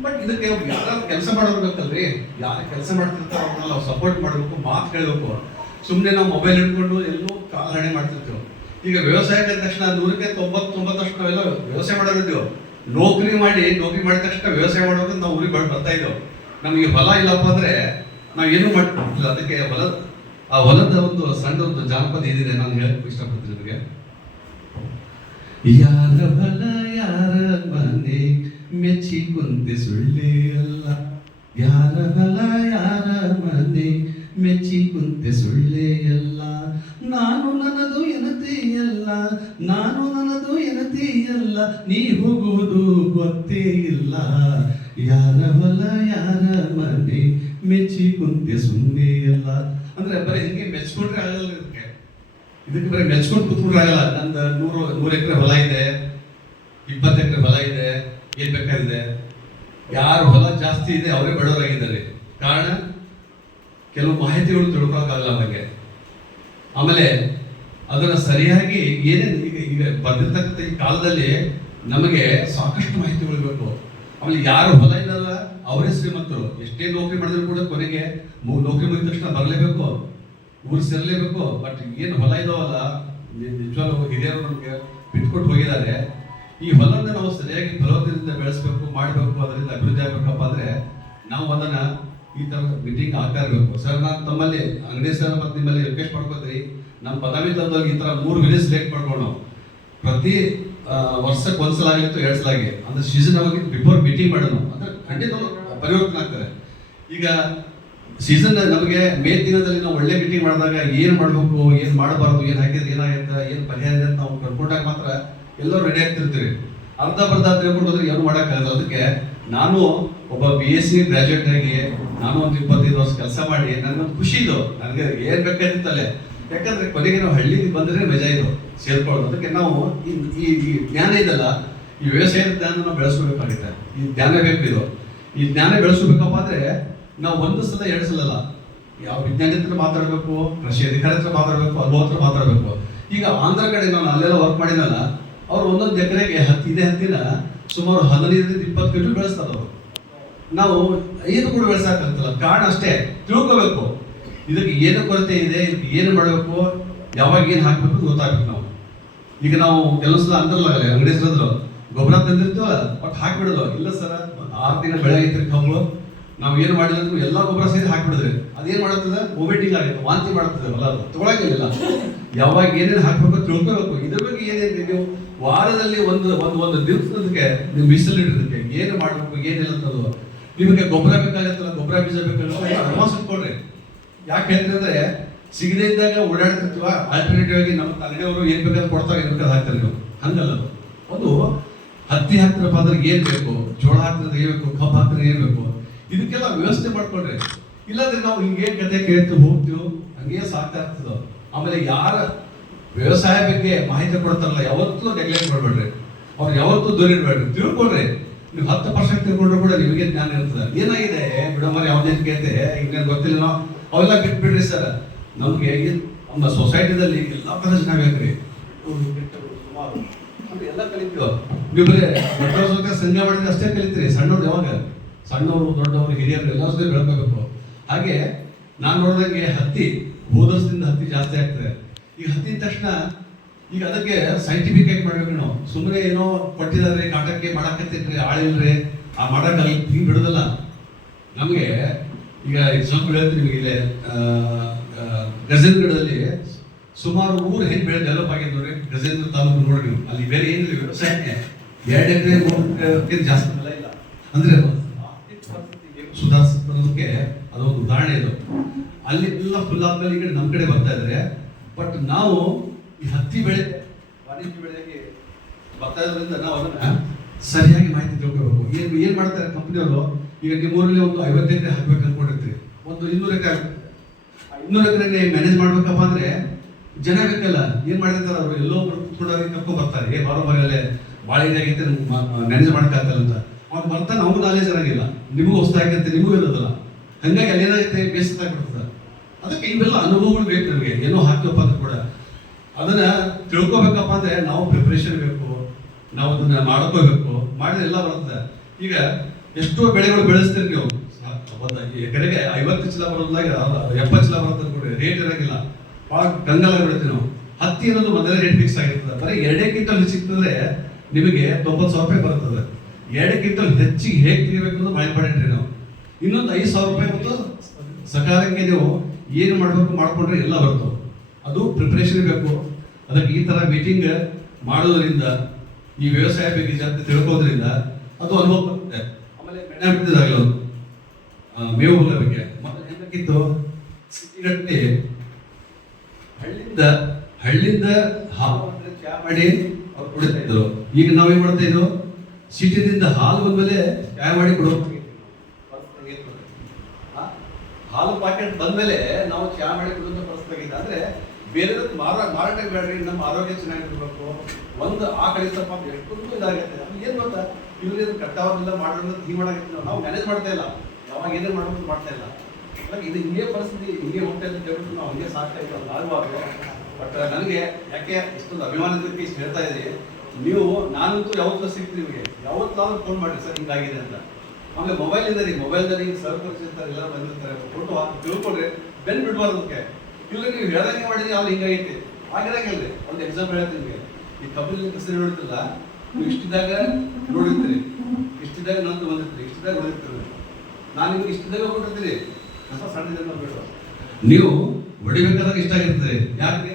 ಬಟ್ ಇದಕ್ಕೆ ಯಾರು ಕೆಲಸ ಮಾಡೋರ್ಬೇಕಲ್ರಿ, ಯಾರು ಕೆಲಸ ಮಾಡ್ತಿರ್ತಾರೋ ಅವ್ರನ್ನ ನಾವು ಸಪೋರ್ಟ್ ಮಾಡಬೇಕು, ಮಾತು ಕೇಳಬೇಕು. ಸುಮ್ಮನೆ ನಾವು ಮೊಬೈಲ್ ಹಿಡ್ಕೊಂಡು ಎಲ್ಲೋ ಕಾಲಹರಣೆ ಮಾಡ್ತಿರ್ತೀವಿ. ಈಗ ವ್ಯವಸಾಯ ಅಂದ ತಕ್ಷಣ 100ಕ್ಕೆ 99% ನಾವೆಲ್ಲ ವ್ಯವಸಾಯ ಮಾಡೋದಿದ್ದೀವಿ. ನೌಕರಿ ಮಾಡಿದ ತಕ್ಷಣ ವ್ಯವಸಾಯ ಮಾಡೋಕೆ ನಾವು ಊರಿಗೆ ಬರ್ತಾ ಇದ್ದೇವೆ. ನಮಗೆ ಹೊಲ ಇಲ್ಲಪ್ಪ ಅಂದ್ರೆ ನಾವು ಏನೂ ಮಾಡ್ತಿಲ್ಲ. ಅದಕ್ಕೆ ಆ ಹೊಲದ ಒಂದು ಸಣ್ಣ ಒಂದು ಜಾನಪದ ಇದಿದೆ, ನಾನು ಹೇಳಕ್ ಇಷ್ಟಪಡ್ತೀನಿ ನಿಮಗೆ. ಯಾರ ಹೊಲ ಯಾರ ಮನೆ ಮೆಚ್ಚಿ ಕುಂತೆ ಸುಳ್ಳೆ ಅಲ್ಲ, ಯಾರ ಹೊಲ ಯಾರ ಮನೆ ಮೆಚ್ಚಿ ಕುಂತೆ ಸುಳ್ಳೆ ಅಲ್ಲ, ನಾನು ನನ್ನದು ಎನತೆಯಲ್ಲ, ನಾನು ನನ್ನದು ಎನತೆಯಲ್ಲ, ನೀ ಹೋಗುವುದು ಗೊತ್ತೇ ಇಲ್ಲ, ಯಾರ ಹೊಲ ಯಾರ ಮನೆ ಮೆಚ್ಚಿ ಕುಂತೆ ಸುಮ್ಮನೆ ಅಲ್ಲ. ಅಂದ್ರೆ ಬರೀ ಹಿಂಗೆ ಮೆಚ್ಕೊಂಡ್ರೆ ಆಗಲ್ಲ. ಇದಕ್ಕೆ ಬರೀ ಮೆಚ್ಕೊಂಡು ಕೂತ್ಕೊಂಡ್ರೆ ಆಗಲ್ಲ. ನಂದು 100 ಎಕರೆ ಹೊಲ ಇದೆ, 20 ಎಕರೆ ಹೊಲ ಇದೆ, ಏನ್ ಬೇಕಾಗಿದೆ. ಯಾರು ಹೊಲ ಜಾಸ್ತಿ ಇದೆ ಅವರೇ ಬಡವರಾಗಿದ್ದಾರೆ. ಕಾರಣ ಕೆಲವು ಮಾಹಿತಿಗಳು ತಿಳ್ಕೊಳಕ್ಕಾಗಲ್ಲ ಅವರಿಗೆ. ಆಮೇಲೆ ಅದನ್ನ ಸರಿಯಾಗಿ ಏನೇನು ಈಗ ಬಂದಿರ್ತಕ್ಕಂಥ ಈ ಕಾಲದಲ್ಲಿ ನಮಗೆ ಸಾಕಷ್ಟು ಮಾಹಿತಿಗಳು ಬೇಕು. ಆಮೇಲೆ ಯಾರು ಹೊಲ ಇಲ್ಲಲ್ಲ ಅವರೇ ಶ್ರೀಮಂತರು. ಎಷ್ಟೇ ನೌಕರಿ ಮಾಡಿದ್ರು ಕೂಡ ಕೊನೆಗೆ ನೌಕರಿ ಮುಗಿದ ತಕ್ಷಣ ಬರಲೇಬೇಕು, ಊರು ಸೇರಲೇಬೇಕು. ಬಟ್ ಏನು ಹೊಲ ಇದಾವಲ್ಲ, ನಿಜವಾಗ್ಲೂ ಹಿರಿಯರು ನಮಗೆ ಬಿಟ್ಕೊಟ್ಟು ಹೋಗಿದ್ದಾರೆ. ಈ ಹೊಲನ ನಾವು ಸರಿಯಾಗಿ ಫಲವತ್ತದಿಂದ ಬೆಳೆಸಬೇಕು, ಮಾಡಬೇಕು, ಅದರಿಂದ ಅಭಿವೃದ್ಧಿ ಆಗ್ಬೇಕಪ್ಪ ಅಂದ್ರೆ ನಾವು ಅದನ್ನ ಈ ಥರ ಮೀಟಿಂಗ್ ಆಗ್ತಾ ಇರಬೇಕು. ಸರ್ ನಾನು ತಮ್ಮಲ್ಲಿ ಅಂಗಡಿ ಸರ್ ಮತ್ತು ನಿಮ್ಮಲ್ಲಿ ರಿಕ್ವೆಸ್ಟ್ ಮಾಡ್ಕೋತೀರಿ, ನಮ್ಮ ಪದವಿ ತಂದಾಗ ಈ ಥರ 3 ವಿಲೇಜ್ ಸೆಲೆಕ್ಟ್ ಮಾಡ್ಕೊಂಡು ನಾವು ಪ್ರತಿ ವರ್ಷಕ್ಕೆ ಒಂದ್ಸಲ ಆಗಿತ್ತು 2 ಸಲ ಆಗಿ ಅಂದ್ರೆ ಸೀಸನ್ ಆಗಿ ಬಿಫೋರ್ ಮೀಟಿಂಗ್ ಮಾಡೋಣ ಅಂದ್ರೆ ಖಂಡಿತ ಪರಿವರ್ತನೆ ಆಗ್ತಾರೆ. ಈಗ ಸೀಸನ್ ನಮಗೆ ಮೇ ದಿನದಲ್ಲಿ ನಾವು ಒಳ್ಳೆ ಮೀಟಿಂಗ್ ಮಾಡಿದಾಗ ಏನು ಮಾಡಬೇಕು, ಏನು ಮಾಡಬಾರ್ದು, ಏನು ಹಾಕಿದ್ರೆ ಏನಾಗುತ್ತೆ, ಏನು ಪರಿಹಾರ ಅಂತ ನಾವು ಕರ್ಕೊಂಡಾಗ ಮಾತ್ರ ಎಲ್ಲರೂ ರೆಡಿ ಆಗ್ತಿರ್ತೀವಿ. ಅರ್ಧ ಬರ್ಧ ತಿಳ್ಕೊಂಡು ಹೋದ್ರೆ ಏನು ಮಾಡೋಕ್ಕಾಗಲ್ಲ. ಅದಕ್ಕೆ ನಾನು ಒಬ್ಬ BSc ಗ್ರಾಜುಯೇಟ್ ಆಗಿ ನಾನು ಒಂದು 25 ವರ್ಷ ಕೆಲಸ ಮಾಡಿ ನನಗೊಂದು ಖುಷಿ ಇದು, ನನಗೆ ಏನು ಬೇಕಾಗಿತ್ತಲ್ಲೇ. ಯಾಕಂದ್ರೆ ಕೊನೆಗೆ ನಾವು ಹಳ್ಳಿಗೆ ಬಂದರೆ ಮಜಾ ಇದು ಸೇರ್ಕೊಳ್ಳೋದು. ಅದಕ್ಕೆ ನಾವು ಈ ಜ್ಞಾನ ಇದಲ್ಲ, ಈ ವ್ಯವಸಾಯದ ಜ್ಞಾನ ನಾವು ಬೆಳೆಸ್ಕೋಬೇಕಾಗುತ್ತೆ. ಈ ಜ್ಞಾನ ಬೇಕು ಇದು. ಈ ಜ್ಞಾನ ಬೆಳೆಸ್ಕೋಬೇಕಪ್ಪ ಅಂದ್ರೆ ನಾವು 1 ಸಲ 2 ಸಲ ಅಲ್ಲ, ಯಾವ ವಿಜ್ಞಾನಿ ಹತ್ರ ಮಾತಾಡಬೇಕು, ಕೃಷಿ ಅಧಿಕಾರಿ ಹತ್ರ ಮಾತಾಡಬೇಕು, ಅನುಭವ ಹತ್ರ ಮಾತಾಡಬೇಕು. ಈಗ ಆಂಧ್ರ ಕಡೆ ನಾನು ಅಲ್ಲೆಲ್ಲ ವರ್ಕ್ ಮಾಡಿನಲ್ಲ, ಅವ್ರು 1 ಎಕರೆಗೆ ಹತ್ತಿನ ಸುಮಾರು 15-20 ಕ್ವಿಂಟಲ್ ಬೆಳೆಸ್ತಾರೆ ಅವರು. ನಾವು 5 ಕೂಡ ಬೆಳೆಸಕ್ಕಾಗ್ತಲ್ಲ. ಕಾರಣ ಅಷ್ಟೇ, ತಿಳ್ಕೋಬೇಕು ಇದಕ್ಕೆ ಏನು ಕೊರತೆ ಇದೆ, ಇದಕ್ಕೆ ಏನು ಮಾಡಬೇಕು, ಯಾವಾಗ ಏನು ಹಾಕ್ಬೇಕು ಗೊತ್ತಾಗ್ಬೇಕು ನಾವು. ಈಗ ನಾವು ಕೆಲವು ಸಲ ಅಂತರಲ್ಲ ಅಂಗಡಿ ಹೆಸರು ಗೊಬ್ಬರ ತಂದಿರ್ತೀವ ಒಟ್ಟು ಹಾಕ್ಬಿಡೋದು. ಇಲ್ಲ ಸರ್ 6 ದಿನ ಬೆಳೆ ಐತ್ರಿ ಕಬ್ಬು, ನಾವು ಏನು ಮಾಡಿಲ್ಲ ಅಂದ್ರೆ ಎಲ್ಲ ಗೊಬ್ಬರ ಸೇರಿ ಹಾಕ್ಬಿಡಿದ್ರಿ ಅದೇನ್ ಮಾಡುತ್ತದೆ, ವೊಮಿಟಿಂಗ್ ಆಗುತ್ತೆ, ವಾಂತಿ ಮಾಡುತ್ತದೆ, ಅಲ್ಲ ತಗೊಳಂಗಿಲ್ಲ. ಯಾವಾಗ ಏನೇನು ಹಾಕ್ಬೇಕು ತಿಳ್ಕೋಬೇಕು. ಇದ್ರ ಬಗ್ಗೆ ಏನೇನು ನೀವು ವಾರದಲ್ಲಿ ಒಂದು ದಿವಸದಕ್ಕೆ ನೀವು ಮೀಸಲಿಡೋದಕ್ಕೆ ಏನು ಮಾಡಬೇಕು ಏನಿಲ್ಲ ಅಂತದ್ದು. ನಿಮಗೆ ಗೊಬ್ಬರ ಬೇಕಾಗತ್ತಲ್ಲ, ಗೊಬ್ಬರ ಬೀಜ ಬೇಕಾಗಲ್ಲ, ಅಡ್ವಾನ್ಸ್ ಇಟ್ಕೊಡ್ರಿ. ಯಾಕೆ ಹೇಳ್ತಂದ್ರೆ ಸಿಗದೇ ಇದ್ದಾಗ ಓಡಾಡ್ತಿರ್ತೀವ, ಆಲ್ಟರ್ನೇಟಿವ್ ಆಗಿ ನಮ್ಮ ಅಂಗಡಿಯವರು ಏನ್ ಬೇಕಾದ್ರೆ ಕೊಡ್ತಾರೆ, ಏನ್ ಬೇಕಾದ್ರೆ ಹಾಕ್ತಾರೆ ನೀವು. ಹಂಗಲ್ಲ, ಒಂದು ಹತ್ತಿ ಹಾಕ್ತಿರಪ್ಪ ಅಂದ್ರೆ ಏನ್ ಬೇಕು, ಜೋಳ ಹಾಕ್ತಿದ್ರೆ ಏನ್ ಬೇಕು, ಕಬ್ಬು ಹಾಕ್ತಿದ್ರೆ ಏನ್ ಬೇಕು, ಇದಕ್ಕೆಲ್ಲ ವ್ಯವಸ್ಥೆ ಮಾಡ್ಕೊಡ್ರಿ. ಇಲ್ಲಾಂದ್ರೆ ನಾವು ಹಿಂಗೆ ಕತೆ ಕೇಳ್ತೀವಿ ಹೋಗ್ತೀವಿ, ಹಂಗೆ ಸಾಕ್ತಾ ಇರ್ತದ. ಆಮೇಲೆ ಯಾರ ವ್ಯವಸಾಯ ಬಗ್ಗೆ ಮಾಹಿತಿ ಕೊಡ್ತಾರಲ್ಲ ಯಾವತ್ತೂ ನೆಗ್ಲೆಕ್ಟ್ ಮಾಡ್ಬೇಡ್ರಿ, ಅವ್ರು ಯಾವತ್ತೂ ದೂರ ಇಡ್ಬೇಡ್ರಿ, ತಿಳ್ಕೊಡ್ರಿ. ನೀವು 10% ತಿಳ್ಕೊಂಡ್ರು ಕೂಡ ನಿಮಗೆ ಜ್ಞಾನ ಇರ್ತದೆ. ಏನಾಗಿದೆ ಬಿಡಮಾರಿ ಯಾವ್ದೇನು ಕೇಳ್ತೆ ಇನ್ನೇನು ಗೊತ್ತಿಲ್ಲ, ಅವೆಲ್ಲ ಬಿಟ್ಬಿಡ್ರಿ ಸರ್. ನಮ್ಗೆ ನಮ್ಮ ಸೊಸೈಟಿದಲ್ಲಿ ಎಲ್ಲ ಥರ ಜನ ಬೇಕ್ರಿ, ಸುಮಾರು ಎಲ್ಲ ಕಲಿತೀವ. ನೀವು ಬರೀ ದೊಡ್ಡವ್ರ ಜೊತೆ ಸಂಘ ಮಾಡಿದ್ರೆ ಅಷ್ಟೇ ಕಲಿತೀರಿ. ಸಣ್ಣವ್ರು ಯಾವಾಗ ಸಣ್ಣವರು ದೊಡ್ಡವರು ಹಿರಿಯರು ಎಲ್ಲ ಜೊತೆ ಬೆಳ್ಕೋಬೇಕು. ಹಾಗೆ ನಾನು ನೋಡಿದಂಗೆ ಹತ್ತಿ ಹೋದರ್ಸದಿಂದ ಹತ್ತಿ ಜಾಸ್ತಿ ಆಗ್ತದೆ. ಈಗ ಹತ್ತಿದ ತಕ್ಷಣ ಈಗ ಅದಕ್ಕೆ ಸೈಂಟಿಫಿಕ್ ಆಗಿ ಮಾಡ್ಬೇಕು ನಾವು. ಸುಮ್ಮನೆ ಏನೋ ಕೊಟ್ಟಿದ್ದಾರೆ ಕಾಟಕ್ಕೆ ಮಾಡಾಕತ್ತಿದ್ರಿ ಆಳಿಲ್ರಿ ಆ ಮಾಡಕ್ಕಲ್ಲ, ಹಿಂಗೆ ಬಿಡೋದಲ್ಲ. ನಮಗೆ ಈಗ ಎಕ್ಸಾಂಪಲ್ ಹೇಳ್ತೀನಿ ನಿಮಗೆ, ಇಲ್ಲೇ ಗಜೇಂದ್ರಗಢದಲ್ಲಿ ಸುಮಾರು 3 ಹೆಣ್ಣು ಬೆಳೆ ಡೆವಲಪ್ ಆಗಿದೆ ನೋಡಿ. ಗಜೇಂದ್ರ ತಾಲೂಕು ನೋಡಿ ನೀವು, ಅಲ್ಲಿ ಬೇರೆ ಏನಿಲ್ಲ ವ್ಯವಸಾಯಕ್ಕೆ 2 ಎಕರೆ 3 ಎಕರೆ ಜಾಸ್ತಿ ಬೆಲೆ ಇಲ್ಲ ಅಂದ್ರೆ ಸುಧಾರಿಸೋದಕ್ಕೆ ಅದೊಂದು ಉದಾಹರಣೆ ಇದು. ಅಲ್ಲಿ ಎಲ್ಲ ಫುಲ್ ಆದ್ಮೇಲೆ ಈಗ ನಮ್ಮ ಕಡೆ ಬರ್ತಾ ಇದ್ದಾರೆ. ಬಟ್ ನಾವು ಈ ಹತ್ತಿ ಬೆಳೆ ವಾಣಿಜ್ಯ ಬೆಳೆಗೆ ಬರ್ತಾ ಇರೋದ್ರಿಂದ ನಾವು ಅದನ್ನ ಸರಿಯಾಗಿ ಮಾಹಿತಿ ತಿಳ್ಕೋಬೇಕು. ಏನ್ ಮಾಡ್ತಾರೆ ಕಂಪನಿಯವರು, ಈಗ ನಿಮ್ಮೂರಲ್ಲಿ ಒಂದು 50 ಎಕರೆ ಹಾಕ್ಬೇಕು ಅನ್ಕೊಂಡಿರ್ತೀವಿ, ಒಂದು 200 ಎಕರೆ 200 ಎಕರೆ ಮ್ಯಾನೇಜ್ ಮಾಡ್ಬೇಕಪ್ಪ ಅಂದ್ರೆ ಜನ ಬೇಕಲ್ಲ. ಏನ್ ಮಾಡಿರ್ತಾರೆ ಅವರು, ಎಲ್ಲೋ ಕುತ್ಕೊಂಡವ್ರಿಗೆ ಕರ್ಕೊಂಡ್ ಬರ್ತಾರೆ, ಬರೋಬರಲ್ಲೇ ಭಾಳ ಇದಾಗೈತೆ ಮ್ಯಾನೇಜ್ ಮಾಡೋಕ್ಕಾಗಲ್ಲ ಅಂತ. ಅವ್ನು ಬರ್ತಾನೆ, ಅವ್ನು ನಾಲೆಜ್ ಇರಂಗಿಲ್ಲ, ನಿಮಗೂ ಹೊಸ್ತಾಗಿರುತ್ತೆ, ನಿಮಗೂ ಇರೋದಿಲ್ಲ. ಹಂಗಾಗಿ ಅಲ್ಲೇನಾಗುತ್ತೆ ಬೇಸತ್ತಾಗ್ಬಿಡ್ತದೆ. ಅದಕ್ಕೆ ಇವೆಲ್ಲ ಅನುಭವಗಳು ಬೇಕು ನಮಗೆ. ಏನೋ ಹಾಕ್ತಪ್ಪ ಅಂತ ಕೂಡ ಅದನ್ನ ತಿಳ್ಕೊಬೇಕಪ್ಪ ಅಂದ್ರೆ ನಾವು ಪ್ರಿಪ್ರೇಷನ್ ಬೇಕು, ನಾವು ಅದನ್ನ ಮಾಡ್ಕೋಬೇಕು. ಮಾಡಿದ್ರೆ ಎಲ್ಲ ಬರ್ತದೆ. ಈಗ ಎಷ್ಟೋ ಬೆಳೆಗಳು ಬೆಳೆಸ್ತೀರಿ ನೀವು, ಎಕರೆಗೆ 50 ಚೀಲ ಬರೋದಿಲ್ಲ, 70 ಚೀಲ ಬರುತ್ತೆ ಅನ್ಕೊಡ್ರಿ, ರೇಟ್ ಇರಂಗಿಲ್ಲ, ಭಾಳ ಗಂಗಲ ಬಿಡ್ತೀವಿ ನಾವು. ಹತ್ತಿ ಅನ್ನೋದು ಮೊದಲೇ ರೇಟ್ ಫಿಕ್ಸ್ ಆಗಿರ್ತದೆ. ಬರೀ 2 ಕ್ವಿಂಟಲ್ ಸಿಕ್ತಂದ್ರೆ ನಿಮಗೆ 90,000 ರೂಪಾಯಿ ಬರ್ತದೆ. 2 ಕ್ವಿಂಟಲ್ ಹೆಚ್ಚಿಗೆ ಹೇಗೆ ತೆಗಿಬೇಕು ಅನ್ನೋದು ಮಾಡಿಬಿಡ್ರಿ ನಾವು. ಇನ್ನೊಂದು 5,000 ರೂಪಾಯಿ ಮತ್ತು ಸಕಾಲಕ್ಕೆ ನೀವು ಏನು ಮಾಡಬೇಕು ಮಾಡ್ಕೊಂಡ್ರೆ ಎಲ್ಲ ಬರ್ತವೆ. ಅದು ಪ್ರಿಪ್ರೇಷನ್ ಬೇಕು. ಅದಕ್ಕೆ ಈ ಥರ ಮೀಟಿಂಗ್ ಮಾಡೋದ್ರಿಂದ, ಈ ವ್ಯವಸಾಯ ಬಗ್ಗೆ ಜಾಸ್ತಿ ತಿಳ್ಕೋದ್ರಿಂದ ಅದು ಅನುಭವ ಬರುತ್ತೆ. ಆಮೇಲೆ ಮೆಣೆ ಬಿಟ್ಟಿದ್ದಾಗಲೂ ಮೇವುಗಳ ಬಗ್ಗೆ ಮೊದಲು ಏನಾಗಿತ್ತು, ಸಿಟಿಗಟ್ಟೆ ಹಳ್ಳಿಂದ ಹಾಲು ಚಾ ಮಾಡಿ ಅವ್ರು ಕುಡಿತಾ ಇದ್ರು. ಈಗ ನಾವೇನ್ ಮಾಡ್ತಾ ಇದ್ರು, ಸಿಟಿದಿಂದ ಹಾಲು ಬಂದ್ಮೇಲೆ ಚಾ ಮಾಡಿ ಕೊಡೋ, ಹಾಲು ಪಾಕೆಟ್ ಬಂದ್ಮೇಲೆ ನಾವು ಚಾ ಮಾಡಿ ಕೊಡೋದು ಪರಿಸ್ಥಿತಿ. ಅಂದ್ರೆ ಬೇರೆ ಮಾರಾಟ ಬೇಡ್ರಿ, ನಮ್ಮ ಆರೋಗ್ಯ ಚೆನ್ನಾಗಿರ್ಬೇಕು. ಒಂದು ಆ ಕಳಿಸ್ತಪ್ಪ ಎಷ್ಟೊಂದು ಇದಾಗತ್ತೆ. ನಮ್ಗೆ ಏನ್ ಗೊತ್ತಾ, ಇವ್ರೇನು ಕಟ್ಟಾವನ್ನೆಲ್ಲ ಮಾಡೋದ್ರಿಂದ ಹಿಂಗೆ ಮಾಡಾಕತ್ತೀವಿ ನಾವು ಮ್ಯಾನೇಜ್ ಮಾಡ್ತಾ ಇಲ್ಲ. ಯಾವಾಗ ಏನೇನು ಮಾಡೋದು ಮಾಡ್ತಾ ಇಲ್ಲ. ಇದು ಹಿಂಗೆ ಪರಿಸ್ಥಿತಿ, ಹಿಂಗೆ ಹೋಗ್ತಾ ಇದ್ದು ಹೇಳ್ಬಿಟ್ಟು ನಾವು ಹಂಗೆ ಸಾಕ್ತಾ ಇತ್ತು ಅಂತ ಆಗುವಾಗ. ಬಟ್ ನನಗೆ ಯಾಕೆ ಇಷ್ಟೊಂದು ಅಭಿಮಾನದಕ್ಕೆ ಇಷ್ಟು ಹೇಳ್ತಾ ಇದ್ದೀರಿ, ನೀವು ನಾನಂತೂ ಯಾವತ್ತೂ ಸಿಗ್ತೀವಿ ನಿಮಗೆ, ಯಾವತ್ತಾದ್ರೂ ಫೋನ್ ಮಾಡಿ ಸರ್ ಹಿಂಗಾಗಿದೆ ಅಂತ. ಆಮೇಲೆ ಮೊಬೈಲ್ದಲ್ಲಿ ಸರ್ ಪರಿಚಿರ್ತಾರೆ, ಎಲ್ಲ ಬಂದಿರ್ತಾರೆ, ಫೋಟೋ ಹಾಕಿ ತಿಳ್ಕೊಡ್ರಿ, ಬೆನ್ ಬಿಡ್ಬಾರ್ದು. ಅದಕ್ಕೆ ಇಲ್ಲ ನೀವು ಹೇಳ್ದಂಗೆ ಮಾಡಿದ್ರೆ ಅಲ್ಲಿ ಹಿಂಗಾಗೈತಿ ಆಗಿರಂಗಿಲ್ರಿ. ಒಂದು ಎಕ್ಸಾಂಪಲ್ ಹೇಳ್ತೀನಿ ನಿಮಗೆ, ಈ ಕಪಿಲ್ ಹೆಸರು ನೋಡ್ತಿಲ್ಲ, ನೀವು ಇಷ್ಟಿದ್ದಾಗ ನೋಡಿರ್ತೀರಿ, ಇಷ್ಟಿದ್ದಾಗ ನಂದು ಬಂದಿರ್ತೀರಿ, ಇಷ್ಟಿದ್ದಾಗ ನೋಡಿರ್ತೀರಿ. ನಾನು ನಿಮ್ಗೆ ಇಷ್ಟ ಜಾಗ ಕೊಟ್ಟಿರ್ತೀನಿ, ಕಸ ಸಣ್ಣದಿಲ್ಲ ಬೇಡ. ನೀವು ಹೊಡಿಬೇಕಾದಾಗ ಇಷ್ಟ ಆಗಿರ್ತದೆ. ಯಾಕೆ?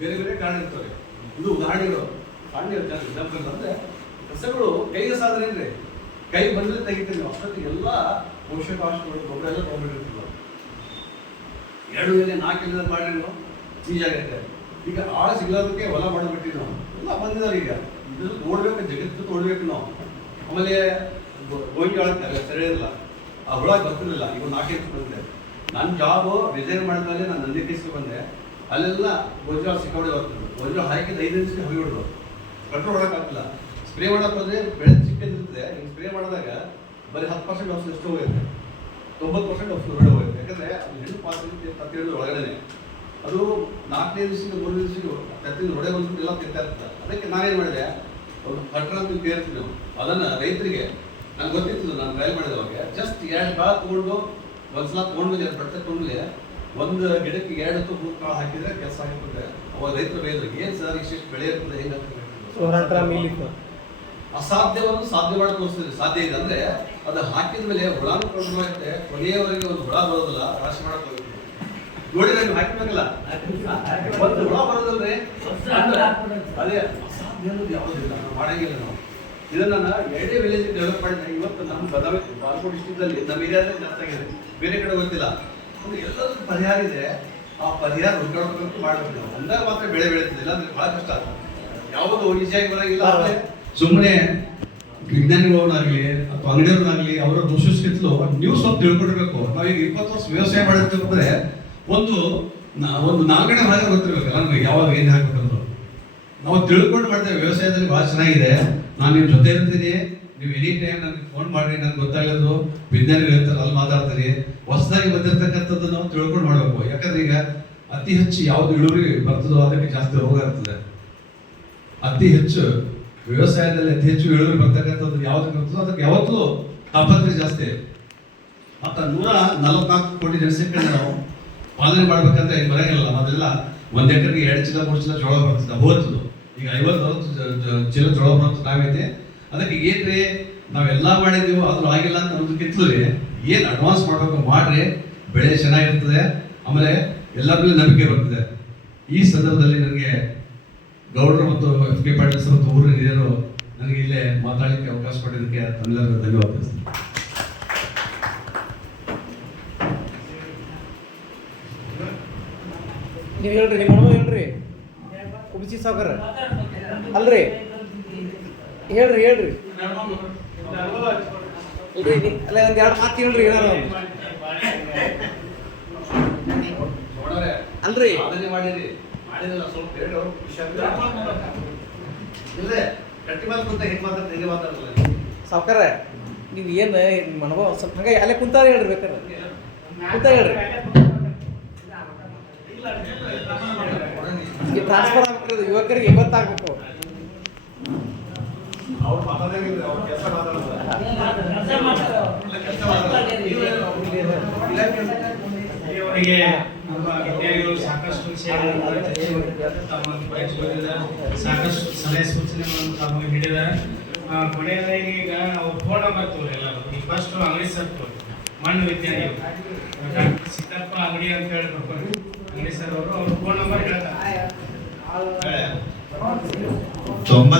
ಬೇರೆ ಬೇರೆ ಕಾರಣ ಇರ್ತವೆ. ಇದು ಉದಾಹರಣೆಗಳು. ಸಣ್ಣ ಎಕ್ಸಾಂಪಲ್ ಅಂದರೆ ಕಸಗಳು ಕೈಗೆ ಸಾಧನೆ ಅಂದರೆ ಕೈ ಬಂದರೆ ತೆಗಿತೀವಿ. ಅಷ್ಟೊತ್ತಿಗೆ ಎಲ್ಲ ಪೋಷಕಾಂಶಗಳು ಗೊಬ್ಬರ ಎಲ್ಲ ತೊಗೊಂಡಿರ್ತೀವಿ. 2 ಎಲೆ 4 ಎಲೆ ಮಾಡಿ ಚೀಜ್ ಆಗೈತೆ. ಈಗ ಆಳ ಸಿಗ್ಲಾದಕ್ಕೆ ಹೊಲ ಮಾಡಿಬಿಟ್ಟು ನಾವು ಎಲ್ಲ ಬಂದಿದ್ದಾರೆ. ಈಗ ಇದು ನೋಡ್ಬೇಕು, ಜಗತ್ತು ನೋಡ್ಬೇಕು ನಾವು. ಆಮೇಲೆ ಗೋಂಜಿ ಆಳ್ತಾರೆ ಸರಿ ಇಲ್ಲ, ಆ ಹುಳ ಬರ್ತಿರಲಿಲ್ಲ. ಈಗ 4 ಎಕರೆ ಬಂದಿದೆ. ನನ್ನ ಜಾಬು ರಿಸೈನ್ ಮಾಡಿದ್ಮೇಲೆ ನಾನು ನಂದಿಕೇಶ್ಗೆ ಬಂದೆ. ಅಲ್ಲೆಲ್ಲ ಗೋಂಜಾಳ ಸಿಕ್ಕಾವಡೆ ಬರ್ತದೆ. ಗೋಂಜಾಳ ಹಾಕಿದ 5 ನಿಮಿಷಕ್ಕೆ ಹೋಗಿಬಿಡ್ದು. ಕಂಟ್ರೋಲ್ ಮಾಡೋಕ್ಕಾಗಲ್ಲ. ಸ್ಪ್ರೇ ಮಾಡೋಕೆ ಹೋದರೆ ಬೆಳೆ ಚಿಕ್ಕದಿರ್ತದೆ. ಈಗ ಸ್ಪ್ರೇ ಮಾಡಿದಾಗ ಬರೀ 10% ಔಷಧಿ ಎಷ್ಟು ಹೋಗುತ್ತೆ, 90% ಔಷಧಿ ಹೊರಗಡೆ ಹೋಗುತ್ತೆ. ಯಾಕಂದರೆ ಅದು ಹೆಣ್ಣು ಪಾತ್ರೆ ತತ್ತಿಳಿದು ಒಳಗಡೆ ಅದು 4ನೇ ದಿವಸಕ್ಕೆ 3 ದಿವಸಕ್ಕೆ ತತ್ತಿನ ಹೊಡೆ ಬಂದ್ಬಿಟ್ಟು ಎಲ್ಲ ತಿಂತಾ ಇರ್ತದೆ. ಅದಕ್ಕೆ ನಾನೇನು ಮಾಡಿದೆ, ಒಂದು ಕಟ್ರ ಅಂತ ಕೇಳ್ತೀವಿ ನಾವು. ಅದನ್ನು ರೈತರಿಗೆ ನಂಗೆ ಗೊತ್ತಿತ್ತು, ನಾನು ಟ್ರೈ ಮಾಡಿದೆ. ಅವಾಗ ಜಸ್ಟ್ 2 ಕಾಳು ತೊಗೊಂಡು ಒಂದ್ಸಲ ತೊಗೊಂಡ್ಮೇಲೆ 2 ಬಟ್ಟೆ ತೊಗೊಂಡ್ಮೇಲೆ ಒಂದು ಗಿಡಕ್ಕೆ 2 ಅಥವಾ 3 ಕಾಳು ಹಾಕಿದರೆ ಕೆಲಸ ಆಗಿಬಿಟ್ಟೆ. ಅವಾಗ ರೈತರು ಬೇಯಿದ್ರು, ಏನು ಸರ್ ಇಷ್ಟು ಬೆಳೆ ಇರ್ತದೆ, ಹೆಂಗಾಗ್ತದೆ? ಅಸಾಧ್ಯವನ್ನು ಸಾಧ್ಯ ಮಾಡಿ ತೋರಿಸ್ತಿದ್ರೆ ಸಾಧ್ಯ ಇದೆ. ಅಂದರೆ ಅದು ಹಾಕಿದ ಮೇಲೆ ಹುಳಾನು ಕಂಟ್ರೋಲ್ ಆಗುತ್ತೆ. ಕೊನೆಯವರೆಗೆ ಒಂದು ಹುಳ ಬರೋದಿಲ್ಲ, ರಾಶಿ ಮಾಡಕ್ಕೆ ಹೋಗುತ್ತೆ. ನೋಡಿ ನೀವು ಹಾಕಿಬೇಕಲ್ಲ, ಒಂದು ಹುಳ ಬರೋದಲ್ರಿ. ಅದೇ ಅಸಾಧ್ಯ ಅನ್ನೋದು ಯಾವುದಿಲ್ಲ, ನಾವು ಮಾಡಂಗಿಲ್ಲ. ನಾವು ಇದನ್ನು ನಾನು 2 ವಿಲೇಜ್ ಡೆವಲಪ್ ಮಾಡಿದೆ. ಇವತ್ತು ನಮ್ಮ ಬದಾಮಿ ಬಾಲ್ಕೋಟ್ ಡಿಸ್ಟ್ರಿಕ್ಟಲ್ಲಿ ನಮ್ಮ ಏರಿಯಾದಲ್ಲಿ ಜಾಸ್ತಿ ಆಗಿದೆ, ಬೇರೆ ಕಡೆ ಗೊತ್ತಿಲ್ಲ. ಅಂದ್ರೆ ಎಲ್ಲದಕ್ಕೂ ಪರಿಹಾರ ಇದೆ. ಆ ಪರಿಹಾರ ಹುಡುಕಾಡೋದಕ್ಕೂ ಮಾಡಬೇಕು ನಾವು. ಅಂದಾಗ ಮಾತ್ರ ಬೆಳೆ ಬೆಳೀತದಿಲ್ಲ, ಅಂದರೆ ಭಾಳ ಕಷ್ಟ. ಯಾವುದು ಈಸಿಯಾಗಿ ಬರೋಂಗಿಲ್ಲ. ಸುಮ್ಮನೆ ವಿಜ್ಞಾನಿಗಳನ್ನಾಗಲಿ ಅಥವಾ ಅಂಗಡಿಯವ್ರನ್ನಾಗಲಿ ಅವರ ದೋಷಿಸ್ಕಿತ್ಲು ನೀವು ಸ್ವಲ್ಪ ತಿಳ್ಕೊಂಡಿರ್ಬೇಕು. ನಾವೀಗ 20 ವರ್ಷ ವ್ಯವಸಾಯ ಮಾಡಿರ್ತಂದ್ರೆ ಒಂದು 4 ಗಂಟೆ ಹೊರಗೆ ಗೊತ್ತಿರ್ಬೇಕಲ್ಲ ನಮಗೆ ಯಾವಾಗ ಏನು ಹಾಕ್ಬೇಕಂದ್ರು. ನಾವು ತಿಳ್ಕೊಂಡು ಮಾಡ್ತೇವೆ. ವ್ಯವಸಾಯದಲ್ಲಿ ಭಾಳ ಚೆನ್ನಾಗಿದೆ. ನಾನು ನಿಮ್ಮ ಜೊತೆ ಇರ್ತೀನಿ, ನೀವು ಎನಿ ಟೈಮ್ ನನಗೆ ಫೋನ್ ಮಾಡಿ, ನನಗೆ ಗೊತ್ತಾಗೋದು ವಿಜ್ಞಾನಿಗಳು ಹೇಳ್ತಾರೆ, ಅಲ್ಲಿ ಮಾತಾಡ್ತೀನಿ. ಹೊಸದಾಗಿ ಬಂದಿರ್ತಕ್ಕಂಥದ್ದು ನಾವು ತಿಳ್ಕೊಂಡು ಮಾಡಬೇಕು. ಯಾಕಂದ್ರೆ ಈಗ ಅತಿ ಹೆಚ್ಚು ಯಾವುದು ಇಳುವರಿ ಬರ್ತದೋ ಅದಕ್ಕೆ ಜಾಸ್ತಿ ರೋಗ ಇರ್ತದೆ. ಅತಿ ಹೆಚ್ಚು ವ್ಯವಸಾಯದಲ್ಲಿ ಅತಿ ಹೆಚ್ಚು ಇಳುವರಿ ಬರ್ತಕ್ಕಂಥದ್ದು ಯಾವುದಕ್ಕೆ ಬರ್ತದೋ ಅದಕ್ಕೆ ಯಾವತ್ತೂ ತಾಪತ್ರೆ ಜಾಸ್ತಿ. ಮತ್ತು 144 ಕೋಟಿ ಜನಸಂಖ್ಯೆ ನಾವು ಪಾಲನೆ ಮಾಡ್ಬೇಕಂದ್ರೆ ಈಗ ಬರೋಂಗಿಲ್ಲ. ಅದೆಲ್ಲ 1 ಎಕರೆಗೆ 2 ಚೀಲ 3 ಚೀಲ ಜೋಳ ಬರ್ತದೆ, ಹೋಗ್ತದೆ. ಈಗ 50-60 ಚೀಲ ಜೋಳ ಬರ್ತದೆ ನಾವೈತೆ. ಅದಕ್ಕೆ ಏನ್ರಿ ನಾವೆಲ್ಲ ಮಾಡಿದ್ದೀವಿ ಆದ್ರೂ ಆಗಿಲ್ಲ ಅಂತ ಒಂದು ಕಿತ್ಲು ಏನು ಅಡ್ವಾನ್ಸ್ ಮಾಡಬೇಕು ಮಾಡ್ರಿ, ಬೆಳೆ ಚೆನ್ನಾಗಿರ್ತದೆ. ಆಮೇಲೆ ಎಲ್ಲರ ಮೇಲೆ ನಂಬಿಕೆ ಬರ್ತದೆ. ಈ ಸಂದರ್ಭದಲ್ಲಿ ನನಗೆ ಗೌಡರು ಮತ್ತು FK ಪಾಟೀಲ್ ಸರ್ ಮತ್ತು ಊರಿನ ಹಿರಿಯರು ನನಗೆ ಇಲ್ಲೇ ಮಾತಾಡಲಿಕ್ಕೆ ಅವಕಾಶ ಕೊಟ್ಟಿದ್ದಕ್ಕೆ ತಮ್ಮೆಲ್ಲರಿಗೂ ಧನ್ಯವಾದ ತಿಳಿಸ್ತೀನಿ. ನೀವು ಹೇಳ್ರಿ, ನಿಮ್ಮ ಅನುಭವ ಹೇಳ್ರಿ. ಕುಬಿಸಿ ಸಾವುಕಾರ ಅಲ್ರಿ, ಹೇಳ್ರಿ ಹೇಳ್ರಿ. ಅಲ್ಲ ಒಂದು 2 ಮಾತು ಹೇಳ್ರಿ. ಏನಾರ ಅಲ್ರಿ ಸಾಧನೆ ಮಾಡಿರಿ, ಮಾಡಿದ್ರಲ್ಲ ಸ್ವಲ್ಪ ಹೇಳಿ ಅವ್ರು ಖುಷಿ ಆಗ್ತದೆ. ಇಲ್ಲೇ ಗಟ್ಟಿ ಮಾತು ಕುಂತ ಹೆಂಗೆ ಮಾತಾಡ್ತಾರೆ, ಹೆಂಗೆ ಮಾತಾಡಲ್ಲ ಸಾವುಕಾರ. ನೀವು ಏನು ನಿಮ್ಮ ಅನುಭವ ಸ್ವಲ್ಪ ಹಂಗೆ ಅಲ್ಲೇ ಕುಂತಾರ ಹೇಳ್ರಿ, ಬೇಕಾದ್ರೆ ಕುಂತ ಹೇಳ್ರಿ. ಈಗ ಟ್ರಾನ್ಸ್ಫರ್ ಆಗ್ಬೇಕು, ಯುವಕರಿಗೆ ಗೊತ್ತಾಗಬೇಕು. ಅವ್ರು ಮಾತಾಡೋದಿಲ್ಲ, ಅವ್ರು ಕೆಲಸ ಮಾತಾಡೋದು. ಇವರಿಗೆ ನಮ್ಮ ವಿಜ್ಞಾನಿಗಳು ಸಾಕಷ್ಟು ವಿಷಯಗಳನ್ನು ತಮ್ಮ ಬಯಸಿದ್ದಾರೆ, ಸಾಕಷ್ಟು ಸಲಹೆ ಸೂಚನೆಗಳನ್ನು ತಮಗೆ ನೀಡಿದ್ದಾರೆ. ಕೊನೆಯದಾಗಿ ಈಗ ಅವ್ರ ಫೋನ್ ನಂಬರ್ ತೋರಿ ಎಲ್ಲರೂ. ಈಗ ಫಸ್ಟ್ ಅಂಗಡಿ ಸರ್ ತೋರಿ, ಮಣ್ಣು ವಿಜ್ಞಾನಿಗಳು ಡಾಕ್ಟರ್ ಸಿದ್ದಪ್ಪ ಅಂಗಡಿ ಅಂತ ಹೇಳ್ಬೇಕು. ಅಂಗಡಿ ಸರ್ ಅವರು ಅವ್ರ ಫೋನ್ ನಂಬರ್ ಹೇಳ್ತಾರೆ.